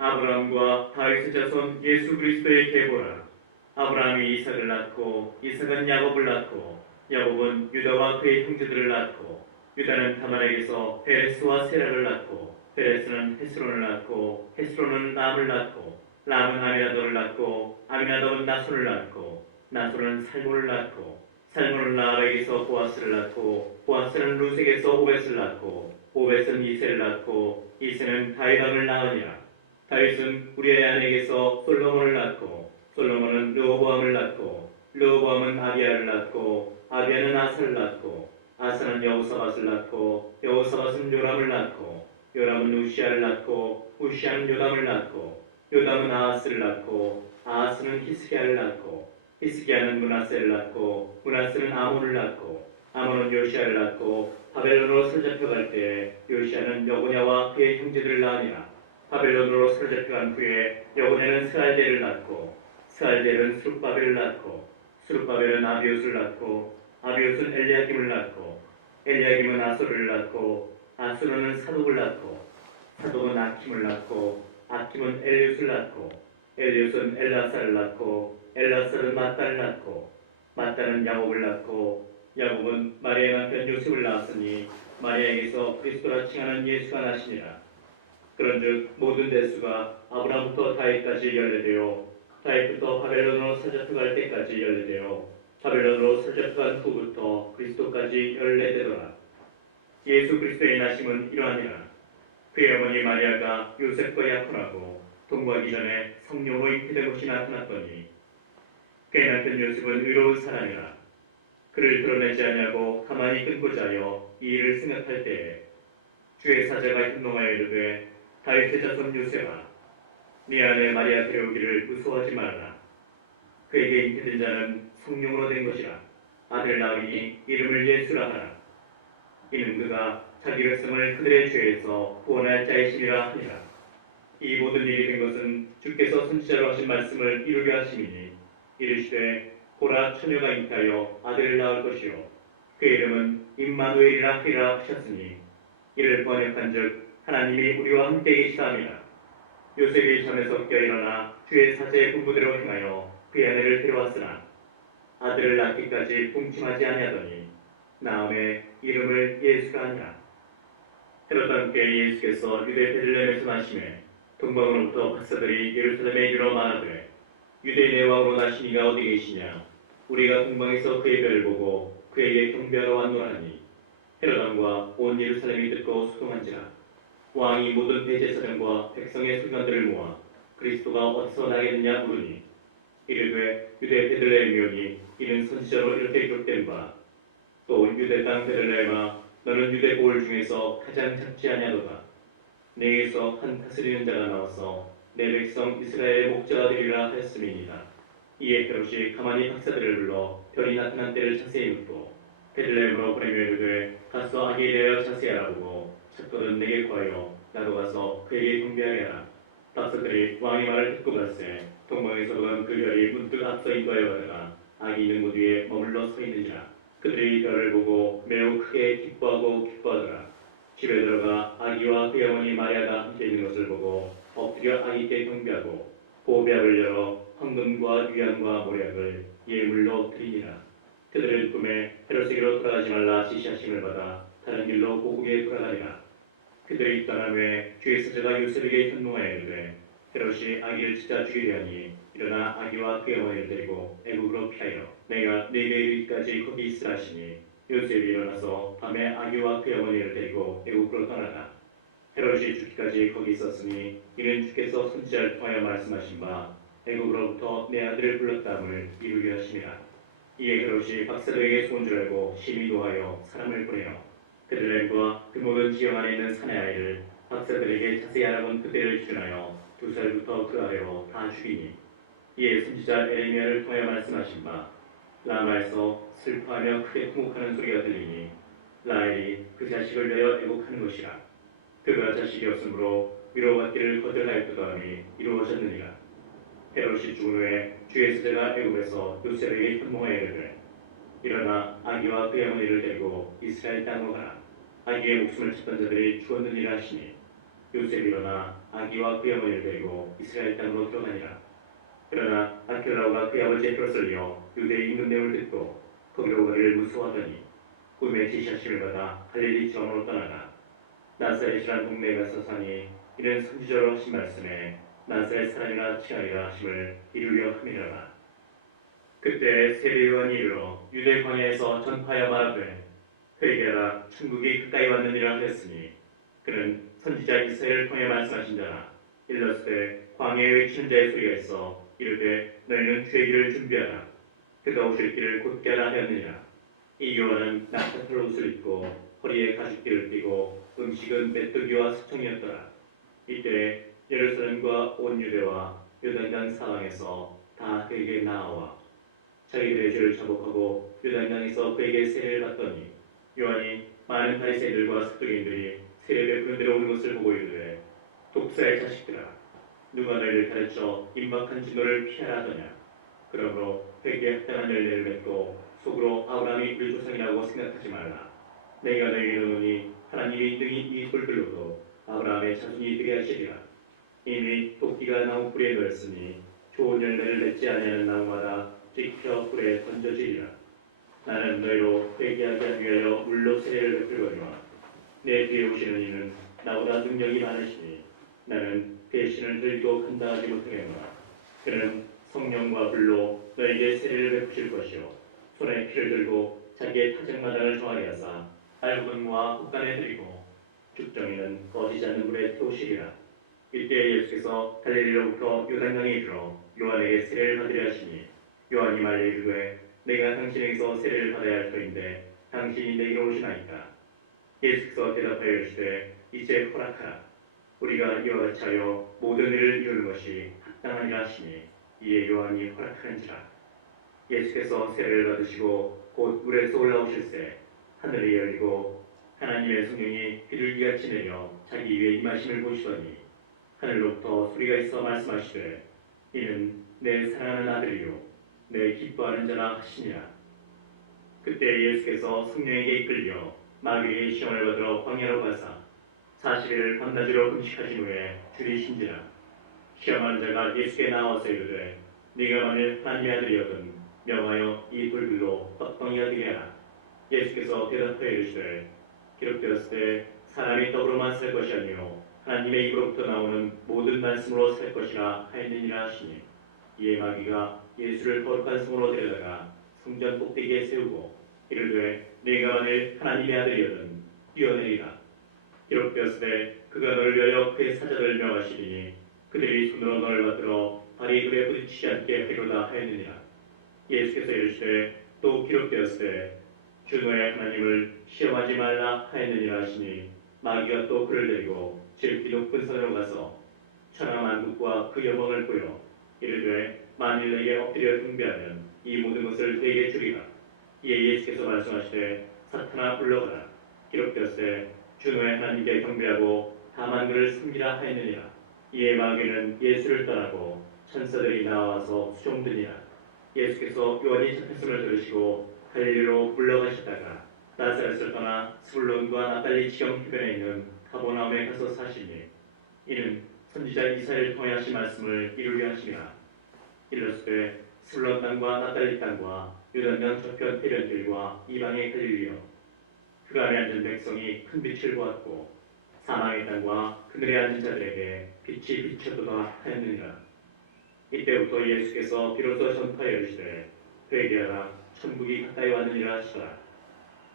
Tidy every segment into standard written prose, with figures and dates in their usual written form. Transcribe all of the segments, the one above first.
아브라함과 다윗의 자손 예수 그리스도의 계보라. 아브라함이 이삭을 낳고 이삭은 야곱을 낳고 야곱은 유다와 그의 형제들을 낳고 유다는 다말에게서 베레스와 세라를 낳고 베레스는 헤스론을 낳고 헤스론은 람을 낳고 람은 아미나답을 낳고 아미나답은 나손을 낳고 나손은 살몬을 낳고 살몬은 라합에게서 보아스를 낳고 보아스는 루색에서 오벳을 낳고 오벳은 이새를 낳고 이새는 다윗왕을 낳으니라. 다윗은 우리의 아내에게서 솔로몬을 낳고 솔로몬은 르호보암을 낳고 르호보암은 아비야를 낳고 아비야는 아사를 낳고 아사는 여호사밧을 낳고 여호사밧은 요람을 낳고 요람은 우시아를 낳고 우시아는 요담을 낳고 요담은 아하스를 낳고 아하스는 히스기야를 낳고 히스기야는 므낫세를 낳고 므낫세는 아몬을 낳고 아몬은 요시아를 낳고 바벨론으로 사로잡혀갈 때 요시아는 여고냐와 그의 형제들을 낳으니라. 바벨론으로 사로잡혀간 후에 여고냐는 스알델을 낳고 스알델은 수룹바벨을 낳고 수룹바벨은 아비옷을 낳고 아비옷은 엘리야김을 낳고 엘리야김은 아소르를 낳고 아소르는 사독을 낳고 사독은 아킴을 낳고 아킴은 엘리웃을 낳고 엘리웃은 엘라사를 낳고 엘라사는 마따를 낳고 마따는 야곱을 낳고 야곱은 마리아 남편 요셉을 낳았으니 마리아에게서 그리스도라 칭하는 예수가 나시니라. 그런즉 모든 대수가 아브라함부터 다윗까지 연례되어 다윗부터 바벨론으로 사로잡혀갈 때까지 연례되어 바벨론으로 사로잡혀간 후부터 그리스도까지 연례되더라. 예수 그리스도의 나심은 이러하니라. 그의 어머니 마리아가 요셉과 약혼하고 동거하기 전에 성령으로 잉태된 것이 나타났더니 그의 남편 요셉은 의로운 사람이라. 그를 드러내지 아니하고 가만히 끊고자 하여 이 일을 생각할 때에 주의 사자가 현몽하여 이르되 다윗의 자손 요셉아 네 아내 마리아 데려오기를 무서워하지 말라. 그에게 잉태된 자는 성령으로 된 것이라. 아들 낳으니 이름을 예수라 하라. 이는 그가 자기 백성을 그들의 죄에서 구원할 자이심이라 하니라. 이 모든 일이 된 것은 주께서 선지자로 하신 말씀을 이루게 하심이니 이르시되 보라 처녀가 잉태하여 아들을 낳을 것이요 그의 이름은 임마누엘이라 하리라 하셨으니 이를 번역한즉 하나님이 우리와 함께 계시다 함이라. 요셉이 잠에서 깨어 일어나 주의 사제의 분부대로 행하여 그의 아내를 데려왔으나 아들을 낳기까지 궁침하지 아니하더니 나음에 이름을 예수라 하니라. 헤롯과 함께 예수께서 유대 베들레헴에서 나심에 동방으로부터 박사들이 예루살렘에 이르러 말하되 유대인의 왕으로 나신 이가 어디 계시냐. 우리가 동방에서 그의 별을 보고 그에게 경배하러 왔노라니. 헤롯 왕과 온 예루살렘이 듣고 소동한지라. 왕이 모든 대제사장과 백성의 술관들을 모아 그리스도가 어디서 나겠느냐 물으니 이르되 유대 베들레헴이오니 이는 선지자로 이렇게 기록된 바 또 유대 땅 베들레헴아 너는 유대 고을 중에서 가장 작지 아니하도다. 내게서 한 다스리는 자가 나와서 내 백성 이스라엘의 목자가 되리라 하였음이니이다. 이에 헤롯이 가만히 박사들을 불러 별이 나타난 때를 자세히 묻고 베들레헴으로 보내며 이르되 가서 아기에 대하여 자세히 알아보고 첩도는 내게 구하여 나도 가서 그에게 경배하게 하라. 박사들이 왕의 말을 듣고 갔을 동방에서 보던 그 별이 문득 앞서 인도하여 가다가 아기 있는 곳 위에 머물러 서 있는지라. 그들이 별을 보고 매우 크게 기뻐하더라. 집에 들어가 아기와 그의 어머니 마리아가 함께 있는 것을 보고 엎드려 아기께 경배하고 보배압을 열어 황금과 유향과 모략을 예물로 드리니라. 그들은 꿈에 헤롯에게로 돌아가지 말라 지시하심을 받아 다른 길로 고국에 돌아가니라. 그들이 떠난 후에 주의 사자가 요셉에게 현몽하여 이르되 헤롯이 아기를 찾아 죽이려 하니 일어나 아기와 그의 어머니를 데리고 애국으로 피하여 내가 네게 이르기까지 거기 있으라 하시니 요셉이 일어나서 밤에 아기와 그의 어머니를 데리고 애국으로 떠나가 헤롯이 죽기까지 거기 있었으니 이는 주께서 선지자를 통하여 말씀하신 바 애국으로부터 내 아들을 불렀다함을 이루게 하심이라. 이에 헤롯이 박사들에게 소원 줄 알고 심히 노하여 사람을 보내어 베들레헴과 그 모든 지역 안에 있는 사내 아이를 박사들에게 자세히 알아본 그때를 기준하여 2살부터 그 아래로 다 죽이니 이에 선지자 에레미야를 통하여 말씀하신 바 라마에서 슬퍼하며 크게 통곡하는 소리가 들리니 라헬이 그 자식을 위하여 애곡하는 것이라. 그가 자식이 없으므로 위로받기를 거절하였더니 이루어졌느니라. 헤롯이 죽은 후에 주의 사자가 애굽에서 요셉에게 현몽하여 이르되 일어나 아기와 그의 어머니를 데리고 이스라엘 땅으로 가라. 아기의 목숨을 찾던 자들이 죽었느니라 하시니 요셉이 일어나 아기와 그의 어머니를 데리고 이스라엘 땅으로 들어가니라. 그러나 아킬라오가 그의 아버지 헤롯을 이어 유대의 임금 내용을 듣고 거기로 가기를 무서워하더니 꿈에 지시하심을 받아 갈릴리 지방으로 떠나가 나사렛이라는 동네에 가서 사니 이는 선지자로 하신 말씀에 나사렛 사람이라 칭하리라 하심을 이루려 함이라라. 그때 세례 요한이 이르러 유대 광야에서 전파하여 말하되 회개하라 천국이 가까이 왔느니라 하였으니 그는 선지자 이사야를 통해 말씀하신 자라. 일렀을 광야에 외치는 자의 소리가 있어 이르되 너희는 주의 길을 준비하라 그가 오실 길을 곧게 하라 하였느니라. 이 요한은 낙타털 옷을 입고 허리에 가죽띠를 띠고 음식은 메뚜기와 수청이었더라. 이때 예루살렘과 온 유대와 요단강 사방에서 다 그에게 나아와 자기들의 죄를 자복하고 요단강에서 그에게 세례를 받더니 요한이 많은 바리새인들과 석도인들이 세례 베푸는 데로 오는 것을 보고 이르되 독사의 자식들아 누가 너희를 가르쳐 임박한 진노를 피하라 하더냐. 그러므로 회개에 합당한 열매를 맺고 속으로 아브라함이 우리 조상이라고 생각하지 말라. 내가 너희에게 이르노니 하나님이 능히 이 돌들로도 아브라함의 자손이 되게 하시리라. 이미 도끼가 나무 뿌리에 놓였으니 좋은 열매를 맺지 아니하는 나무마다 찍혀 불에 던져지리라. 나는 너희로 회개하게 하기 위하여 물로 세례를 베풀거니와 내 뒤에 오시는 이는 나보다 능력이 많으시니 나는 배신을 들고 간다하지 못하겠노라. 그는 성령과 불로 너에게 세례를 베푸실 것이요 손에 피를 들고 자기의 타작마당을 정하게 하사 알분무와 흙간에 들이고 죽정이는 꺼지지 않는 물에 태우시리라. 이때 예수께서 갈릴리로부터 요단강에 이르러 요한에게 세례를 받으려 하시니 요한이 말려 이르되 내가 당신에게서 세례를 받아야 할 터인데 당신이 내게로 오시나이까. 예수께서 대답하여 이르시되 이제 허락하라. 우리가 이와 같이 하여 모든 일을 이루는 것이 합당하니라 하시니 이에 요한이 허락하는지라. 예수께서 세례를 받으시고 곧 물에서 올라오실새 하늘이 열리고 하나님의 성령이 비둘기같이 내려 자기 위에 임하심을 보시더니 하늘로부터 소리가 있어 말씀하시되 이는 내 사랑하는 아들이요 내 기뻐하는 자라 하시니라. 그때 예수께서 성령에게 이끌려 마귀의 시험을 받으러 광야로 가사 40일 밤낮으로 금식하신 후에 줄이신지라. 시험하는 자가 예수께 나와서 이르되 네가 만일 하나님의 아들이거든 명하여 이 돌들로 떡덩이가 되게 하라. 예수께서 대답하여 이르시되 기록되었을 때 사람이 떡으로만 살 것이 아니요 하나님의 입으로부터 나오는 모든 말씀으로 살 것이라 하였느니라 하시니 이에 마귀가 예수를 거룩한 성으로 데려다가 성전 꼭대기에 세우고 이르되 네가 만일 하나님의 아들이거든 뛰어내리라. 기록되었을 때 그가 너를 위하여 그의 사자를 명하시리니 그들이 손으로 너를 받들어 발이 돌에 부딪히지 않게 하리로다 하였느니라. 예수께서 이르시되 또 기록되었을 때 주 너의 하나님을 시험하지 말라 하였느니라 하시니 마귀가 또 그를 데리고 질기 높은 산으로 가서 천하 만국과 그 영광을 보여 이르되 만일 내게 엎드려 경배하면 이 모든 것을 내게 주리라. 이에 예수께서 말씀하시되 사탄아 물러가라. 기록되었을 때 주 너의 하나님께 경배하고 다만 그를 섬기라 하였느니라. 이에 마귀는 예수를 떠나고 천사들이 나와서 수종드니라. 예수께서 요한이 잡혔음을 들으시고 갈릴리로 물러가시다가 나사렛을 떠나 스불론과 나달리 지경 해변에 있는 가버나움에 가서 사시니 이는 선지자 이사야를 통해 하신 말씀을 이루려 하심이라. 이르시되 스불론 땅과 나달리 땅과 요단강 저편 해변들과 이방의 갈릴리여 그 안에 앉은 백성이 큰 빛을 보았고 사망의 땅과 그늘에 앉은 자들에게 빛이 비쳤도다 하였느니라. 이때부터 예수께서 비로소 전파하여 이르시되 회개하라 천국이 가까이 왔느니라 하시더라.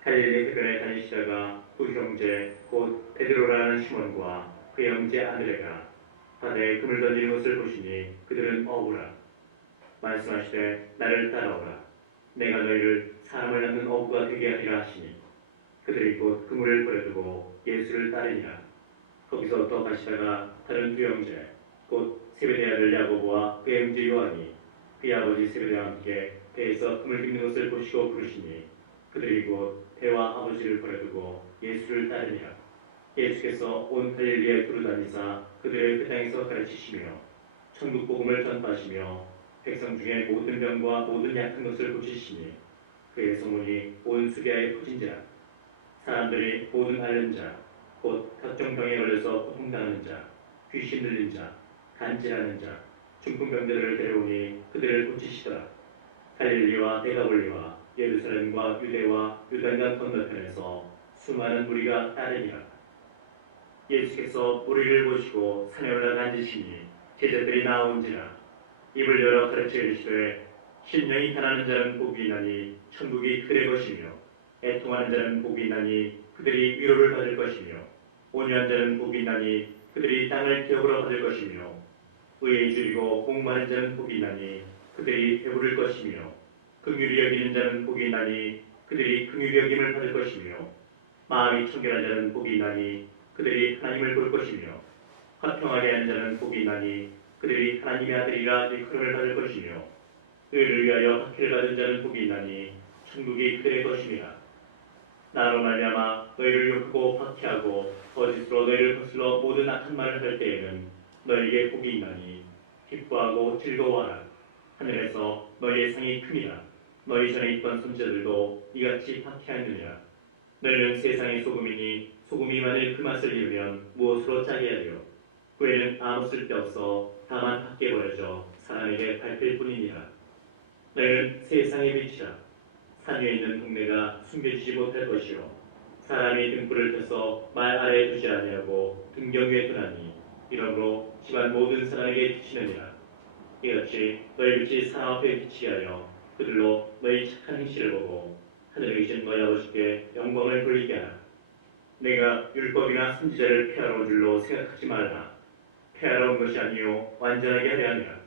갈릴리 해변에 다니시다가 두 형제 곧 베드로라는 시몬과 그 형제 아드레가 바다에 금을 던지는 것을 보시니 그들은 어부라. 말씀하시되 나를 따라오라. 내가 너희를 사람을 낳는 어부가 되게 하리라 하시니 그들이 곧 그물을 버려두고 예수를 따르니라. 거기서부터 가시다가 다른 두 형제 곧 세베대 아들 야고보와 그의 형제 요한이 그의 아버지 세베대와 함께 배에서 금을 깁는 것을 보시고 부르시니 그들이 곧 배와 아버지를 버려두고 예수를 따르니라. 예수께서 온 갈릴리에 두루 다니사 그들을 그 땅에서 가르치시며 천국 복음을 전파하시며 백성 중에 모든 병과 모든 약한 것을 고치시니 그의 소문이 온 수리아에 퍼진지라. 사람들이 모든 앓는 자 곧 각종 병에 걸려서 고통당하는 자, 귀신 들린 자, 간질하는 자, 중풍병자들을 데려오니 그들을 고치시더라. 갈릴리와 데가볼리와 예루살렘과 유대와 요단강 건너편에서 수많은 무리가 따르니라. 예수께서 무리를 보시고 산에 올라 앉으시니 제자들이 나온지라. 입을 열어 가르쳐 이르시되 신령이 편하는 자는 복이 있나니 천국이 그의 것이며 애통하는 자는 복이 있나니 그들이 위로를 받을 것이며 온유한 자는 복이 있나니 그들이 땅을 기업으로 받을 것이며 의에 줄이고 공부하는 자는 복이 있나니 그들이 배부를 것이며 긍휼히 여기는 자는 복이 있나니 그들이 긍휼히 여김을 받을 것이며 마음이 청결한 자는 복이 있나니 그들이 하나님을 볼 것이며 화평하게 하는 자는 복이 있나니 그들이 하나님의 아들이라 일컬음을 받을 것이며 의를 위하여 박해를 받은 자는 복이 있나니 천국이 그들의 것임이라. 나로 말미암아 너희를 욕하고 박해하고 거짓으로 너희를 거슬러 모든 악한 말을 할 때에는 너희에게 복이 있나니 기뻐하고 즐거워하라. 하늘에서 너희의 상이 큼이라. 너희 전에 있던 선지자들도 이같이 박해하느니라. 너희는 세상의 소금이니 소금이 만일 그 맛을 잃으면 무엇으로 짜게 하리요. 후에는 아무 쓸데없어 다만 밖에 버려져 사람에게 밟힐 뿐이니라. 너희는 세상의 빛이라. 산 위에 있는 동네가 숨겨지지 못할 것이요 사람이 등불을 펴서 말 아래에 두지 아니하고 등경 위에 두나니 이러므로 집안 모든 사람에게 비치느니라. 이같이 너희 빛이 사람 앞에 비치게 하여 그들로 너희 착한 행실을 보고 하늘에 계신 너희 아버지께 영광을 돌리게 하라. 내가 율법이나 선지자를 폐하러 온 줄로 생각하지 말라. 폐하러 온 것이 아니요 완전하게 하려 함이라.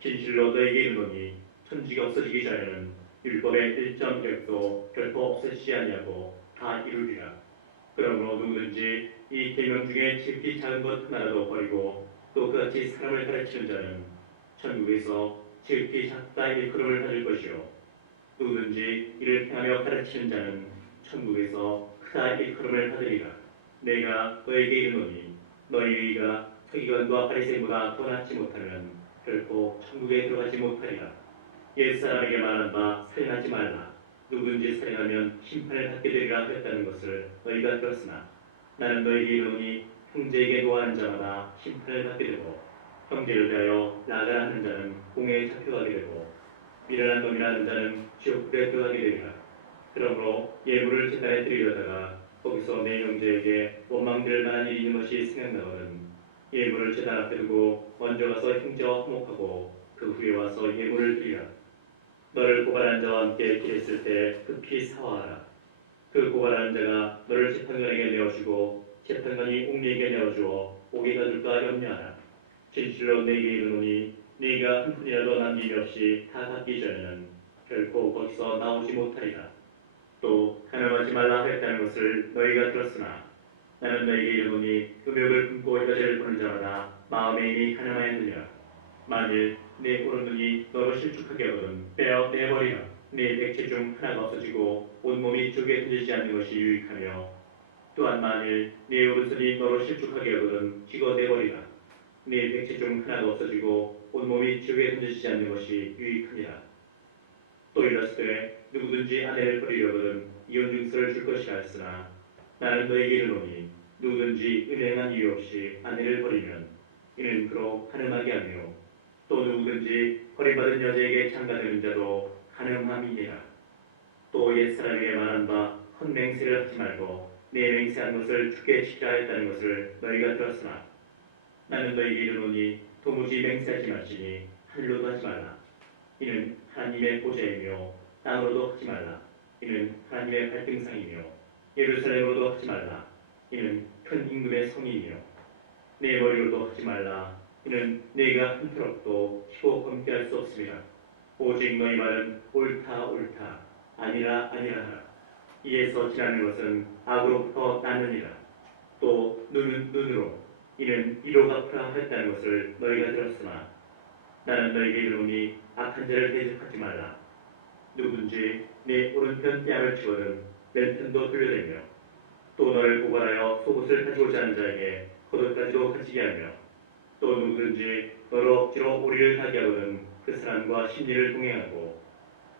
진실로 너희에게 이르노니 천지가 없어지기 전에는 율법의 1.1도 결코 없어지지 아니하고 다 이루리라. 그러므로 누구든지 이 계명 중에 지극히 작은 것 하나라도 버리고 또 그같이 사람을 가르치는 자는 천국에서 지극히 작다 일컬음을 받을 것이요 누구든지 이를 행하며 가르치는 자는 천국에서 크다 일컬음을 받으리라. 내가 너에게 이르노니 너희 의가 서기관과 바리새인보다 더 낫지 못하면 결코 천국에 들어가지 못하리라. 옛사람에게 말한 바 살인하지 말라. 누구든지 살인하면 심판을 받게 되리라 하였다는 것을 너희가 들었으나 나는 너희에게 이르노니 형제에게 노하는 자마다 심판을 받게 되고 형제를 대하여 나가라 하는 자는 공회에 잡혀가게 되고 미련한 놈이라 하는 자는 지옥불에 들어가게 되리라. 그러므로 예물을 제단에 드리려다가 거기서 내 형제에게 원망될 만한 일이 있는 것이 생각나거든 예물을 제단 앞에 두고 먼저 가서 형제와 화목하고 그 후에 와서 예물을 드리라. 너를 고발한 자와 함께 길했을 때 급히 사화하라. 그 고발하는 자가 너를 재판관에게 내어주고 재판관이 옥리에게 내어주어 옥에 가둘까 염려하라. 진실로 내게 이르노니 네가 한 푼이라도 남김이 없이 다 갚기 전에는 결코 거기서 나오지 못하리라. 또 간음하지 말라 하였다는 것을 너희가 들었으나 나는 너희에게 이르노니 음욕을 품고 여자를 보는 자마다 마음에 이미 간음하였느니라. 만일 내 오른눈이 너로 실족하게 하거든 빼어 내버리라. 네 백체 중 하나가 없어지고 온몸이 쪽에 던지지 않는 것이 유익하며 또한 만일 네 오른손이 너로 실족하게 하거든 찍어 내버리라. 네 백체 중 하나가 없어지고 온몸이 지옥에 던지지 않는 것이 유익하니라. 또 이르시되 누구든지 아내를 버리려거든 이혼 증서를 줄 것이라 했으나 나는 너에게 이르노니 누구든지 은행한 이유 없이 아내를 버리면 이는 그로 간음하게 하며 또 누구든지 버림받은 여자에게 장가드는 자도 간음함이니라. 또 옛사람에게 말한 바 헛맹세를 하지 말고 내 맹세한 것을 주께 지키라 했다는 것을 너희가 들었으나 나는 너희에게 이르노니 도무지 맹세하지 말지니 하늘로도 하지 말라. 이는 하나님의 보좌이며 땅으로도 하지 말라. 이는 하나님의 발등상이며 예루살렘으로도 하지 말라. 이는 큰 임금의 성이며 내 머리로도 하지 말라. 이는 네가 한편없도 희고 검게할 수 없음이라. 오직 너희 말은 옳다 옳다 아니라 아니라 하라. 이에서 지나는 것은 악으로부터 나느니라. 또 눈은 눈으로 이는 이로 갚으라 했다는 것을 너희가 들었으나 나는 너희에게 이르노니 악한 자를 대적하지 말라. 누구든지 내 오른편 뺨을 치거든 왼편도 돌려대며 또 너를 고발하여 속옷을 가지고자 하는 자에게 겉옷까지도 가지게 하며 또 누구든지 너를 억지로 오리를 타게 하거든 그 사람과 심리를 동행하고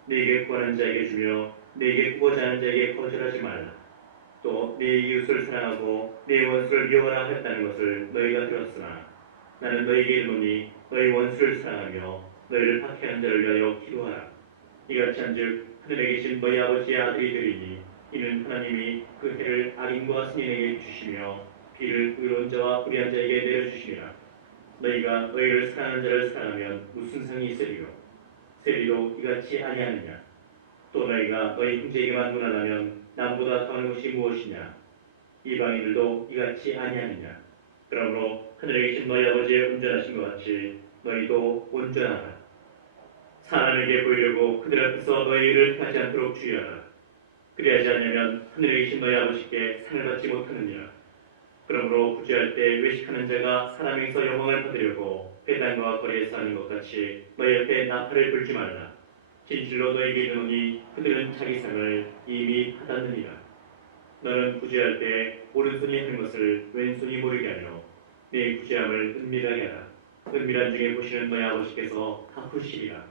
네게 구하는 자에게 주며 네게 구하자 하는 자에게 거절하지 말라. 또 네 이웃을 사랑하고 네 원수를 미워하라 했다는 것을 너희가 들었으나 나는 너희에게 이르노니 너희 원수를 사랑하며 너희를 박해하는 자를 위하여 기도하라. 이같이 한즉 하늘에 계신 너희 아버지의 아들이 되리니 이는 하나님이 그 해를 악인과 선인에게 주시며 비를 의로운 자와 불의한 자에게 내려주시니라. 너희가 너희를 사랑하는 자를 사랑하면 무슨 상이 있으리요? 세리도 이같이 아니하느냐? 또 너희가 너희 형제에게만 문안하면 남보다 더한 것이 무엇이냐? 이방인들도 이같이 아니하느냐? 그러므로 하늘에 계신 너희 아버지의 온전하신 것 같이 너희도 온전하라. 사람에게 보이려고 그들 앞에서 너희 일을 하지 않도록 주의하라. 그리하지 않으면 하늘에 계신 너희 아버지께 상을 받지 못하느니라. 그러므로 구제할 때 외식하는 자가 사람에게서 영광을 받으려고 회당과 거리에서 하는 것 같이 너희 앞에 나팔을 불지 말라. 진실로 너희에게 이르노니 그들은 자기 상을 이미 받았느니라. 너는 구제할 때 오른손이 하는 것을 왼손이 모르게 하며 네 구제함을 은밀하게 하라. 은밀한 중에 보시는 너희 아버지께서 갚으시리라.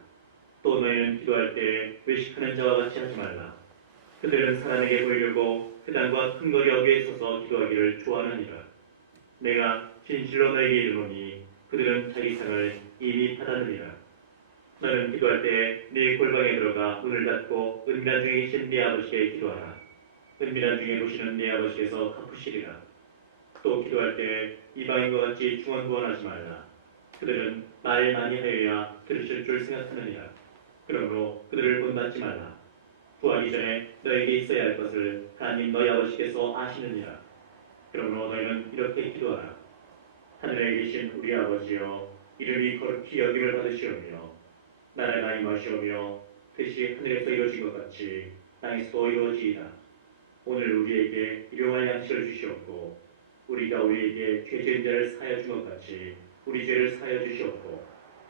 또 너희는 기도할 때 외식하는 자와 같이 하지 말라. 그들은 사람에게 보이려고 회당과 큰 거리 어귀에 서서 기도하기를 좋아하느니라. 내가 진실로 너희에게 이르노니 그들은 자기 상을 이미 받았느니라. 너는 기도할 때 네 골방에 들어가 문을 닫고 은밀한 중에 계신 네 아버지께 기도하라. 은밀한 중에 보시는 네 아버지께서 갚으시리라. 또 기도할 때 이방인과 같이 중언부언하지 말라. 그들은 말 많이 하여야 들으실 줄 생각하느니라. 그러므로 그들을 본받지 말라. 구하기 전에 너에게 있어야 할 것을 하나님 너희 아버지께서 아시느니라. 그러므로 너희는 이렇게 기도하라. 하늘에 계신 우리 아버지여, 이름이 거룩히 여김을 받으시오며 나라가 임하시오며 뜻이 하늘에서 이루어진 것 같이 땅에서도 이루어지이다. 오늘 우리에게 일용할 양식을 주시옵고 우리가 우리에게 죄지은 자를 사하여 준 것 같이 우리 죄를 사하여 주시옵고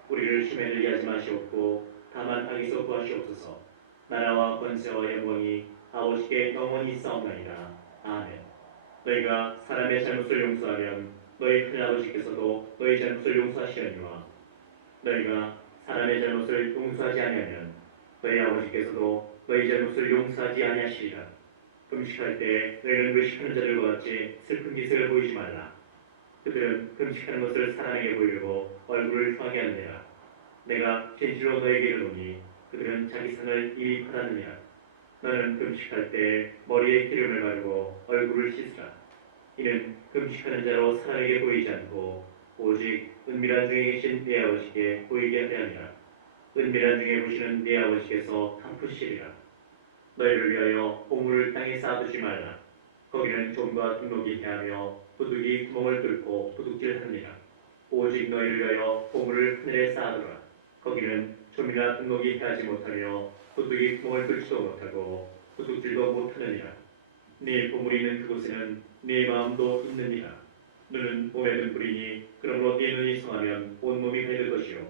우리를 시험에 들게 하지 마시옵고 다만 악에서 구하시옵소서. 나라와 권세와 영광이 아버지께 영원히 있사옵나이다. 아멘. 너희가 사람의 잘못을 용서하면 너희 큰아버지께서도 너희 잘못을 용서하시려니와 너희가 사람의 잘못을 용서하지 아니하면 너희 아버지께서도 너희 잘못을 용서하지 아니하시리라. 금식할 때 너희는 외식하는 자들과 같이 슬픈 기색을 보이지 말라. 그들은 금식하는 것을 사람에게 보이려고 얼굴을 흉하게 하느니라. 내가 진실로 너희에게 이르노니 그들은 자기 상을 이미 받았느니라. 너는 금식할 때 머리에 기름을 바르고 얼굴을 씻으라. 이는 금식하는 자로 사람에게 보이지 않고 오직 은밀한 중에 계신 네 아버지께 보이게 하려 함이라. 은밀한 중에 보시는 네 아버지께서 갚으시리라. 너희를 위하여 보물을 땅에 쌓아두지 말라. 거기는 좀과 등록이 해하며 도둑이 구멍을 뚫고 도둑질하느니라. 오직 너희를 위하여 보물을 하늘에 쌓아두라. 거기는 좀이나 등록이 해하지 못하며 도둑이 구멍을 뚫지도 못하고 도둑질도 못하느니라. 네 보물이 있는 그곳에는 네 마음도 있느니라. 눈은 몸의 등불이니 그러므로 네 눈이 성하면 온몸이 밝을 것이요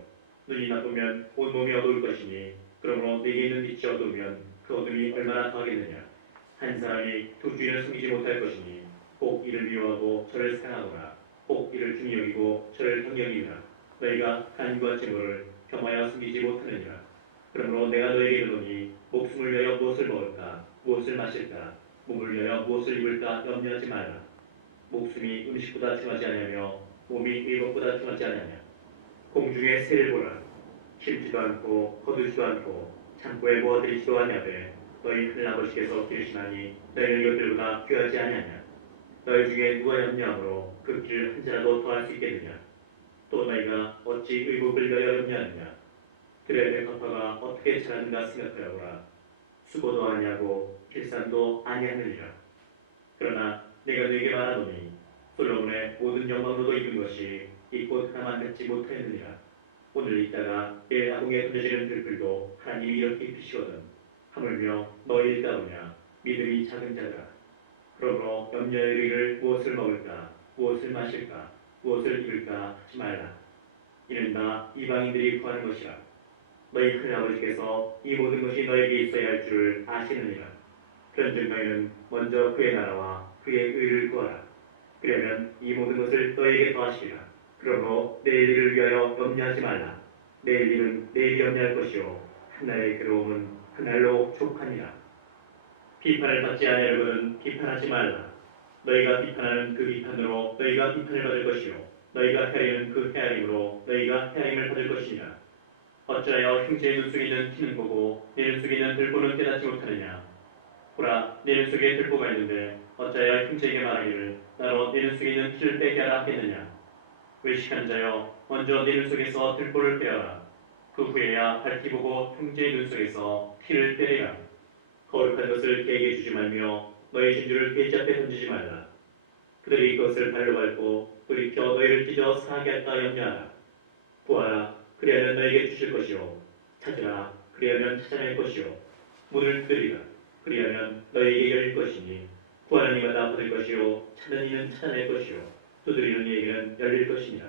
눈이 나쁘면 온몸이 어두울 것이니 그러므로 네게 있는 빛이 어두우면 그 어둠이 얼마나 더하겠느냐. 한 사람이 두 주인을 섬기지 못할 것이니 혹 이를 미워하고 저를 사랑하거나 혹 이를 중히 여기고 저를 경히 여기라. 너희가 간과 재물을 겸하여 섬기지 못하느니라. 그러므로 내가 너희에게 이르노니 목숨을 위하여 무엇을 먹을까 무엇을 마실까 몸을 위하여 무엇을 입을까 염려하지 말라. 목숨이 음식보다 중하지 아니하며 몸이 의복보다 중하지 아니하냐. 공중의 새를 보라. 심지도 않고 거두지도 않고 창고에 모아들이지도 아니하되 너희 하늘 아버지께서 기르시나니 너희는 이것들보다 귀하지 아니하냐. 너희 중에 누가 염려함으로 그 길을 한 자라도 더할 수 있겠느냐. 또 너희가 어찌 의복을 위하여 염려하느냐. 들의 백합화가 어떻게 자라는가 생각하여보라. 수고도 아니하고 길산도 아니하느니라. 그러나 내가 너에게 말하노니 솔로몬의 모든 영광으로도 입은 것이 이 꽃 하나만 갖지 못하였느니라. 오늘 있다가 내일 아궁에 던져지는 들불도 하나님이 이렇게 입히시거든. 하물며 너희 일다보냐 믿음이 작은 자들아. 그러므로 염려에 이르기를 무엇을 먹을까 무엇을 마실까 무엇을 입을까 하지 말라. 이는 다 이방인들이 구하는 것이라. 너희 큰 아버지께서 이 모든 것이 너에게 있어야 할 줄을 아시느니라. 그런즉 너희는 먼저 그의 나라와 그의 의를 구하라. 그러면 이 모든 것을 너에게 더하시리라. 그러므로 내일 일을 위하여 염려하지 말라. 내일 일은 내일이 염려할 것이요 한 날의 괴로움은 한 날로 족하니라. 비판을 받지 아니하려거든 비판하지 말라. 너희가 비판하는 그 비판으로 너희가 비판을 받을 것이요 너희가 헤아리는 그 헤아림으로 너희가 헤아림을 받을 것이니라. 어찌하여 형제의 눈 속에 있는 티는 보고 내 눈 속에 있는 들보는 깨닫지 못하느냐. 보라, 내 눈 속에 들보가 있는데 어찌하여 형제에게 말하기를 나로 내 눈 속에 있는 티를 빼게 하라 하겠느냐. 외식한 자여, 먼저 내 눈 속에서 들보를 빼어라. 그 후에야 밝히 보고 형제의 눈 속에서 티를 빼리라. 거룩한 것을 개에게 주지 말며 너희 진주를 돼지 앞에 던지지 말라. 그들이 그것을 발로 밟고 돌이켜 너희를 찢어 상하게 할까 염려하라. 구하라, 그리하면 너희에게 주실 것이요 찾으라, 그리하면 찾아낼 것이요 문을 두드리라, 그리하면 너희에게 열릴 것이니 구하는 이마다 받을 것이요 찾는 이는 찾아낼 것이요 두드리는 이에게는 열릴 것이니라.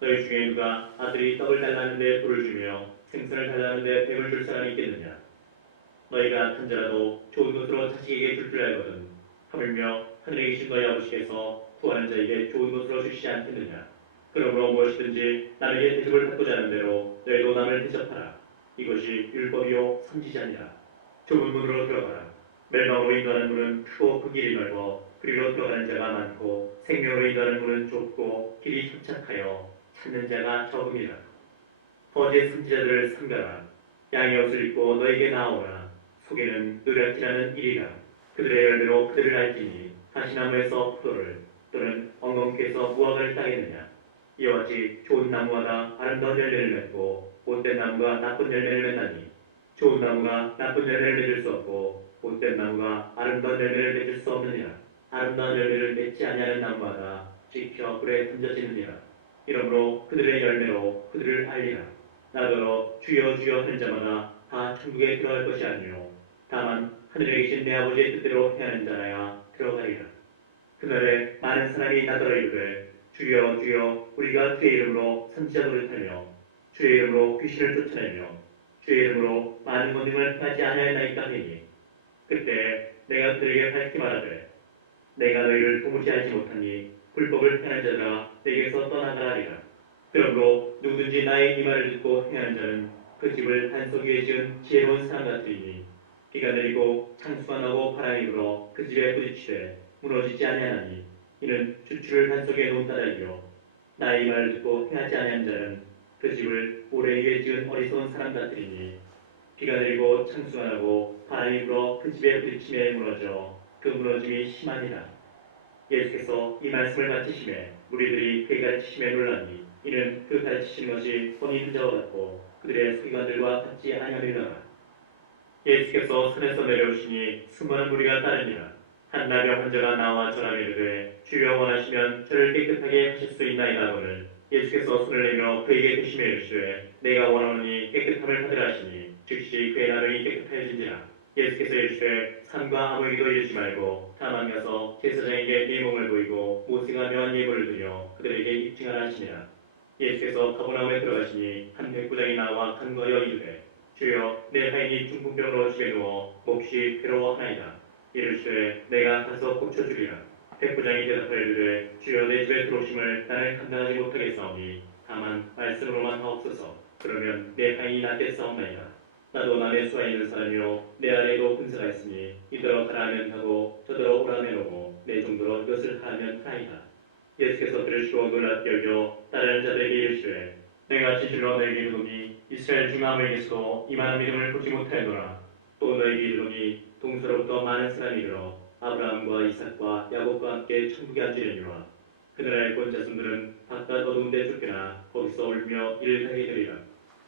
너희 중에 누가 아들이 떡을 달라는데 돌을 주며 생선을 달라는데 뱀을 줄 사람이 있겠느냐. 너희가 간자라도 좋은 것으로 자식에게 줄 줄 알거든 하물며 하늘에 계신 너희 아버지께서 구하는 자에게 좋은 것으로 주시지 않겠느냐. 그러므로 무엇이든지 남에게 대접을 받고자 하는 대로 너희도 남을 대접하라. 이것이 율법이요 선지자니라. 좁은 문으로 들어가라. 멸망으로 인도하는 문은 크고 그 길이 넓어 그리로 들어가는 자가 많고 생명으로 인도하는 문은 좁고 길이 협착하여 찾는 자가 적음이라. 거짓 선지자들을 삼가라. 양의 옷을 입고 너에게 나오라. 속에는 노략질하는 일이라. 그들의 열매로 그들을 알지니 가시나무에서 포도를 또는 엉겅퀴에서 무화과를 따겠느냐. 이와 같이 좋은 나무마다 아름다운 열매를 맺고 못된 나무가 나쁜 열매를 맺나니 좋은 나무가 나쁜 열매를 맺을 수 없고 못된 나무가 아름다운 열매를 맺을 수 없느니라. 아름다운 열매를 맺지 아니하는 나무마다 지켜 불에 던져지느니라. 이러므로 그들의 열매로 그들을 알리라. 나더러 주여 주여 하는 자마다 다 천국에 들어갈 것이 아니요 다만 하늘에 계신 내 아버지의 뜻대로 행하는 자라야 들어가리라. 그날에 많은 사람이 나더러 이르되 주여 주여 우리가 주의 이름으로 선지자 노릇하며 주의 이름으로 귀신을 쫓아내며 주의 이름으로 많은 권능을 행하지 아니하였나이까 하니 그때 내가 그들에게 밝히 말하되 내가 너희를 도무지 알지 못하니 불법을 행하는 자들아 내게서 떠나가라 하리라. 그러므로 누구든지 나의 이 말을 듣고 행하는 자는 그 집을 반석 위에 지은 지혜로운 사람 같으리니 비가 내리고 창수가 나고 바람이 불어 그 집에 부딪히되 무너지지 아니하나니 이는 주추를 반석에 놓은 까닭이요 나의 이 말을 듣고 행하지 아니한 자는 그 집을 모래 위에 지은 어리석은 사람 같으리니 비가 내리고 창수가 나고 바람이 불어 그 집에 부딪히며 무너져 그 무너짐이 심하니라. 예수께서 이 말씀을 마치심에 무리들이 그의 가르치심에 놀라니 이는 그 가르치신 것이 본이 있는 자와 같고 그들의 서기관들과 같지 아니하리라. 예수께서 산에서 내려오시니 수많은 무리가 따르니라. 한 나병 환자가 나와 전하며 이르되 주여 원하시면 저를 깨끗하게 하실 수 있나이다 하거늘 예수께서 손을 내밀어 그에게 대시며 이르시되 내가 원하노니 깨끗함을 받으라 하시니 즉시 그의 나병이 깨끗하여진지라. 예수께서 이르시되 산과 아무에게도 이르지 말고 다만 가서 제사장에게 네 몸을 보이고 모세가 명한 예물을 드려 그들에게 입증하라 하시니라. 예수께서 가버나움에 들어가시니 한 백부장이 나와 간구하여 이르되 주여 내 하인이 중풍병으로 집에 누워 몹시 괴로워하나이다. 이르시되 내가 가서 고쳐주리라. 백부장이 대답하여 이르되 주여 내 집에 들어오심을 나는 감당하지 못하겠사오니 다만 말씀으로만 하옵소서. 그러면 내 하인이 낫겠사옵나이다. 나도 남의 수하에 있는 사람이요 내 아래에도 군사가 있으니 이더러 가라 하면 가고 저더러 오라 하면 오고 내 정도로 이것을 하면 하나이다. 예수께서 들으시고 놀랍게 여겨 따르는 자들에게 이르시되 내가 진실로 너희에게 이르노니 이스라엘 중 아무에게서도 이만한 믿음을 보지 못하였노라. 또 너희에게 이르노니 동서로부터 많은 사람이 일어 아브라함과 이삭과 야곱과 함께 천국에 앉으려니와 그날의 본 자손들은 바깥 어두운 데 쫓겨나 거기서 울며 이를 가게 되리라.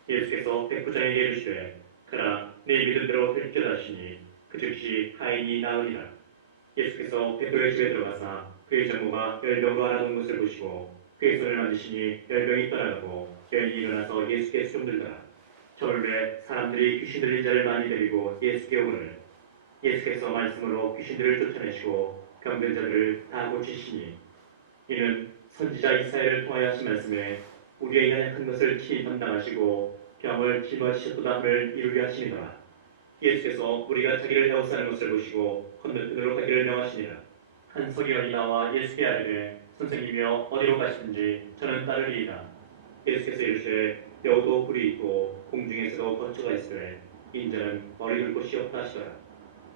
예수께서 백부장에게 이르시되 가라 네 믿음대로 될지어다 하시니 그 즉시 하인이 나으리라. 예수께서 백부의 집에 들어가사 그의 장모가 열병과 앓아놓은 것을 보시고 그의 손을 만지시니 열병이 떠나가고 여인이 일어나서 예수께 수종들더라. 저울에 사람들이 귀신 들린 자를 많이 데리고 예수께 오거늘 예수께서 말씀으로 귀신들을 쫓아내시고 병든 자들을 다 고치시니 이는 선지자 이사야를 통하여 하신 말씀에 우리의 연약한 것을 친히 담당하시고 병을 짊어지셨도다 함을 이루게 하시니라. 예수께서 우리가 자기를 애워싸는 것을 보시고 건너편으로 가기를 명하시니라. 한 서기관이 나와 예수께 아뢰되 선생님이여 어디로 가시든지 저는 따르리이다. 예수께서 이르시되 여우도 굴이 있고 공중에서도 거처가 있으되 인자는 머리 둘 곳이 없다 하시더라.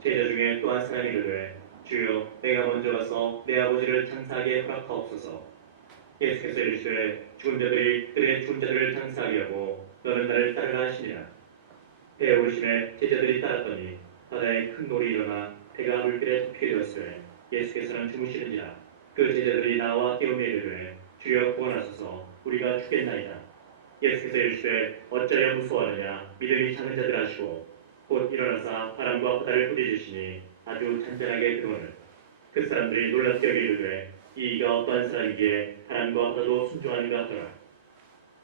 제자 중에 또 한 사람이 이르되 주여 내가 먼저 가서 내 아버지를 장사하게 허락하옵소서. 예수께서 이르시되 죽은 자들이 그들의 죽은 자들을 장사하게 하고 너는 나를 따르라 하시니라. 배에 오르심에 제자들이 따랐더니 바다에 큰 놀이 일어나 배가 물길에 덮이게 되었으되 예수께서는 주무시는지라. 그 제자들이 나와 깨우며 이르되 주여 구원하소서 우리가 죽겠나이다. 예수께서 이르시되 어찌하여 무서워하느냐 믿음이 작은 자들 하시고 곧 일어나사 바람과 바다를 부딪으시니 아주 잔잔하게 들어오는 그 사람들이 놀랍게 여겨 이르되 이가 어떠한 사람이기에 바람과 바다도 순종하는가 하더라.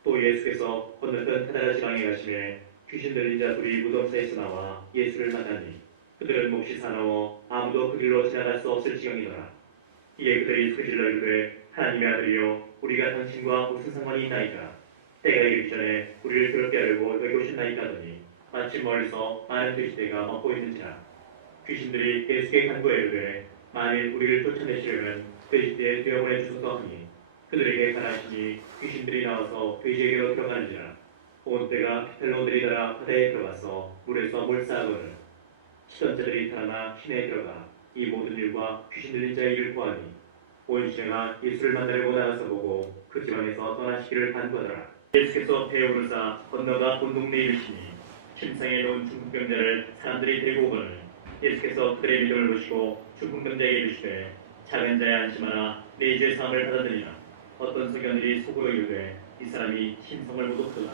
또 예수께서 건너편 가다라 지방에 가시매 귀신 들린 자 둘이 무덤 사이에서 나와 예수를 만나니 그들은 몹시 사나워 아무도 그 길로 지나갈 수 없을 지경이더라. 이에 그들이 소리질러 이르되 하나님의 아들이여 우리가 당신과 무슨 상관이 있나이까. 때가 이르기 전에 우리를 괴롭게 하려고 여기 오셨나이까 하더니 마침 멀리서 많은 돼지떼가 먹고 있는지라. 귀신들이 예수께 간구해 이르되 만일 우리를 쫓아내시려면 돼지떼에 되어보내 주소서 하니 그들에게 가라하시니 귀신들이 나와서 돼지에게로 들어가는지라. 온 때가 헬로들이 달아 바다에 들어가서 물에서 몰사하거늘 치던 자들이 달아나 시내에 들어가 이 모든 일과 귀신 들린 자의 일을 보아니 온 시내가 예수를 만나려고 나가서 보고 그 지방에서 떠나시기를 간구하더라. 예수께서 배에 오르사 건너가 온 동네에 이르시니 침상에 놓은 중풍병자를 사람들이 데리고 오거늘 예수께서 그들의 믿음을 보시고 중풍병자에게 이르시되 작은 자야 안심하라 내 죄 사함을 받았느니라. 어떤 서기관들이 속으로 이르되 이 사람이 신성을 모독하도다.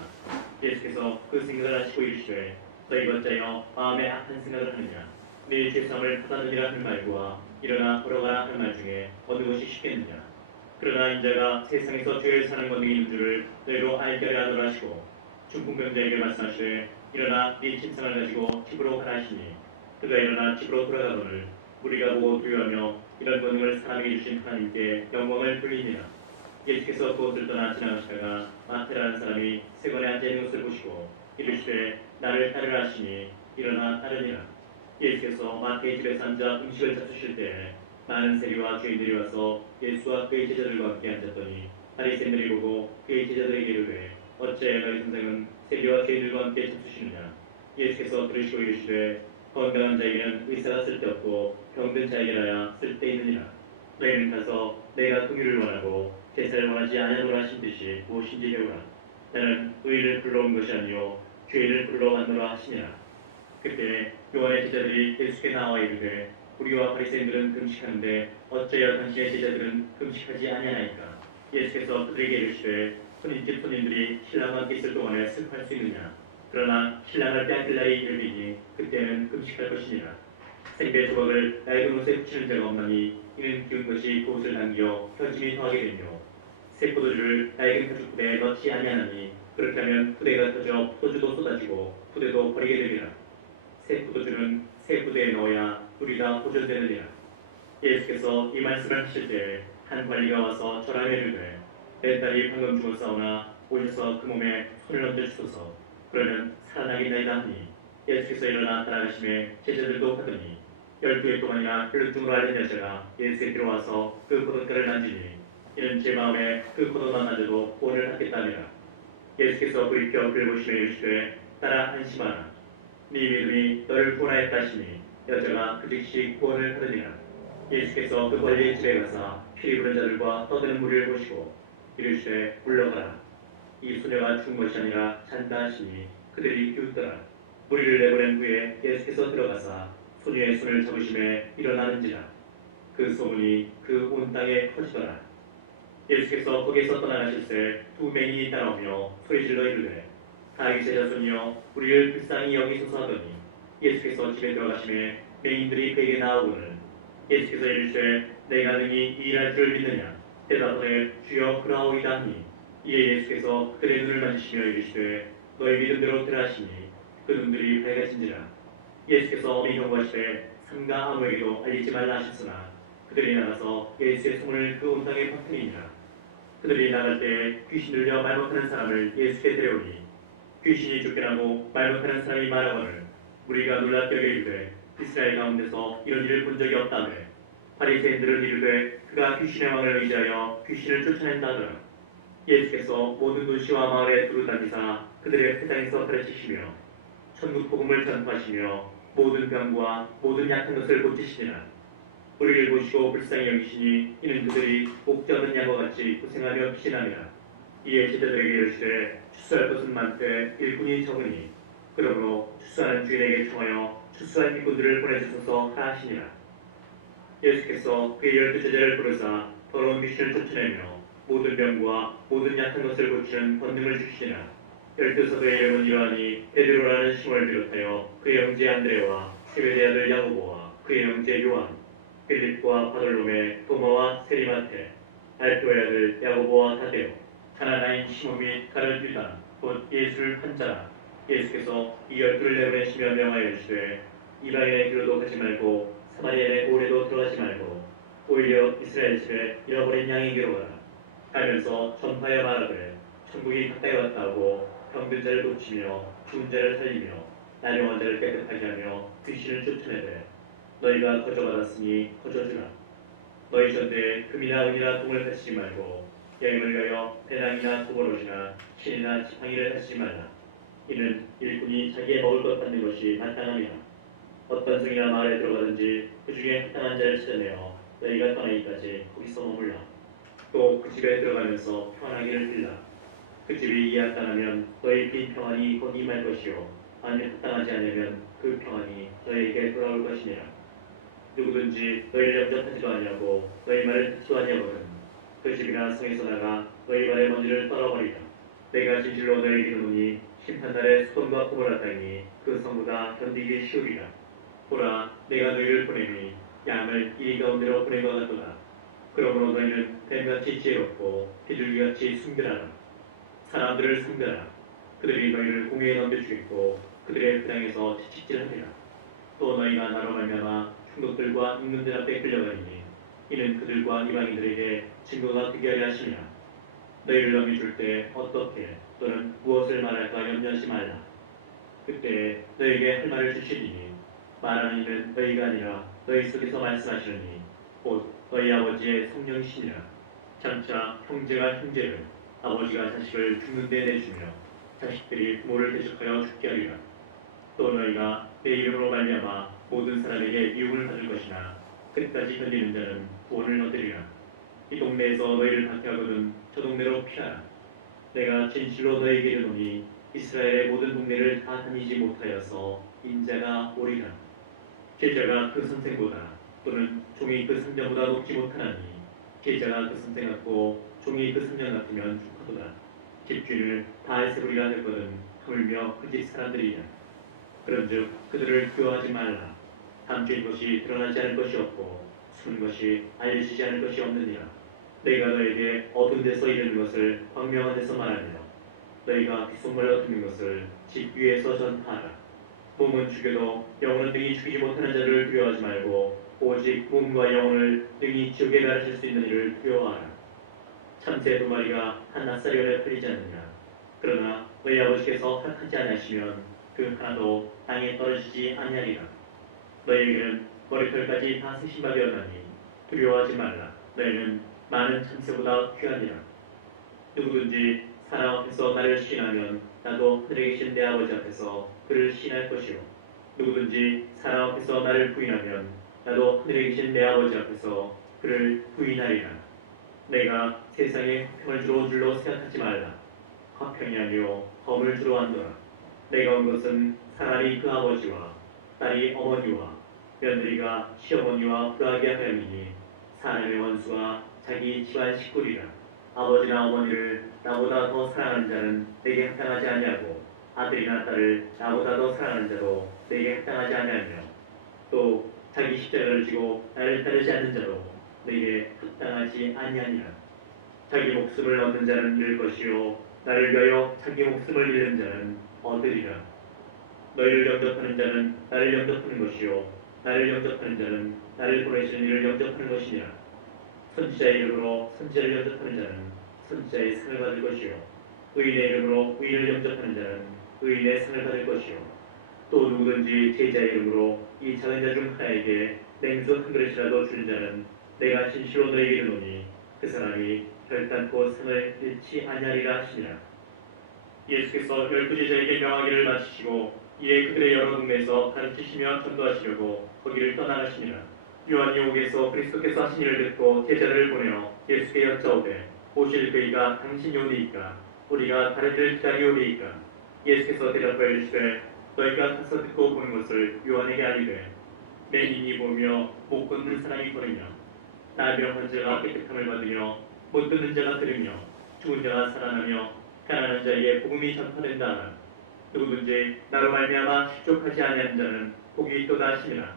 예수께서 그 생각을 하시고 이르시되 너희 것자여 마음에 악한 생각을 하느냐 네 죄 사함을 받았느니라 할 말과 일어나 걸어가라 할 말 중에 어느 것이 쉽겠느냐. 그러나 인자가 세상에서 죄를 사는 권능이 있는 줄을 너희로 알게 하도록 하시고 중풍병자에게 말씀하시되 일어나 네 침상을 가지고 집으로 가라 하시니 그가 일어나 집으로 돌아가거늘 우리가 보고 두려워하며 이런 권능을 사람에게 주신 하나님께 영광을 돌리니라. 예수께서 그곳을 떠나 지나가시다가 마태라는 사람이 세관에 앉아 있는 것을 보시고 이르시되 나를 따르라 하시니 일어나 따르니라. 예수께서 마태의 집에서 앉아 음식을 잡수실 때에 많은 세리와 죄인들이 와서 예수와 그의 제자들과 함께 앉았더니 바리새인들이 보고 그의 제자들에게 이르되 어찌하여 너희 선생은 세리와 죄인들과 함께 잡수시느냐. 예수께서 들으시고 이르시되 건강한 자에게는 의사가 쓸데없고 병든 자에게라야 쓸데있느니라. 너희는 가서 내가 긍휼을 원하고 제사를 원하지 아니하노라 하신 듯이 무엇인지 배우라. 나는 의인을 불러온 것이 아니요 죄인을 불러왔노라 하시니라. 그때 요한의 제자들이 예수께 나와 이르되 우리와 바리새인들은 금식하는데 어찌하여 당신의 제자들은 금식하지 아니하나이까. 예수께서 그들에게 이르시되 손님집 손님들이 신랑과 함께 있을 동안에 슬퍼할 수 있느냐. 그러나 신랑을 빼앗길 날이 이르리니 그때는 금식할 것이니라. 생배 조각을 낡은 옷에 붙이는 자가 없나니 이는 기운 것이 그 옷을 당겨 펴짐이 더하게 되며 새 포도주를 낡은 가죽 부대에 넣지 아니하나니 그렇게 하면 부대가 터져 포도주도 쏟아지고 부대도 버리게 되리라. 새 포도주는 새 부대에 넣어야 둘이 다 보존되느니라. 예수께서 이 말씀을 하실 때 한 관리가 와서 저라며 이르되 내 딸이 방금 죽었사오나 오셔서 그 몸에 손을 얹어 주소서. 그러면 살아나겠나이다 하니 예수께서 일어나 따라가시매 제자들도 가더니 12일 동안이나 혈루증으로 앓은 여자가 예수에 들어와서 그 포도가를 만지니 이는 제 마음에 그 포도만 만져도 구원을 받겠다 하니라. 예수께서 그의 뼈를 보시며 이르시되 따라 안심하라. 네 믿음이 너를 구원하였다 하시니 여자가 그 즉시 구원을 받으니라. 예수께서 그 관리의 집에 가사 피리 부는 자들과 떠드는 무리를 보시고 이르시되 물러가라. 이 소녀가 죽은 것이 아니라 잔다 하시니 그들이 비웃더라. 무리를 내보낸 후에 예수께서 들어가사 소녀의 손을 잡으심에 일어나는지라. 그 소문이 그 온 땅에 퍼지더라. 예수께서 거기서 떠나가실새 두 맹인이 따라오며 소리질러 이르되 다윗의 자손이여 우리를 불쌍히 여기소서 하더니 예수께서 집에 들어가심에 맹인들이 그에게 나아오거늘 예수께서 이르시되 내가 능히 이 일할 줄 믿느냐. 대답하되 주여 그러하오이다 하니 이에 예수께서 그들의 눈을 만지시며 이르시되 너희 믿음대로 되라 하시니 그 눈들이 밝아진지라. 예수께서 어미 경고하시되 삼가 아무에게도 알리지 말라 하셨으나 그들이 나가서 예수의 소문을 그 온 땅에 퍼뜨리니라. 그들이 나갈 때에 귀신 들려 말 못하는 사람을 예수께 데려오니 귀신이 쫓겨나고 말 못하는 사람이 말하거늘 우리가 놀랍게 여겨 이르되 이스라엘 가운데서 이런 일을 본 적이 없다며 바리새인들은 이르되 그가 귀신의 왕을 의지하여 귀신을 쫓아낸다 하더라. 예수께서 모든 도시와 마을에 두루 다니사 그들의 회당에서 가르치시며 천국 복음을 전파하시며 모든 병과 모든 약한 것을 고치시니라. 우리를 보시고 불쌍히 여기시니 이는 그들이 목자 없는 양과 같이 고생하며 피신함이라. 이에 제자들에게 이르시되 추수할 것은 많되 일꾼이 적으니 그러므로 추수하는 주인에게 청하여 추수할 일꾼들을 보내주소서 하시니라. 예수께서 그의 12제자를 부르사 더러운 귀신을 쫓아내며 모든 병과 모든 약한 것을 고치는 권능을 주시니라. 12사도의 이름은 이러하니 베드로라는 시몬을 비롯하여 그의 형제 안드레와 세베대 아들 야고보와 그의 형제 요한, 빌립과 바돌로메, 도마와 세리마테, 알페오의 아들 야고보와 다데오, 가나나인 시몬 및 가룟 유다, 곧 예수를 판자라. 예수께서 이 12를 내보내시며 명하여 이르시되 이방인의 길로도 가지 말고 사마리아의 고을에도 들어가지 말고 오히려 이스라엘 집에 잃어버린 양의 길로 가라. 가면서 전파하여 말하되 천국이 가까이 왔다 하고 병든 자를 고치며 죽은 자를 살리며 나령한 자를 깨끗하게 하며 귀신을 쫓아내되 너희가 거저받았으니 거저주라. 너희 전대에 금이나 은이나 동을 가지지 말고 여행을 위하여 배낭이나 두버롯이나 신이나 지팡이를 가지지 말라. 이는 일꾼이 자기의 먹을 것 받는 것이 마땅함이라. 어떤 성이나 마을에 들어가든지 그 중에 합당한 자를 찾아내어 너희가 떠나기까지 거기서 머물라. 또 그 집에 들어가면서 평안하기를 빌라. 그 집이 이에 합당하면 너희 빈 평안이 곧 임할 것이요 만일 합당하지 않으면 그 평안이 너희에게 돌아올 것이니라. 누구든지 너희를 영접하지도 아니하고 너희 말을 듣지도 아니하거든 그 집이나 성에서 나가 너희 발의 먼지를 떨어버리라. 내가 진실로 너희에게 이르노니 심판날에 소돔과 고모라 땅이 그 성보다 견디기 쉬우리라. 보라, 내가 너희를 보내니 양을 이리 가운데로 보낸 것 같도다. 그러므로 너희는 뱀같이 지혜롭고 비둘기같이 순결하라. 사람들을 섬겨라. 그들이 너희를 공회에 넘겨주겠고 그들의 그 땅에서 채찍질하리라. 또 너희가 나로 말미암아 충독들과 임금들 앞에 끌려가리니 이는 그들과 이방인들에게 증거가 되게 하려 하시니라. 너희를 넘겨줄 때 어떻게 또는 무엇을 말할까 염려하지 말라. 그때 너희에게 할 말을 주시리니 말하는 이는 너희가 아니라 너희 속에서 말씀하시느니 곧 너희 아버지의 성령이시니라. 장차 형제가 형제를 아버지가 자식을 죽는 데 내주며 자식들이 부모를 대적하여 죽게 하리라. 또 너희가 내 이름으로 말미암아 모든 사람에게 미움을 받을 것이나 끝까지 견디는 자는 구원을 얻으리라. 이 동네에서 너희를 박해하거든 저 동네로 피하라. 내가 진실로 너희에게 이르노니 이스라엘의 모든 동네를 다 다니지 못하여서 인자가 오리라. 제자가 그 선생보다 또는 종이 그 선장보다 높지 못하나니 제자가 그 선생 같고 종이 그 선장 같으면 축하도다. 집주인을 바알세불이라 했거든 하물며 그 집 사람들이냐. 그런즉 그들을 교화하지 말라. 감추인 것이 드러나지 않을 것이 없고 숨은 것이 알려지지 않을 것이 없느니라. 너희가 너에게 어두운 데서 이르는 것을 광명한 데서 말하며 너희가 귓속말로 듣는 것을 집 위에서 전파하라. 몸은 죽여도 영혼은 능히 죽이지 못하는 자를 두려워하지 말고 오직 몸과 영혼을 능히 지옥에 가르칠 수 있는 이를 두려워하라. 참새 2마리가 한 낫사리온에 풀리지 않느냐. 그러나 너희 아버지께서 허락하지 아니하시면 그 하나도 땅에 떨어지지 아니하리라. 너희에게는 머리털까지 다 세신 바 되었나니 두려워하지 말라. 너희는 많은 참새보다 귀하니라. 누구든지 사람 앞에서 나를 시인하면 나도 하늘에 계신 내 아버지 앞에서 그를 시인할 것이요 누구든지 사람 앞에서 나를 부인하면 나도 하늘에 계신 내 아버지 앞에서 그를 부인하리라. 내가 세상에 화평을 주러 온 줄로 생각하지 말라. 화평이 아니요 검을 주러 왔노라. 내가 온 것은 사람이 그 아버지와 딸이 어머니와 며느리가 시어머니와 불화하게 하였으니 사람의 원수가 자기 집안 식구리라. 아버지나 어머니를 나보다 더 사랑하는 자는 내게 합당하지 아니하고 아들이나 딸을 나보다 더 사랑하는 자도 내게 합당하지 아니하며 또 자기 십자가를 지고 나를 따르지 않는 자도 내게 합당하지 아니하니라. 자기 목숨을 얻는 자는 잃을 것이요 나를 위하여 자기 목숨을 잃는 자는 얻으리라. 너희를 영접하는 자는 나를 영접하는 것이요 나를 영접하는 자는 나를 보내시는 이를 영접하는 것이니라. 선지자의 이름으로 선지자를 영접하는 자는 선지자의 상을 받을 것이요 의인의 이름으로 의인을 영접하는 자는 의인의 상을 받을 것이요 또 누구든지 제자의 이름으로 이 작은 자 중 하나에게 냉수 한 그릇이라도 주는 자는 내가 진실로 너희에게 이르노니 그 사람이 결단코 상을 잃지 아니하리라 하시니라. 예수께서 12 제자에게 명하기를 마치시고 이에 그들의 여러 동네에서 가르치시며 전도하시려고 거기를 떠나가시니라. 요한이 옥에서 그리스도께서 하신 일을 듣고 제자들을 보내어 예수께 여짜오되 오실 그이가 당신이 오리이까 우리가 다른 기다리오리이까. 예수께서 대답하여 이르시되 너희가 가서 듣고 보는 것을 요한에게 알리되 맹인이 보며 못 걷는 사람이 걸으며 나병 환자가 깨끗함을 받으며 못 듣는 자가 들으며 죽은 자가 살아나며 가난한 자에게 복음이 전파된다 하라. 누구든지 나로 말미암아 실족하지 아니하는 자는 복이 있도다 하시니라.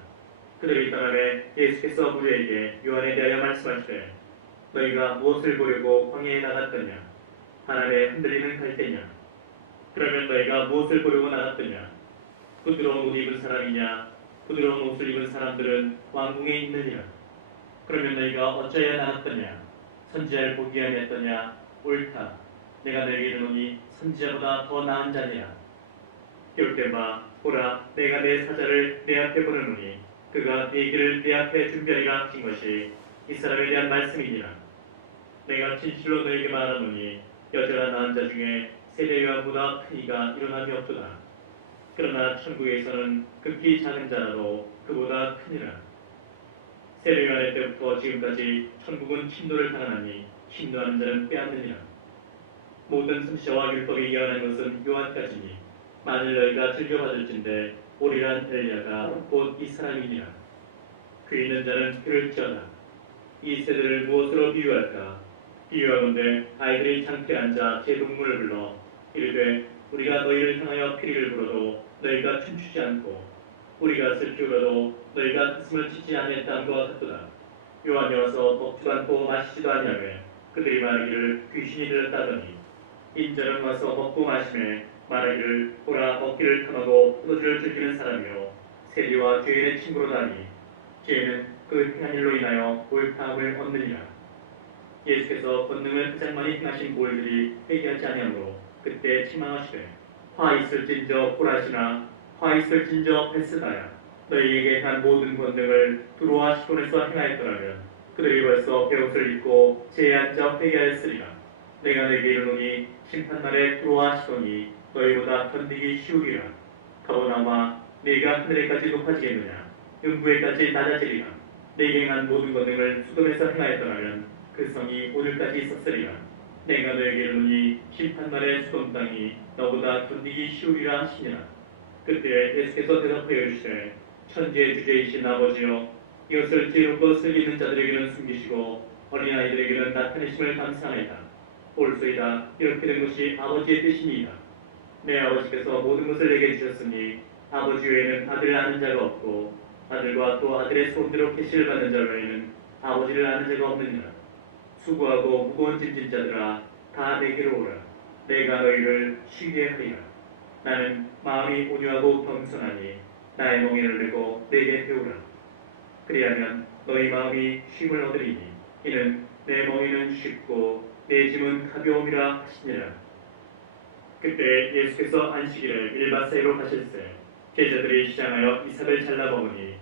그들이 떠나매 예수께서 무리에게 요한에 대하여 말씀하시되 너희가 무엇을 보려고 광야에 나갔더냐? 바람에 흔들리는 갈대냐? 그러면 너희가 무엇을 보려고 나갔더냐? 부드러운 옷 입은 사람이냐? 부드러운 옷을 입은 사람들은 왕궁에 있느니라. 그러면 너희가 어찌하여 나갔더냐? 선지자를 보기 아니했더냐? 옳다. 내가 너희에게 이르노니 선지자보다 더 나은 자니라. 이럴 때마 보라 내가 내 사자를 내 앞에 보내노니 그가 네 길을 내 앞에 준비하리라 하신 것이 이 사람에 대한 말씀이니라. 내가 진실로 너에게 말하노니 여자가 낳은 자 중에 세례 요한보다 큰 이가 일어남이 없도다. 그러나 천국에서는 극히 작은 자라도 그보다 크니라. 세례 요한의 때부터 지금까지 천국은 침노를 당하나니 침노하는 자는 빼앗느니라. 모든 선지자와 율법이 예언한 것은 요한까지니 만일 너희가 즐겨받을진대 오리란 엘리야가 곧 이 사람이니라. 귀 있는 자는 들을지어다. 이 세대를 무엇으로 비유할까? 비유하건대 아이들이 장터에 앉아 제 동물을 불러 이르되 우리가 너희를 향하여 피리를 불어도 너희가 춤추지 않고 우리가 슬피 울어도 너희가 가슴을 치지 아니했다함과 같도다. 요한이 와서 먹지도 않고 마시지도 아니하며 그들이 말하기를 귀신이 들렸다더니 인자는 와서 먹고 마시매 말하기를 보라 먹기를 탐하고 포도주를 즐기는 사람이요 세리와 죄인의 친구로다니 죄인은 그 행한 일로 인하여 옳다함을 얻느니라. 예수께서 권능을 가장 많이 행하신 보일들이 회개하지 아니하므로 그때 책망하시되 화 있을진저 코라시나 화 있을진저 베스다야. 너희에게 한 모든 권능을 두로와 시돈에서 행하였더라면 그들이 벌써 배옷을 입고 제에 앉아 회개하였으리라. 내가 너희에게 이르노니 심판날에 두로와 시돈이 너희보다 견디기 쉬우리라. 가버나마 네가 하늘에까지 높아지겠느냐? 음부에까지 낮아지리라. 내게 행한 모든 권능을 수돈에서 행하였더라면 그 성이 오늘까지 있었으리라. 내가 너에게 이르노니 심판날에 수돈 땅이 너보다 견디기 쉬우리라 하시니라. 그때 예수께서 대답하여 이르시되 천지의 주제이신 아버지여 이것을 지혜롭고 슬기는 자들에게는 숨기시고 어린아이들에게는 나타내심을 감사하나이다. 옳소이다. 이렇게 된 것이 아버지의 뜻이니이다. 내 아버지께서 모든 것을 내게 주셨으니 아버지 외에는 아들을 아는 자가 없고 아들과 또 아들의 소원대로 계시를 받는 자 외에는 아버지를 아는 자가 없느니라. 수고하고 무거운 짐진 자들아 다 내게로 오라. 내가 너희를 쉬게 하리라. 나는 마음이 온유하고 겸손하니 나의 멍에를 메고 내게 배우라. 그리하면 너희 마음이 쉼을 얻으리니 이는 내 멍에는 쉽고 내 짐은 가벼움이라 하시니라. 그때 예수께서 안식일에 밀밭 사이로 가실새 제자들이 시장하여 이삭을 잘라 먹으니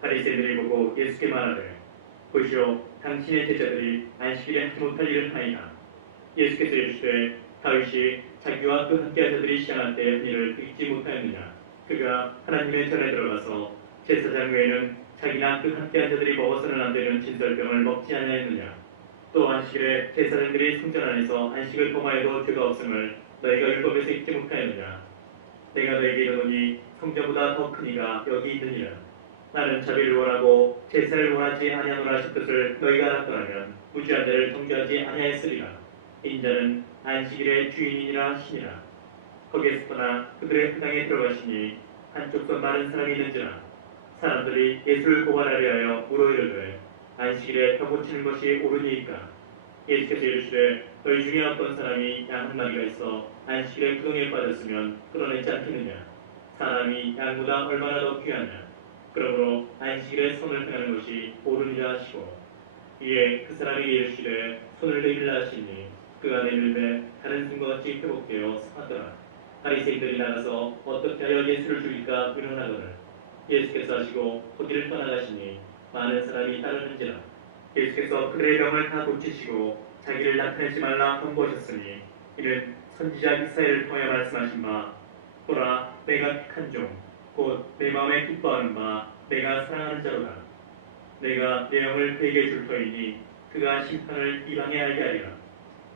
바리새인들이 보고 예수께 말하되 보시오 당신의 제자들이 안식일에 하지 못할 일을 하이나. 예수께서 이르시되 다윗이 자기와 그 함께한 자들이 시장할 때 한 일을 읽지 못하였느냐. 그가 하나님의 전에 들어가서 제사장 외에는 자기나 그 함께한 자들이 먹어서는 안 되는 진설병을 먹지 아니하였느냐. 또 안식일에 제사장들이 성전 안에서 안식을 범하여도 죄가 없음을 너희가 율법에서 읽지 못하였느냐. 내가 너희에게 이르노니 성전보다 더 큰 이가 여기 있느니라. 나는 자비를 원하고 제사를 원하지 아니하노라 하셨듯을 너희가 알았더라면 무죄한 자를 정죄하지 아니하였으리라. 인자는 안식일의 주인이니라 하시니라. 거기에서 떠나 그들의 회당에 들어가시니 한쪽 손 마른 사람이 있는지라. 사람들이 예수를 고발하려 하여 물어 이르되 안식일에 벼 고치는 것이 옳으니이까. 예수께서 이르시되 너희 중에 어떤 사람이 양 한 마리가 있어 안식일에 구덩이에 빠졌으면 끌어내지 않겠느냐. 사람이 양보다 얼마나 더 귀하냐. 그러므로 안식일에 손을 행하는 것이 옳으니라 하시고 이에 그 사람이 이르시되 손을 내밀라 하시니 그가 내밀되 다른 손과 같이 회복되어 성하더라. 바리새인들이 나가서 어떻게 하여 예수를 죽일까 의논하거늘 예수께서 하시고 거기를 떠나가시니 많은 사람이 따르는지라. 예수께서 그들의 병을 다 고치시고 자기를 나타내지 말라 권고하셨으니 이는 선지자 이사야를 통하여 말씀하신 바 보라, 내가 택한 종, 곧 내 마음에 기뻐하는 바, 내가 사랑하는 자로다. 내가 내 영을 그에게 줄 터이니 그가 심판을 이방에 알게 하리라.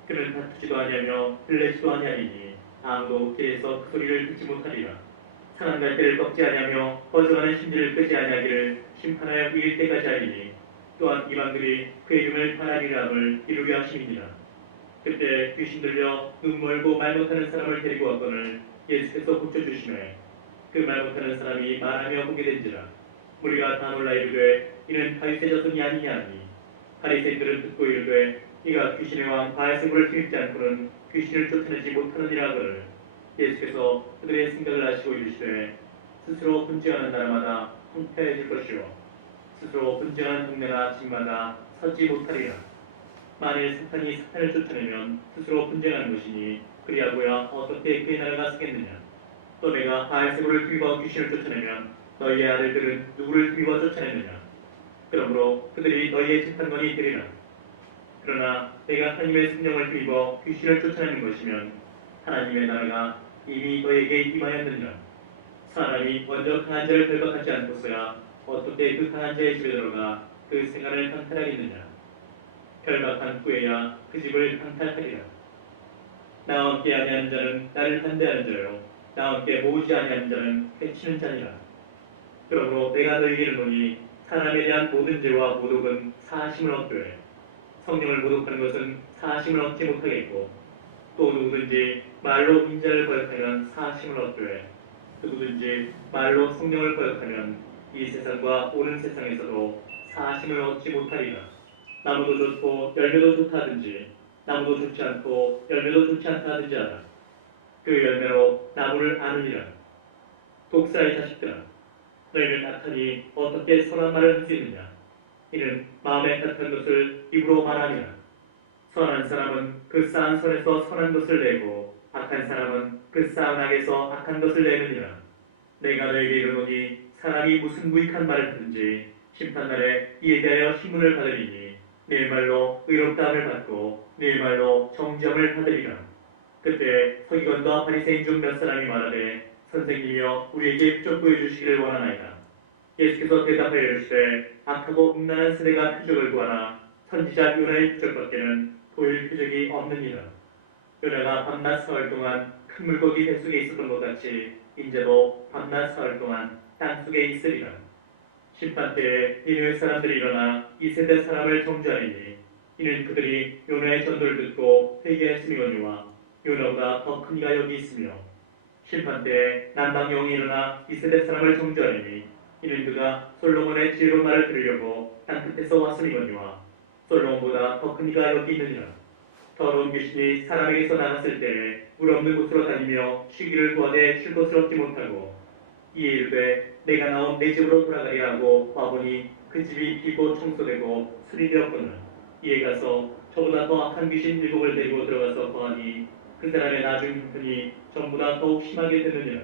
그는 다투지도 아니하며 들레지도 아니하리니 아무도 길에서 그 소리를 듣지 못하리라. 상한 갈대를 꺾지 아니하며 꺼져가는 심지를 끄지 아니하기를 심판하여 이길 때까지 하리니 또한 이방들이 그 이름을 바라리라함을 이루려 하심이니라. 그때 귀신 들려 눈 멀고 말 못하는 사람을 데리고 왔거늘 예수께서 고쳐주시매 그 말 못하는 사람이 말하며 보게 된지라. 우리가 다 놀라 이르되 이는 다윗의 자손이 아니냐 하니 바리새인들은 듣고 이르되 이가 귀신의 왕 바알세불을 tim입지 않고는 귀신을 쫓아내지 못하느니라 하거늘 예수께서 그들의 생각을 아시고 이르시되 스스로 분쟁하는 나라마다 황폐해질 것이요 스스로 분쟁하는 동네나 집마다 서지 못하리라. 만일 사탄이 사탄을 쫓아내면 스스로 분쟁하는 것이니 그리하고야 어떻게 그의 나라가 서겠느냐. 또 내가 바알세불을 tim입어 귀신을 쫓아내면 너희의 아들들은 누구를 tim입어 쫓아내느냐. 그러므로 그들이 너희의 재판관이 되리라. 그러나 내가 하나님의 성령을 힘입어 귀신을 쫓아내는 것이면 하나님의 나라가 이미 너에게 임하였느니라. 사람이 먼저 강한 자를 결박하지 않고서야 어떻게 그 강한 자의 집에 들어가 그 생활을 강탈하겠느냐. 결박한 후에야 그 집을 강탈하리라. 나와 함께 아니하는 자는 나를 반대하는 자요 나와 함께 모으지 아니하는 자는 해치는 자니라. 그러므로 내가 너희에게 이르노니 사람에 대한 모든 죄와 모독은 사하심을 얻되 성령을 모독하는 것은 사하심을 얻지 못하겠고 또 누구든지 말로 인자를 거역하면 사하심을 얻되 누구든지 말로 성령을 거역하면 이 세상과 오는 세상에서도 사하심을 얻지 못하리라. 나무도 좋고 열매도 좋다 하든지 나무도 좋지 않고 열매도 좋지 않다 하든지 하라. 그 열매로 나무를 아느니라. 독사의 자식들아, 너희는 악하니 어떻게 선한 말을 할 수 있느냐. 이는 마음에 착한 것을 입으로 말하니라. 선한 사람은 그 쌓은 선에서 선한 것을 내고 악한 사람은 그 쌓은 악에서 악한 것을 내느니라. 내가 너에게 이르노니 사람이 무슨 무익한 말을 하든지 심판날에 이에 대하여 신문을 받으리니 네 말로 의롭다함을 받고 네 말로 정죄함을 받으리라. 그때 서기관과 바리새인 중 몇 사람이 말하되 선생님이여 우리에게 표적 보여주시기를 원하나이다. 예수께서 대답하여 이르시되 악하고 음란한 세대가 표적을 구하나 선지자 요나의 표적밖에는 보일 표적이 없느니라. 요나가 밤낮 사흘 동안 큰 물고기 뱃속에 있었던 것 같이 인자도 밤낮 사흘 동안 땅속에 있으리라. 심판 때에 니느웨 사람들이 일어나 이 세대 사람을 정죄하리니 이는 그들이 요나의 전도를 듣고 회개했음이거니와 요나보다 더 큰 이가 여기 있으며 심판 때에 남방 영이 일어나 이 세대 사람을 정죄하리니 이는 그가 솔로몬의 지혜로운 말을 들으려고 땅끝에서 왔음이거니와 솔로몬보다 더 큰 이가 여기 있느니라. 더러운 귀신이 사람에게서 나갔을 때에 물 없는 곳으로 다니며 쉬기를 구하되 쉴 곳을 얻지 못하고 이에 이르되 내가 나온 내 집으로 돌아가리라 하고 와보니 그 집이 비고 청소되고 수리되었거늘 이에 가서 저보다 더 악한 귀신 7을 데리고 들어가서 거하니 그 사람의 나중 형편이 전보다 더욱 심하게 되느니라.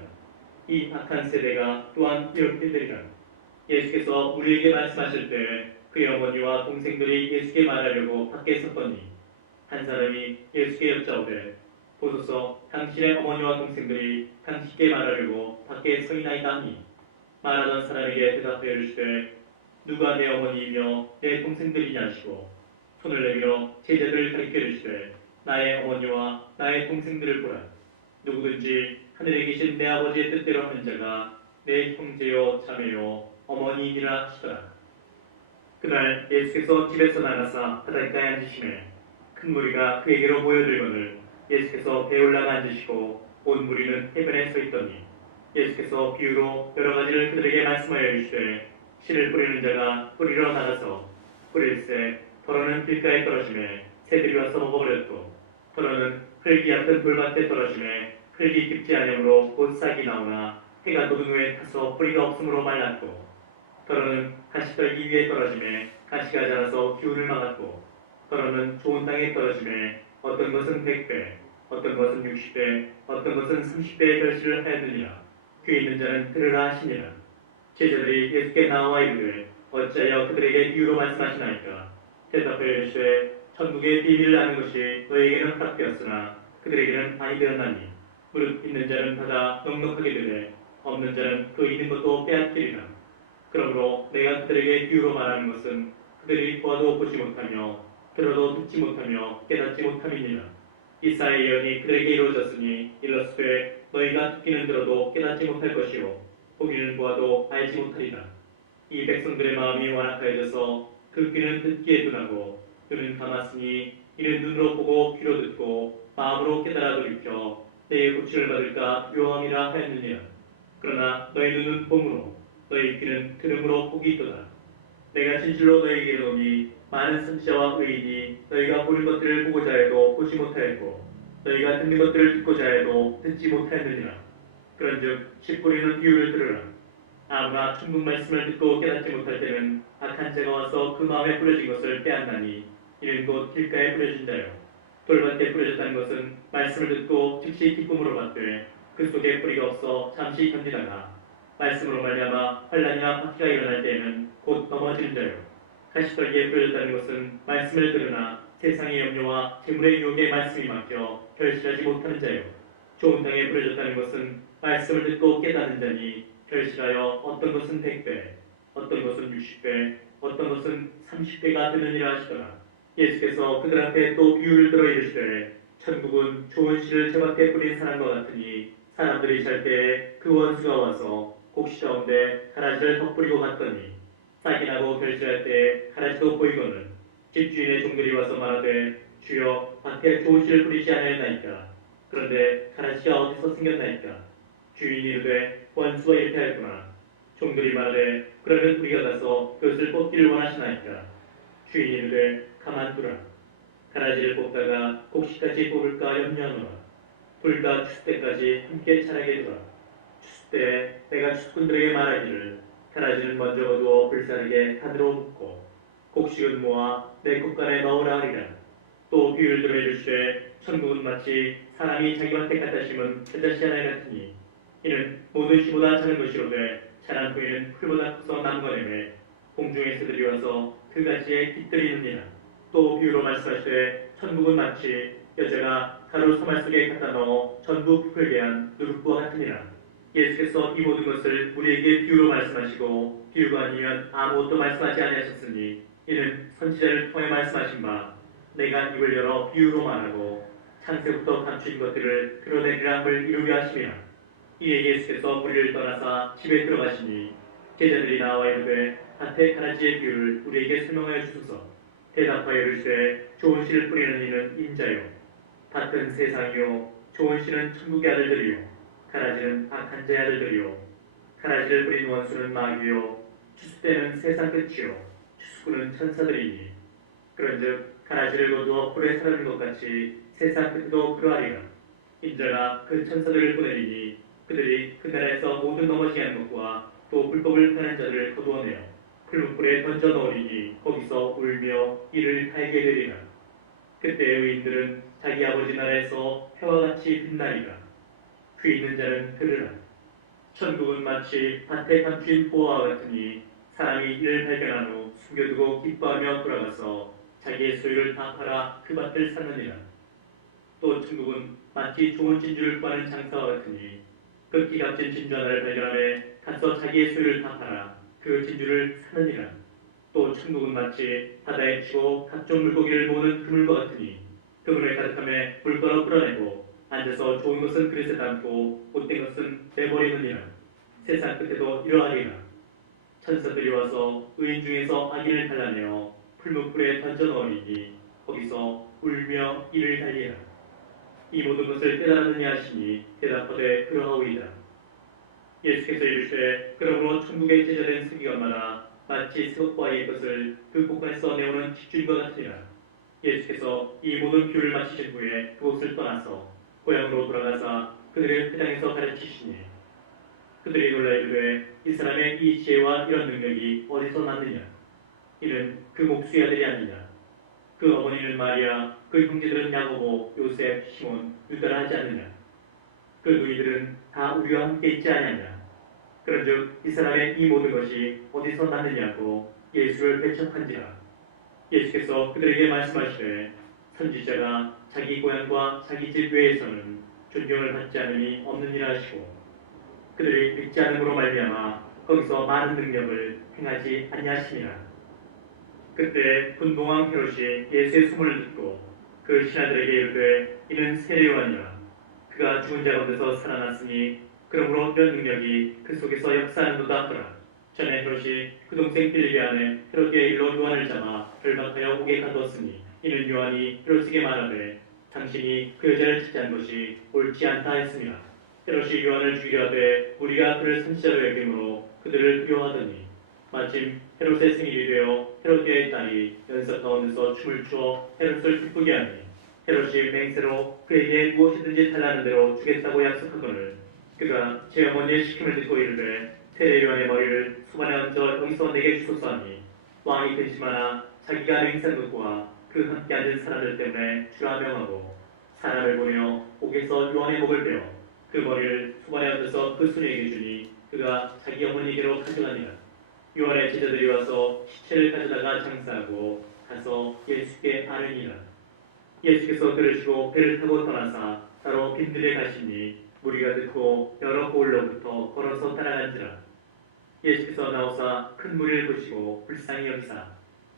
이 악한 세대가 또한 이렇게 되리라. 예수께서 우리에게 말씀하실 때 그의 어머니와 동생들이 예수께 말하려고 밖에 섰더니 한 사람이 예수께 여짜오되 보소서 당신의 어머니와 동생들이 당신께 말하려고 밖에 서 있나이다 하니 말하던 사람에게 대답하여 이르시되 누가 내 어머니이며 내 동생들이냐 하시고 손을 내밀어 제자들을 가리켜 이르시되 나의 어머니와 나의 동생들을 보라. 누구든지 하늘에 계신 내 아버지의 뜻대로 하는 자가 내 형제요 자매요 어머니이니라 하시더라. 그날 예수께서 집에서 나가사 바닷가에 앉으시매 큰 무리가 그에게로 모여들거늘 예수께서 배에 올라가 앉으시고 온 무리는 해변에 서 있더니 예수께서 비유로 여러 가지를 그들에게 말씀하여 이르시되 씨를 뿌리는 자가 뿌리러 나가서 뿌릴새 더러는 길가에 떨어지매 새들이 와서 먹어버렸고 더러는 흙이 얕은 돌밭에 떨어지매 흙이 깊지 아니하므로 곧 싹이 나오나 해가 돋은 후에 타서 뿌리가 없으므로 말랐고 더러는 가시떨기 위에 떨어지매 가시가 자라서 기운을 막았고 더러는 좋은 땅에 떨어지매 어떤 것은 100배 어떤 것은 60배 어떤 것은 30배의 결실을 하였느니라. 귀에 있는 자는 들으라 하시니라. 제자들이 예수께 나와 이르되 어찌하여 그들에게 비유로 말씀하시나이까. 대답하여 이르시되 천국의 비밀을 아는 것이 너희에게는 허락되었으나 그들에게는 아니 되었나니 무릇 있는 자는 받아 넉넉하게 되되 없는 자는 그 있는 것도 빼앗기리라. 그러므로 내가 그들에게 비유로 말하는 것은 그들이 보아도 보지 못하며 들어도 듣지 못하며 깨닫지 못함이니라. 이사야의 예언이 그들에게 이루어졌으니 일러스되 너희가 듣기는 들어도 깨닫지 못할 것이요 보기는 보아도 알지 못하리라. 이 백성들의 마음이 완악하여져서 그 귀는 듣기에 둔하고 눈은 감았으니 이는 눈으로 보고 귀로 듣고 마음으로 깨달아 돌이켜 내의 고침을 받을까 두려워함이라 하였느니라. 그러나 너희 눈은 봄으로 너희 귀는 들음으로 복이 있도다. 내가 진실로 너희에게 이르노니 많은 선지자와 의인이 너희가 보는 것들을 보고자 해도 보지 못하였고 너희가 듣는 것들을 듣고자 해도 듣지 못하였느니라. 그런즉 십부리는 비유를 들으라. 아무나 천국 말씀을 듣고 깨닫지 못할 때는 악한 자가 와서 그 마음에 뿌려진 것을 빼앗나니 이는 곧 길가에 뿌려진 자요 돌밭에 뿌려졌다는 것은 말씀을 듣고 즉시 기쁨으로 받되 그 속에 뿌리가 없어 잠시 견디다가 말씀으로 말미암아 환난이나 박해가 일어날 때에는 곧 넘어지는 자요 가시떨기에 뿌려졌다는 것은 말씀을 들으나 세상의 염려와 재물의 유혹에 말씀이 막혀 결실하지 못하는 자요 좋은 땅에 뿌려졌다는 것은 말씀을 듣고 깨닫는 자니 결실하여 어떤 것은 100배, 어떤 것은 60배, 어떤 것은 30배가 되느니라 하시더라. 예수께서 그들 앞에 또 비유를 들어 이르시되 천국은 좋은 씨를 제밭에 뿌린 사람과 같으니 사람들이 잘 때에 그 원수가 와서 곡식 가운데 가라지를 덧뿌리고 갔더니 싹이 나고 결실할 때에 가라지도 보이거늘 집주인의 종들이 와서 말하되 주여 밭에 좋은 씨를 뿌리지 아니하였나이까 그런데 가라지가 어디서 생겼나이까 주인이 이르되 원수가 이렇게 하였구나. 종들이 말하되 그러면 우리가 가서 그것을 뽑기를 원하시나이까. 주인이 이르되 가만두라. 가라지를 뽑다가 곡식까지 뽑을까 염려하노라. 둘 다 추수 때까지 함께 자라게 두라. 추수 때에 내가 추수꾼들에게 말하기를 가라지는 먼저 거두어 불사르게 가드로 붓고 곡식은 모아 내 穀간에 넣으라 하리라. 또 비유를 들어 이르시되 천국은 마치 사람이 자기 밭에 갖다 심은 겨자씨 하나 같으니 이는 모든 씨보다 작은 것이로되 자란 후에는 풀보다 커서 나무가 공중의 새들이 와서 그 가지에 깃들이느니라. 또 비유로 말씀하시되 천국은 마치 여자가 가루 소말 속에 갖다 넣어 전부 부풀게 한 누룩과 같으니라. 예수께서 이 모든 것을 우리에게 비유로 말씀하시고 비유가 아니면 아무것도 말씀하지 아니하셨으니 이는 선지자를 통해 말씀하신 바 내가 입을 열어 비유로 말하고 창세부터 감추인 것들을 드러내리라 함을 이루게 하심이라. 이에 예수께서 무리를 떠나사 집에 들어가시니 제자들이 나와 이르되 밭에 가라지의 비유를 우리에게 설명하여 주소서. 대답하여 이르시되 좋은 씨를 뿌리는 이는 인자요 밭은 세상이요 좋은 씨는 천국의 아들들이요 가라지는 악한 자의 아들들이요 가라지를 뿌린 원수는 마귀요 추수 때는 세상 끝이요 추수꾼은 천사들이니 그런즉 가라지를 거두어 불에 사르는 것 같이 세상 끝도 그러하리라. 인자가 그 천사들을 보내리니 그들이 그 나라에서 모든 넘어지게 하는 것과 또 불법을 펴는 자들을 거두어내어 풀무불에 던져 넣으리니 거기서 울며 이를 갈게 되리라. 그때 의인들은 자기 아버지 나라에서 해와 같이 빛나리라. 귀 있는 자는 들으라. 천국은 마치 밭에 감춘 보화와 같으니 사람이 이를 발견한 후 숨겨두고 기뻐하며 돌아가서 자기의 소유를 다 팔아 그 밭을 샀느니라. 또 천국은 마치 좋은 진주를 구하는 장사와 같으니 극히 값진 진주 하나를 발견하매 가서 자기의 소유를 다 팔아 그 진주를 사느니라. 또 천국은 마치 바다에 치고 각종 물고기를 모으는 그물과 같으니 그물에 가득함에 물건을 끌어내고 앉아서 좋은 것은 그릇에 담고 못된 것은 내버리느니라. 세상 끝에도 이러하리라. 천사들이 와서 의인 중에서 악인을 갈라내어 풀무불에 던져 넣으리니 거기서 울며 이를 갈리라. 이 모든 것을 깨달았느냐 하시니 대답하되 그러하오이다. 예수께서 이르시되 그러므로 천국의 제자된 서기관마다 마치 새옷과의 것을 그 곳간에서 내오는 집주인과 같으니라. 예수께서 이 모든 비유를 마치신 후에 그곳을 떠나서 고향으로 돌아가사 그들의 회당에서 가르치시니 그들이 놀라 이르되 이 사람의 이 지혜와 이런 능력이 어디서 났느냐. 이는 그 목수의 아들이 아니냐. 그 어머니는 마리아, 그 형제들은 야고보, 요셉, 시몬, 유다라 하지 않느냐. 그 누이들은 다 우리와 함께 있지 아니하냐. 그런즉 이 사람의 이 모든 것이 어디서 났느냐고 예수를 배척한지라. 예수께서 그들에게 말씀하시되 선지자가 자기 고향과 자기 집 외에서는 존경을 받지 않으니 없느니라 하시고 그들이 믿지 않음으로 말미암아 거기서 많은 능력을 행하지 아니하시니라. 그때 분봉왕 헤롯이 예수의 소문을 듣고 그 신하들에게 이르되 이는 세례요한이라. 그가 죽은 자 가운데서 살아났으니 그러므로 이런 능력이 그 속에서 역사하는도다 하더라. 전에 헤롯이 그 동생 빌립의 아내 헤롯의 일로 요한을 잡아 결박하여 옥에 가두었으니 이는 요한이 헤롯에게 말하되 당신이 그 여자를 찾아한 것이 옳지 않다 했습니다. 헤롯이 요한을 죽이려 하되 우리가 그를 선지자로 여김으로 그들을 두려워하더니 마침 헤롯의 생일이 되어 헤롯의 딸이 연석 가운데서 춤을 추어 헤롯을 기쁘게 하니 헤롯이 맹세로 그에게 무엇이든지 달라는 대로 주겠다고 약속하거늘 그가 제 어머니의 시킴을 듣고 이르되 세례 요한의 머리를 수반에 얹어 여기서 내게 주소서 하니 왕이 근심하나 자기가 맹세한 것과 그 함께 앉은 사람들 때문에 주라 명하고 사람을 보내어 옥에서 요한의 목을 베어 그 머리를 수반에 얹어서 그 소녀에게 주니 그가 자기 어머니에게로 가져가니라. 요한의 제자들이 와서 시체를 가져다가 장사하고 가서 예수께 아뢰니라. 예수께서 들으시고 배를 타고 떠나사 따로 빈들에 가시니 무리가 듣고 여러 고을로부터 걸어서 따라간지라. 예수께서 나오사 큰 무리를 보시고 불쌍히 여기사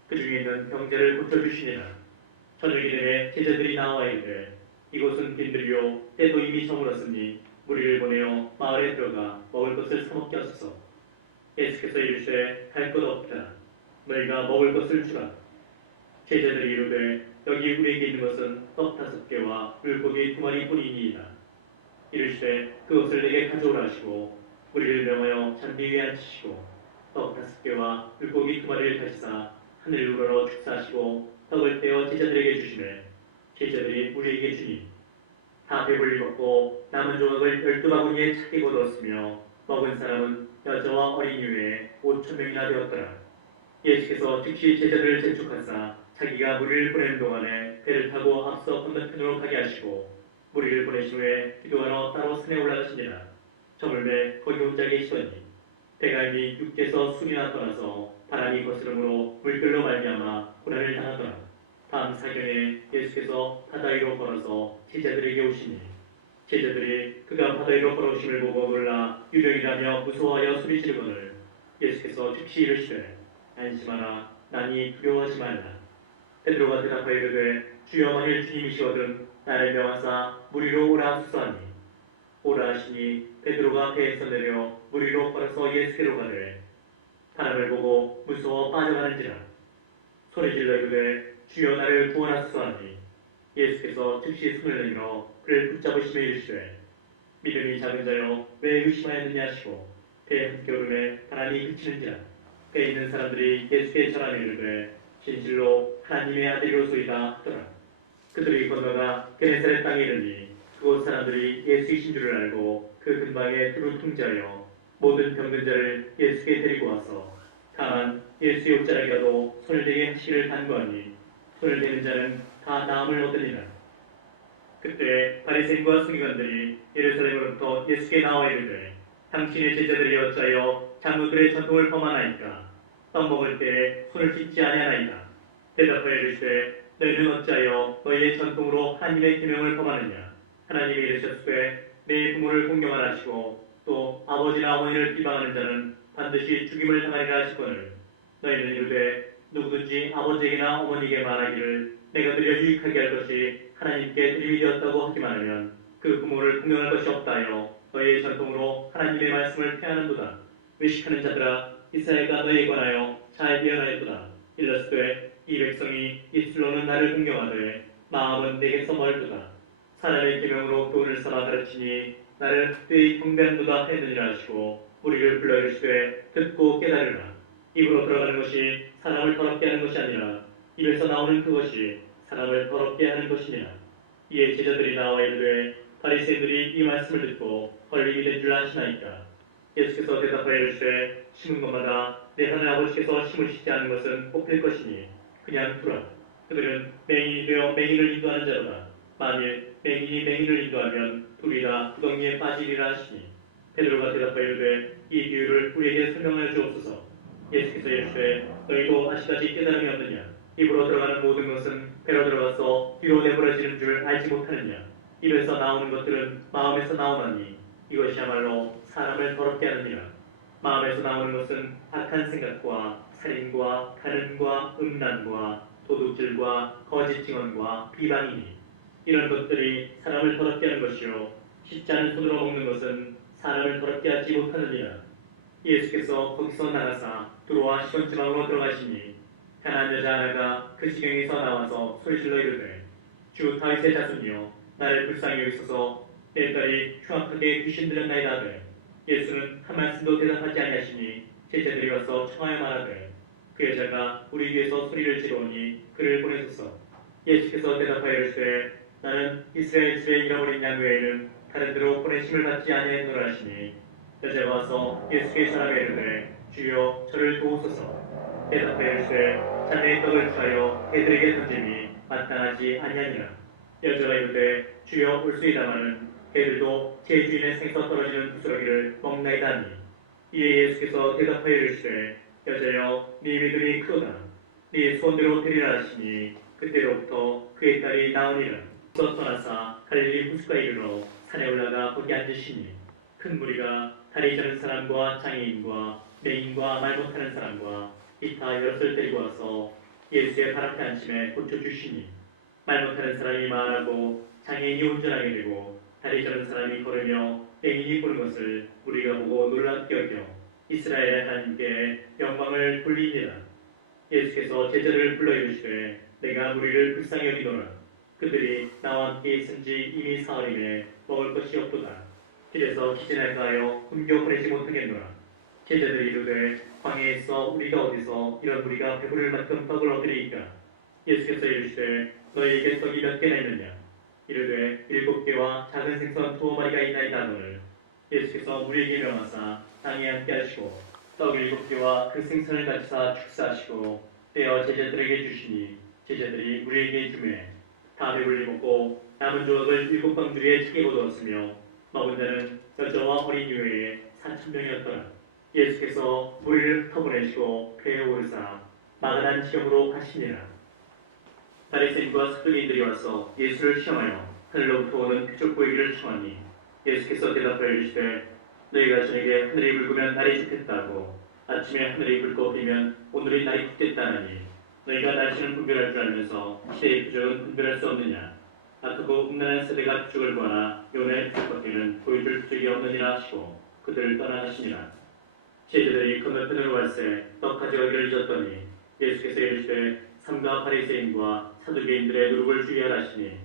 그 중에 있는 병자를 고쳐주시니라. 저녁이 되매 제자들이 나와 이르되 이곳은 빈들이요 때도 이미 저물었으니 무리를 보내어 마을에 들어가 먹을 것을 사먹게 하소서. 예수께서 이르시되 갈 것 없다. 너희가 먹을 것을 주라. 제자들이 이르되 여기 우리에게 있는 것은 떡 5개와 물고기 2마리 뿐이니이다. 이르시되 그것을 내게 가져오라 하시고 우리를 명하여 잔디 위에 앉히시고 떡 5개와 물고기 2마리를 가지사 하늘 우러러 축사하시고 떡을 떼어 제자들에게 주시매 제자들이 우리에게 주니 다 배불리 먹고 남은 조각을 12바구니에 차게 거두었으며 먹은 사람은 여자와 어린이 외에 5,000명이나 되었더라. 예수께서 즉시 제자들을 재촉하사 자기가 무리를 보내는 동안에 배를 타고 앞서 건너편으로 가게 하시고 무리를 보내신 후에 기도하러 따로 산에 올라가시니라. 저물매 거기 혼자 계시더니 배가 이미 육지에서 수리나 떠나서 바람이 거스름으로 물결로 말미암아 고난을 당하더라. 밤 사경에 예수께서 바다 위로 걸어서 제자들에게 오시니 제자들이 그가 바다 위로 걸어오심을 보고 놀라 유령이라며 무서워하여 소리지르거늘 예수께서 즉시 이르시되 안심하라 나니 두려워하지 말라. 베드로가 대답하여 이르되 주여 만일 주님이시거든 나를 명하사 무리로 오라 하소서하니 오라 하시니 베드로가 배에서 내려 무리로 걸어서 예수께로 가되 바람을 보고 무서워 빠져가는지라 소리질러 이르되 주여 나를 구원하소서하니 예수께서 즉시 손을 내밀어 그를 붙잡으시며 이르시되 믿음이 작은 자여 왜 의심하였느냐 하시고 배 한겨울에 바람이 그치는지라. 배에 있는 사람들이 예수께 절하며 이르되 진실로 하나님의 아들이로소이다 하더라. 그들이 건너가 게네사렛 땅에 이르니 그곳 사람들이 예수이신 줄을 알고 그 근방에 두루 통제하여 모든 병든 자를 예수께 데리고 와서 다만 예수의 옷자락이라도 손을 대게 하시기를 간구하니 손을 대는 자는 다 나음을 얻으니라. 그때 바리새인과 서기관들이 예루살렘으로부터 예수께 나와 이르되 당신의 제자들이 어찌하여 장로들의 전통을 범하나이까. 떡 먹을 때에 손을 씻지 아니하나이다. 대답하여 이르시되 너희는 어찌하여 너희의 전통으로 하나님의 계명을 범하느냐. 하나님이 이르셨으되 내 부모를 공경하라 하시고 또 아버지나 어머니를 비방하는 자는 반드시 죽임을 당하리라 하시거늘 너희는 이르되 누구든지 아버지에게나 어머니에게 말하기를 내가 드려 유익하게 할 것이 하나님께 드림이 되었다고 하기만 하면 그 부모를 공경할 것이 없다 하여 너희의 전통으로 하나님의 말씀을 폐하는도다. 외식하는 자들아 이스라엘과 너희에 관하여 잘 예언하였도다. 일렀으되 이 백성이 입술로는 나를 공경하되 마음은 내게서 멀도다. 사람의 계명으로 교훈을 삼아 가르치니 나를 흑되이 경배한도다 했느니라 하시고 우리를 불러 이르시되 듣고 깨달으라. 입으로 들어가는 것이 사람을 더럽게 하는 것이 아니라 입에서 나오는 그것이 사람을 더럽게 하는 것이니라. 이에 제자들이 나와 이르되 바리새인들이 이 말씀을 듣고 헐림이 된 줄 아시나이까. 예수께서 대답하여 이르시되 심은 것마다 내 하늘 아버지께서 심으시지 않은 것은 뽑힐 것이니 그냥 두라. 그들은 맹인이 되어 맹인을 인도하는 자로다. 만일 맹인이 맹인을 인도하면 둘이 다 구덩이에 빠지리라 하시니 베드로가 대답하여 이르되 이 비유를 우리에게 설명하여 주옵소서. 예수께서 이르시되 너희도 아직까지 깨달음이 없느냐. 입으로 들어가는 모든 것은 배로 들어가서 뒤로 내버려지는 줄 알지 못하느냐. 입에서 나오는 것들은 마음에서 나오나니 이것이야말로 사람을 더럽게 하느니라. 마음에서 나오는 것은 악한 생각과 살인과 간음과 음란과 도둑질과 거짓 증언과 비방이니 이런 것들이 사람을 더럽게 하는 것이요 씻지 않은 손으로 먹는 것은 사람을 더럽게 하지 못하느니라. 예수께서 거기서 나가사 두로와 시돈 지방으로 들어가시니 가난한 여자 하나가 그 지경에서 나와서 소리질러 이르되 주 다윗의 자손이여 나를 불쌍히 여기소서 내 딸이 흉악하게 귀신 들렸나이다 하되 예수는 한 말씀도 대답하지 아니하시니 제자들이 와서 청하여 말하되 그 여자가 우리 위에서 소리를 지르오니 그를 보내소서. 예수께서 대답하여 이르시되 나는 이스라엘 집에 잃어버린 양 외에는 다른 데로 보내심을 받지 아니하노라 하시니 여자가 와서 예수께 전하며 이르되 주여 저를 도우소서. 대답하여 이르시되 자네의 떡을 취하여 개들에게 던짐이 마땅하지 아니하니라. 여자가 이르되 주여 올수이다마는 개들도 제 주인의 생에서 떨어지는 부스러기를 먹나이다 하니 이에 예수께서 대답하여 이르시되 여자여 네 믿음이 크도다. 네 소원대로 되리라 하시니 그때로부터 그의 딸이 나으니라. 또 떠나사 갈릴리 호수가에 이르러 산에 올라가 거기 앉으시니 큰 무리가 다리 저는 사람과 장애인과 맹인과 말 못하는 사람과 기타 여럿을 데리고 와서 예수의 발 앞에 앉힘에 고쳐주시니 말 못하는 사람이 말하고 장애인이 운전하게 되고 다리 저는 사람이 걸으며 맹인이 보는 것을 우리가 보고 놀랍게 여겨 이스라엘의 하나님께 영광을 돌리니라. 예수께서 제자들을 불러 이르시되 내가 무리를 불쌍히 여기노라. 그들이 나와 함께 있은지 이미 사흘임에 먹을 것이 없도다. 길에서 기진을 가하여 굶겨 보내지 못하겠노라. 제자들이 이르되 광야에서 우리가 어디서 이런 무리가 배부를 만큼 떡을 얻으리이까. 예수께서 이르시되 너희에게 떡이 몇 개나 있느냐. 이르되 7개와 작은 생선 2마리가 있나이다 하거늘 예수께서 무리에게 명하사 땅에 앉게 하시고 떡 7개와 그 생선을 같이사 축사하시고 떼어 제자들에게 주시니 제자들이 무리에게 주매 다 배불리 먹고 남은 조각을 7방주리에 차게 거두었으며 먹은 자는 여자와 어린 유해에 4,000명이었더라. 예수께서 무리를 흩어보내시고 배에 오르사 마가단 지역으로 가시니라. 바리새인과 서기관들이 와서 예수를 시험하여 하늘로부터 오는 표적 보이기를 청하니 예수께서 대답하여 이르시되 너희가 저에게 하늘이 붉으면 날이 좋겠다 하고 아침에 하늘이 붉고 비면 오늘이 날이 굳겠다 하니 너희가 날씨는 분별할 줄 알면서 시대의 표적은 분별할 수 없느냐. 악하고 음란한 세대가 표적을 구하나 요나의 표적밖에는 보여줄 표적이 없느니라 하시고 그들을 떠나가시니라. 제자들이 건너편으로 갈새 떡 가져가기를 잊었더니 예수께서 이르시되 삼가 바리새인과 사두개인들의 누룩을 주의하라 하시니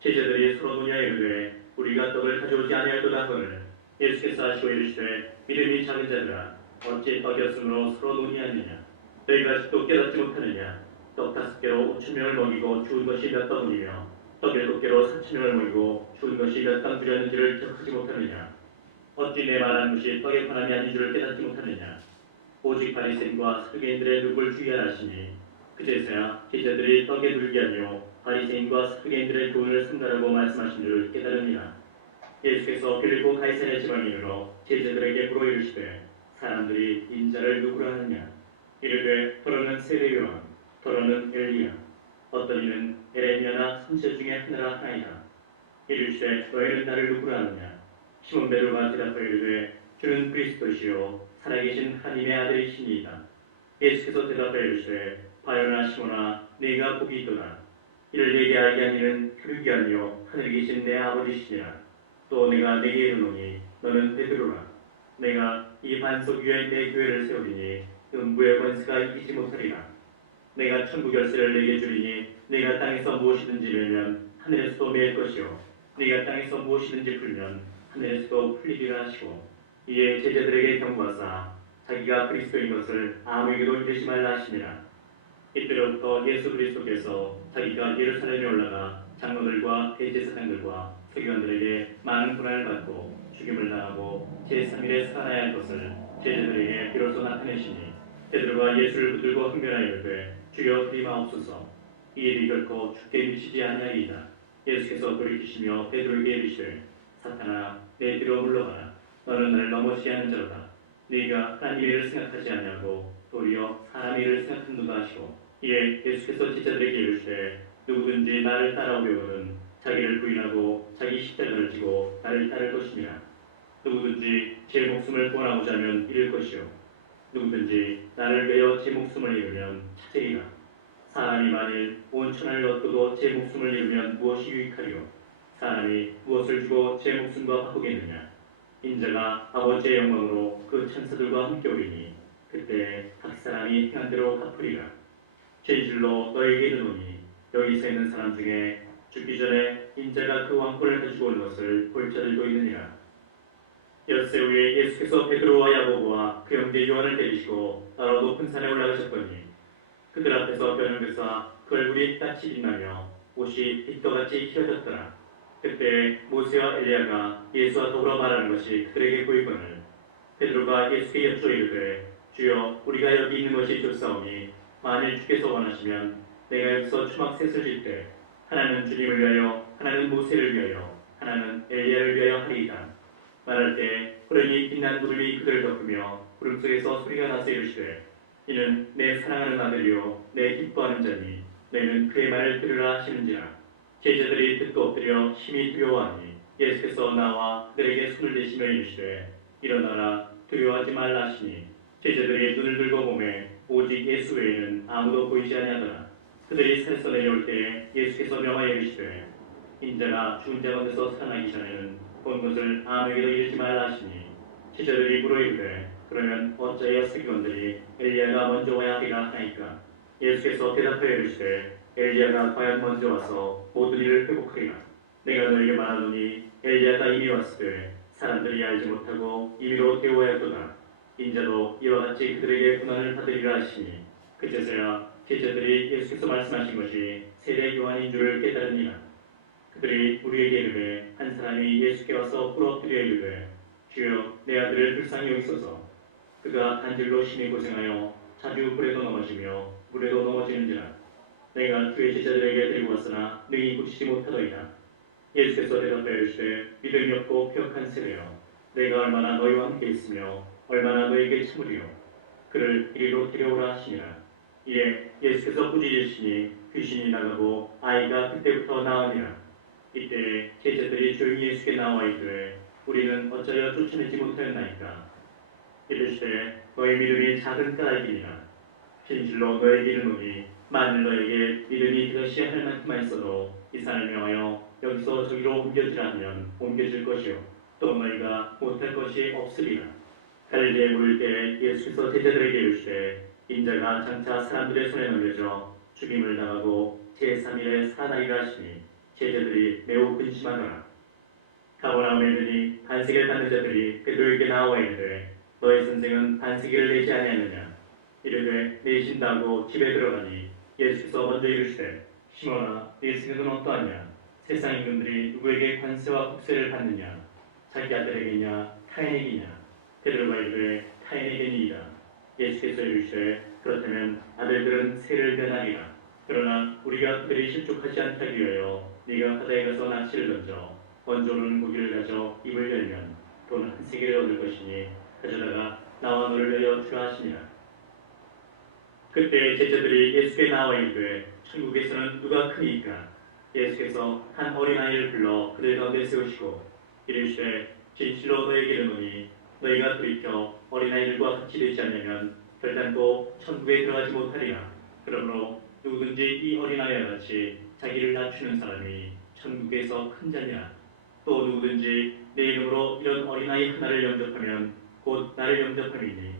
제자들이 서로 논의하여 이르되 우리가 떡을 가져오지 아니할도다 하거늘 예수께서 하시고 이르시되 믿음이 작은 자들아 어찌 떡이 없으므로 서로 논의하느냐. 너희가 아직도 깨닫지 못하느냐. 떡 5개로 5,000명을 먹이고 죽은 것이 몇 떡이며 떡 7개로 4,000명을 먹이고 죽은 것이 몇 방주렸는지를 기억하지 못하느냐. 어찌 내 말한 것이 떡의 권함이 아닌 줄을 깨닫지 못하느냐. 오직 바리새인과 사두개인들의 누룩을 주의하라 하시니 그제서야 제자들이 떡에 눌게 하며 바리새인과 사두개인들의 교훈을 삼가라고 말씀하신 줄을 깨달으니라. 예수께서 빌립보 가이사랴 지방에 이르러 제자들에게 물어 이르시되 사람들이 인자를 누구라 하느냐. 이르되 더러는 세례 요한 더러는 엘리야 어떤 이는 에레미야나 선지자 중에 하나라 하나이다. 이르시되 너희는 나를 누구라 하느냐. 시몬 베드로가 대답하여 이르되 주는 그리스도시요 살아계신 하나님의 아들이시니이다. 예수께서 대답하여 이르시되 바요나 시몬아 네가 복이 있도다. 이를 내게 알게 한 이는 혈육이 아니요 하늘에 계신 내 아버지시니라. 또 내가 네게 이르노니 너는 베드로라. 내가 이 반석 위에 내 교회를 세우리니 음부의 권세가 이기지 못하리라. 내가 천국 열쇠를 내게 주리니 네가 땅에서 무엇이든지 매면 하늘에서도 매일 것이요 네가 땅에서 무엇이든지 풀면 하늘에서도 풀리리라 하시고 이에 제자들에게 경고하사 자기가 그리스도인 것을 아무에게도 이르지 말라 하시니라. 이때로부터 예수 그리스도께서 자기가 예루살렘에 올라가 장로들과 대제사장들과 서기관들에게 많은 고난을 받고 죽임을 당하고 제3일에 살아나야 할 것을 제자들에게 비로소 나타내시니 베드로가 예수를 붙들고 흥변하여 이르되 주여 그리마옵소서. 이 일이 결코 죽게 미치지 아니하리이다. 예수께서 돌이키시며 베드로에게 이르시되 사탄아 내 뒤로 물러가라. 너는 나를 넘어지게 하는 자로다. 네가 하나님의 일을 생각하지 아니하고 도리어 사람의 일을 생각한도다 하시고 이에 예수께서 제자들에게 이르시되 누구든지 나를 따라오려거든 자기를 부인하고 자기 십자가를 지고 나를 따를 것이니라. 누구든지 제 목숨을 구원하고자 하면 잃을 것이요 누구든지 나를 위하여 제 목숨을 잃으면 찾으리라. 사람이 만일 온 천하를 얻고도 제 목숨을 잃으면 무엇이 유익하리요? 사람이 무엇을 주고 제 목숨과 바꾸겠느냐? 인자가 아버지의 영광으로 그 천사들과 함께 오리니 그때 각 사람이 행한 대로 갚으리라. 진실로 너에게 이르노니 여기 서 있는 사람 중에 죽기 전에 인자가 그 왕권을 가지고 온 것을 볼 자들도 있느니라. 엿새 후에 예수께서 베드로와 야고보와 그 형제 요한을 데리시고 나로 높은 산에 올라가셨더니 그들 앞에서 변형되사 그 얼굴이 같이 빛나며 옷이 빛과 같이 휘어졌더라. 그때 모세와 엘리야가 예수와 더불어 말하는 것이 그들에게 보이거늘 베드로가 예수께 여쭈어 이르되 주여 우리가 여기 있는 것이 좋사오니 만일 주께서 원하시면 내가 여기서 초막셋을 질 때 하나는 주님을 위하여 하나는 모세를 위하여 하나는 엘리야를 위하여 하리이다. 말할 때 호련히 빛난 구름이 그들을 덮으며 구름 속에서 소리가 나서 이르시되 이는 내 사랑하는 아들이요 내 기뻐하는 자니 너희는 그의 말을 들으라 하시는지라. 제자들이 듣고 엎드려 심히 두려워하니 예수께서 나와 그들에게 손을 대시며 이르시되 일어나라 두려워하지 말라 하시니 제자들이 눈을 들고 보매 오직 예수 외에는 아무도 보이지 아니하더라. 그들이 산에서 내려올 때에 예수께서 명하여 이르시되 인자가 죽은 자 가운데서 살아나기 전에는 본 것을 아무에게도 이르지 말라 하시니 제자들이 물어 이르되 그러면 어찌하여 서기관들이 엘리야가 먼저 와야 하리라 하나이까? 예수께서 대답하여 이르시되 엘리야가 과연 먼저 와서 모든 일을 회복하리라. 내가 너에게 말하노니 엘리야가 이미 왔으되 사람들이 알지 못하고 임의로 대우하였도다. 인자도 이와 같이 그들에게 고난을 받으리라 하시니 그제서야 제자들이 예수께서 말씀하신 것이 세례 요한인 줄을 깨달으니라. 그들이 우리에게 이르되 한 사람이 예수께 와서 꿇어엎드려 이르되 주여 내 아들을 불쌍히 여기소서. 그가 단질로 심히 고생하여 자주 불에도 넘어지며 물에도 넘어지는지라. 내가 주의 제자들에게 데리고 왔으나 능히 고치지 못하더이다. 예수께서 대답하여 이르시되 믿음이 없고 폐역한 세대여 내가 얼마나 너희와 함께 있으며 얼마나 너희에게 참으리요. 그를 이리로 데려오라 하시니라. 이에 예수께서 꾸짖으시니 귀신이 나가고 아이가 그때부터 나으니라. 이때 제자들이 조용히 예수께 나와 이르되 우리는 어찌하여 쫓아내지 못하였나이까? 이르시되 너희 믿음이 작은 까닭이니라. 진실로 너에게 이르노니 만일 너에게 믿음이 그것이 할 만큼만 있어도 이 산을 명하여 여기서 저기로 옮겨지라 하면 옮겨질 것이요 또 너희가 못할 것이 없으리라. 갈릴리에 물을 때 예수께서 제자들에게 이르시되 인자가 장차 사람들의 손에 넘겨져 죽임을 당하고 제3일에 살아나리라 하시니 제자들이 매우 근심하더라. 가버나움에 이르니 반세기를 받는 자들이 베드로에게 나와 이르되 너희 선생은 반세기를 내지 아니하느냐? 이르되 내신다고 집에 들어가니 예수께서 먼저 이르시되 시몬아 네 생각은 어떠하냐? 세상 임금들이 누구에게 관세와 국세를 받느냐? 자기 아들에게냐 타인에게냐? 베드로가 이르되 타인에게니이다. 예수께서 이르시되 그렇다면 아들들은 세를 면하리라. 그러나 우리가 그들이 실족하지 않게 하기 위하여 네가 바다에 가서 낚시를 던져 번져오는 고기를 가져 입을 열면 돈 한 세계를 얻을 것이니 가져다가 나와 너를 위하여 주라 하시니라. 그때 제자들이 예수께 나와 이르되 천국에서는 누가 크니까? 예수께서 한 어린아이를 불러 그들 가운데 세우시고 이르시되 진실로 너희에게 이르노니 너희가 돌이켜 어린아이들과 같이 되지 않으면 결단코 천국에 들어가지 못하리라. 그러므로 누구든지 이 어린아이와 같이 자기를 낮추는 사람이 천국에서 큰 자니라. 또 누구든지 내 이름으로 이런 어린아이 하나를 영접하면 곧 나를 영접함이니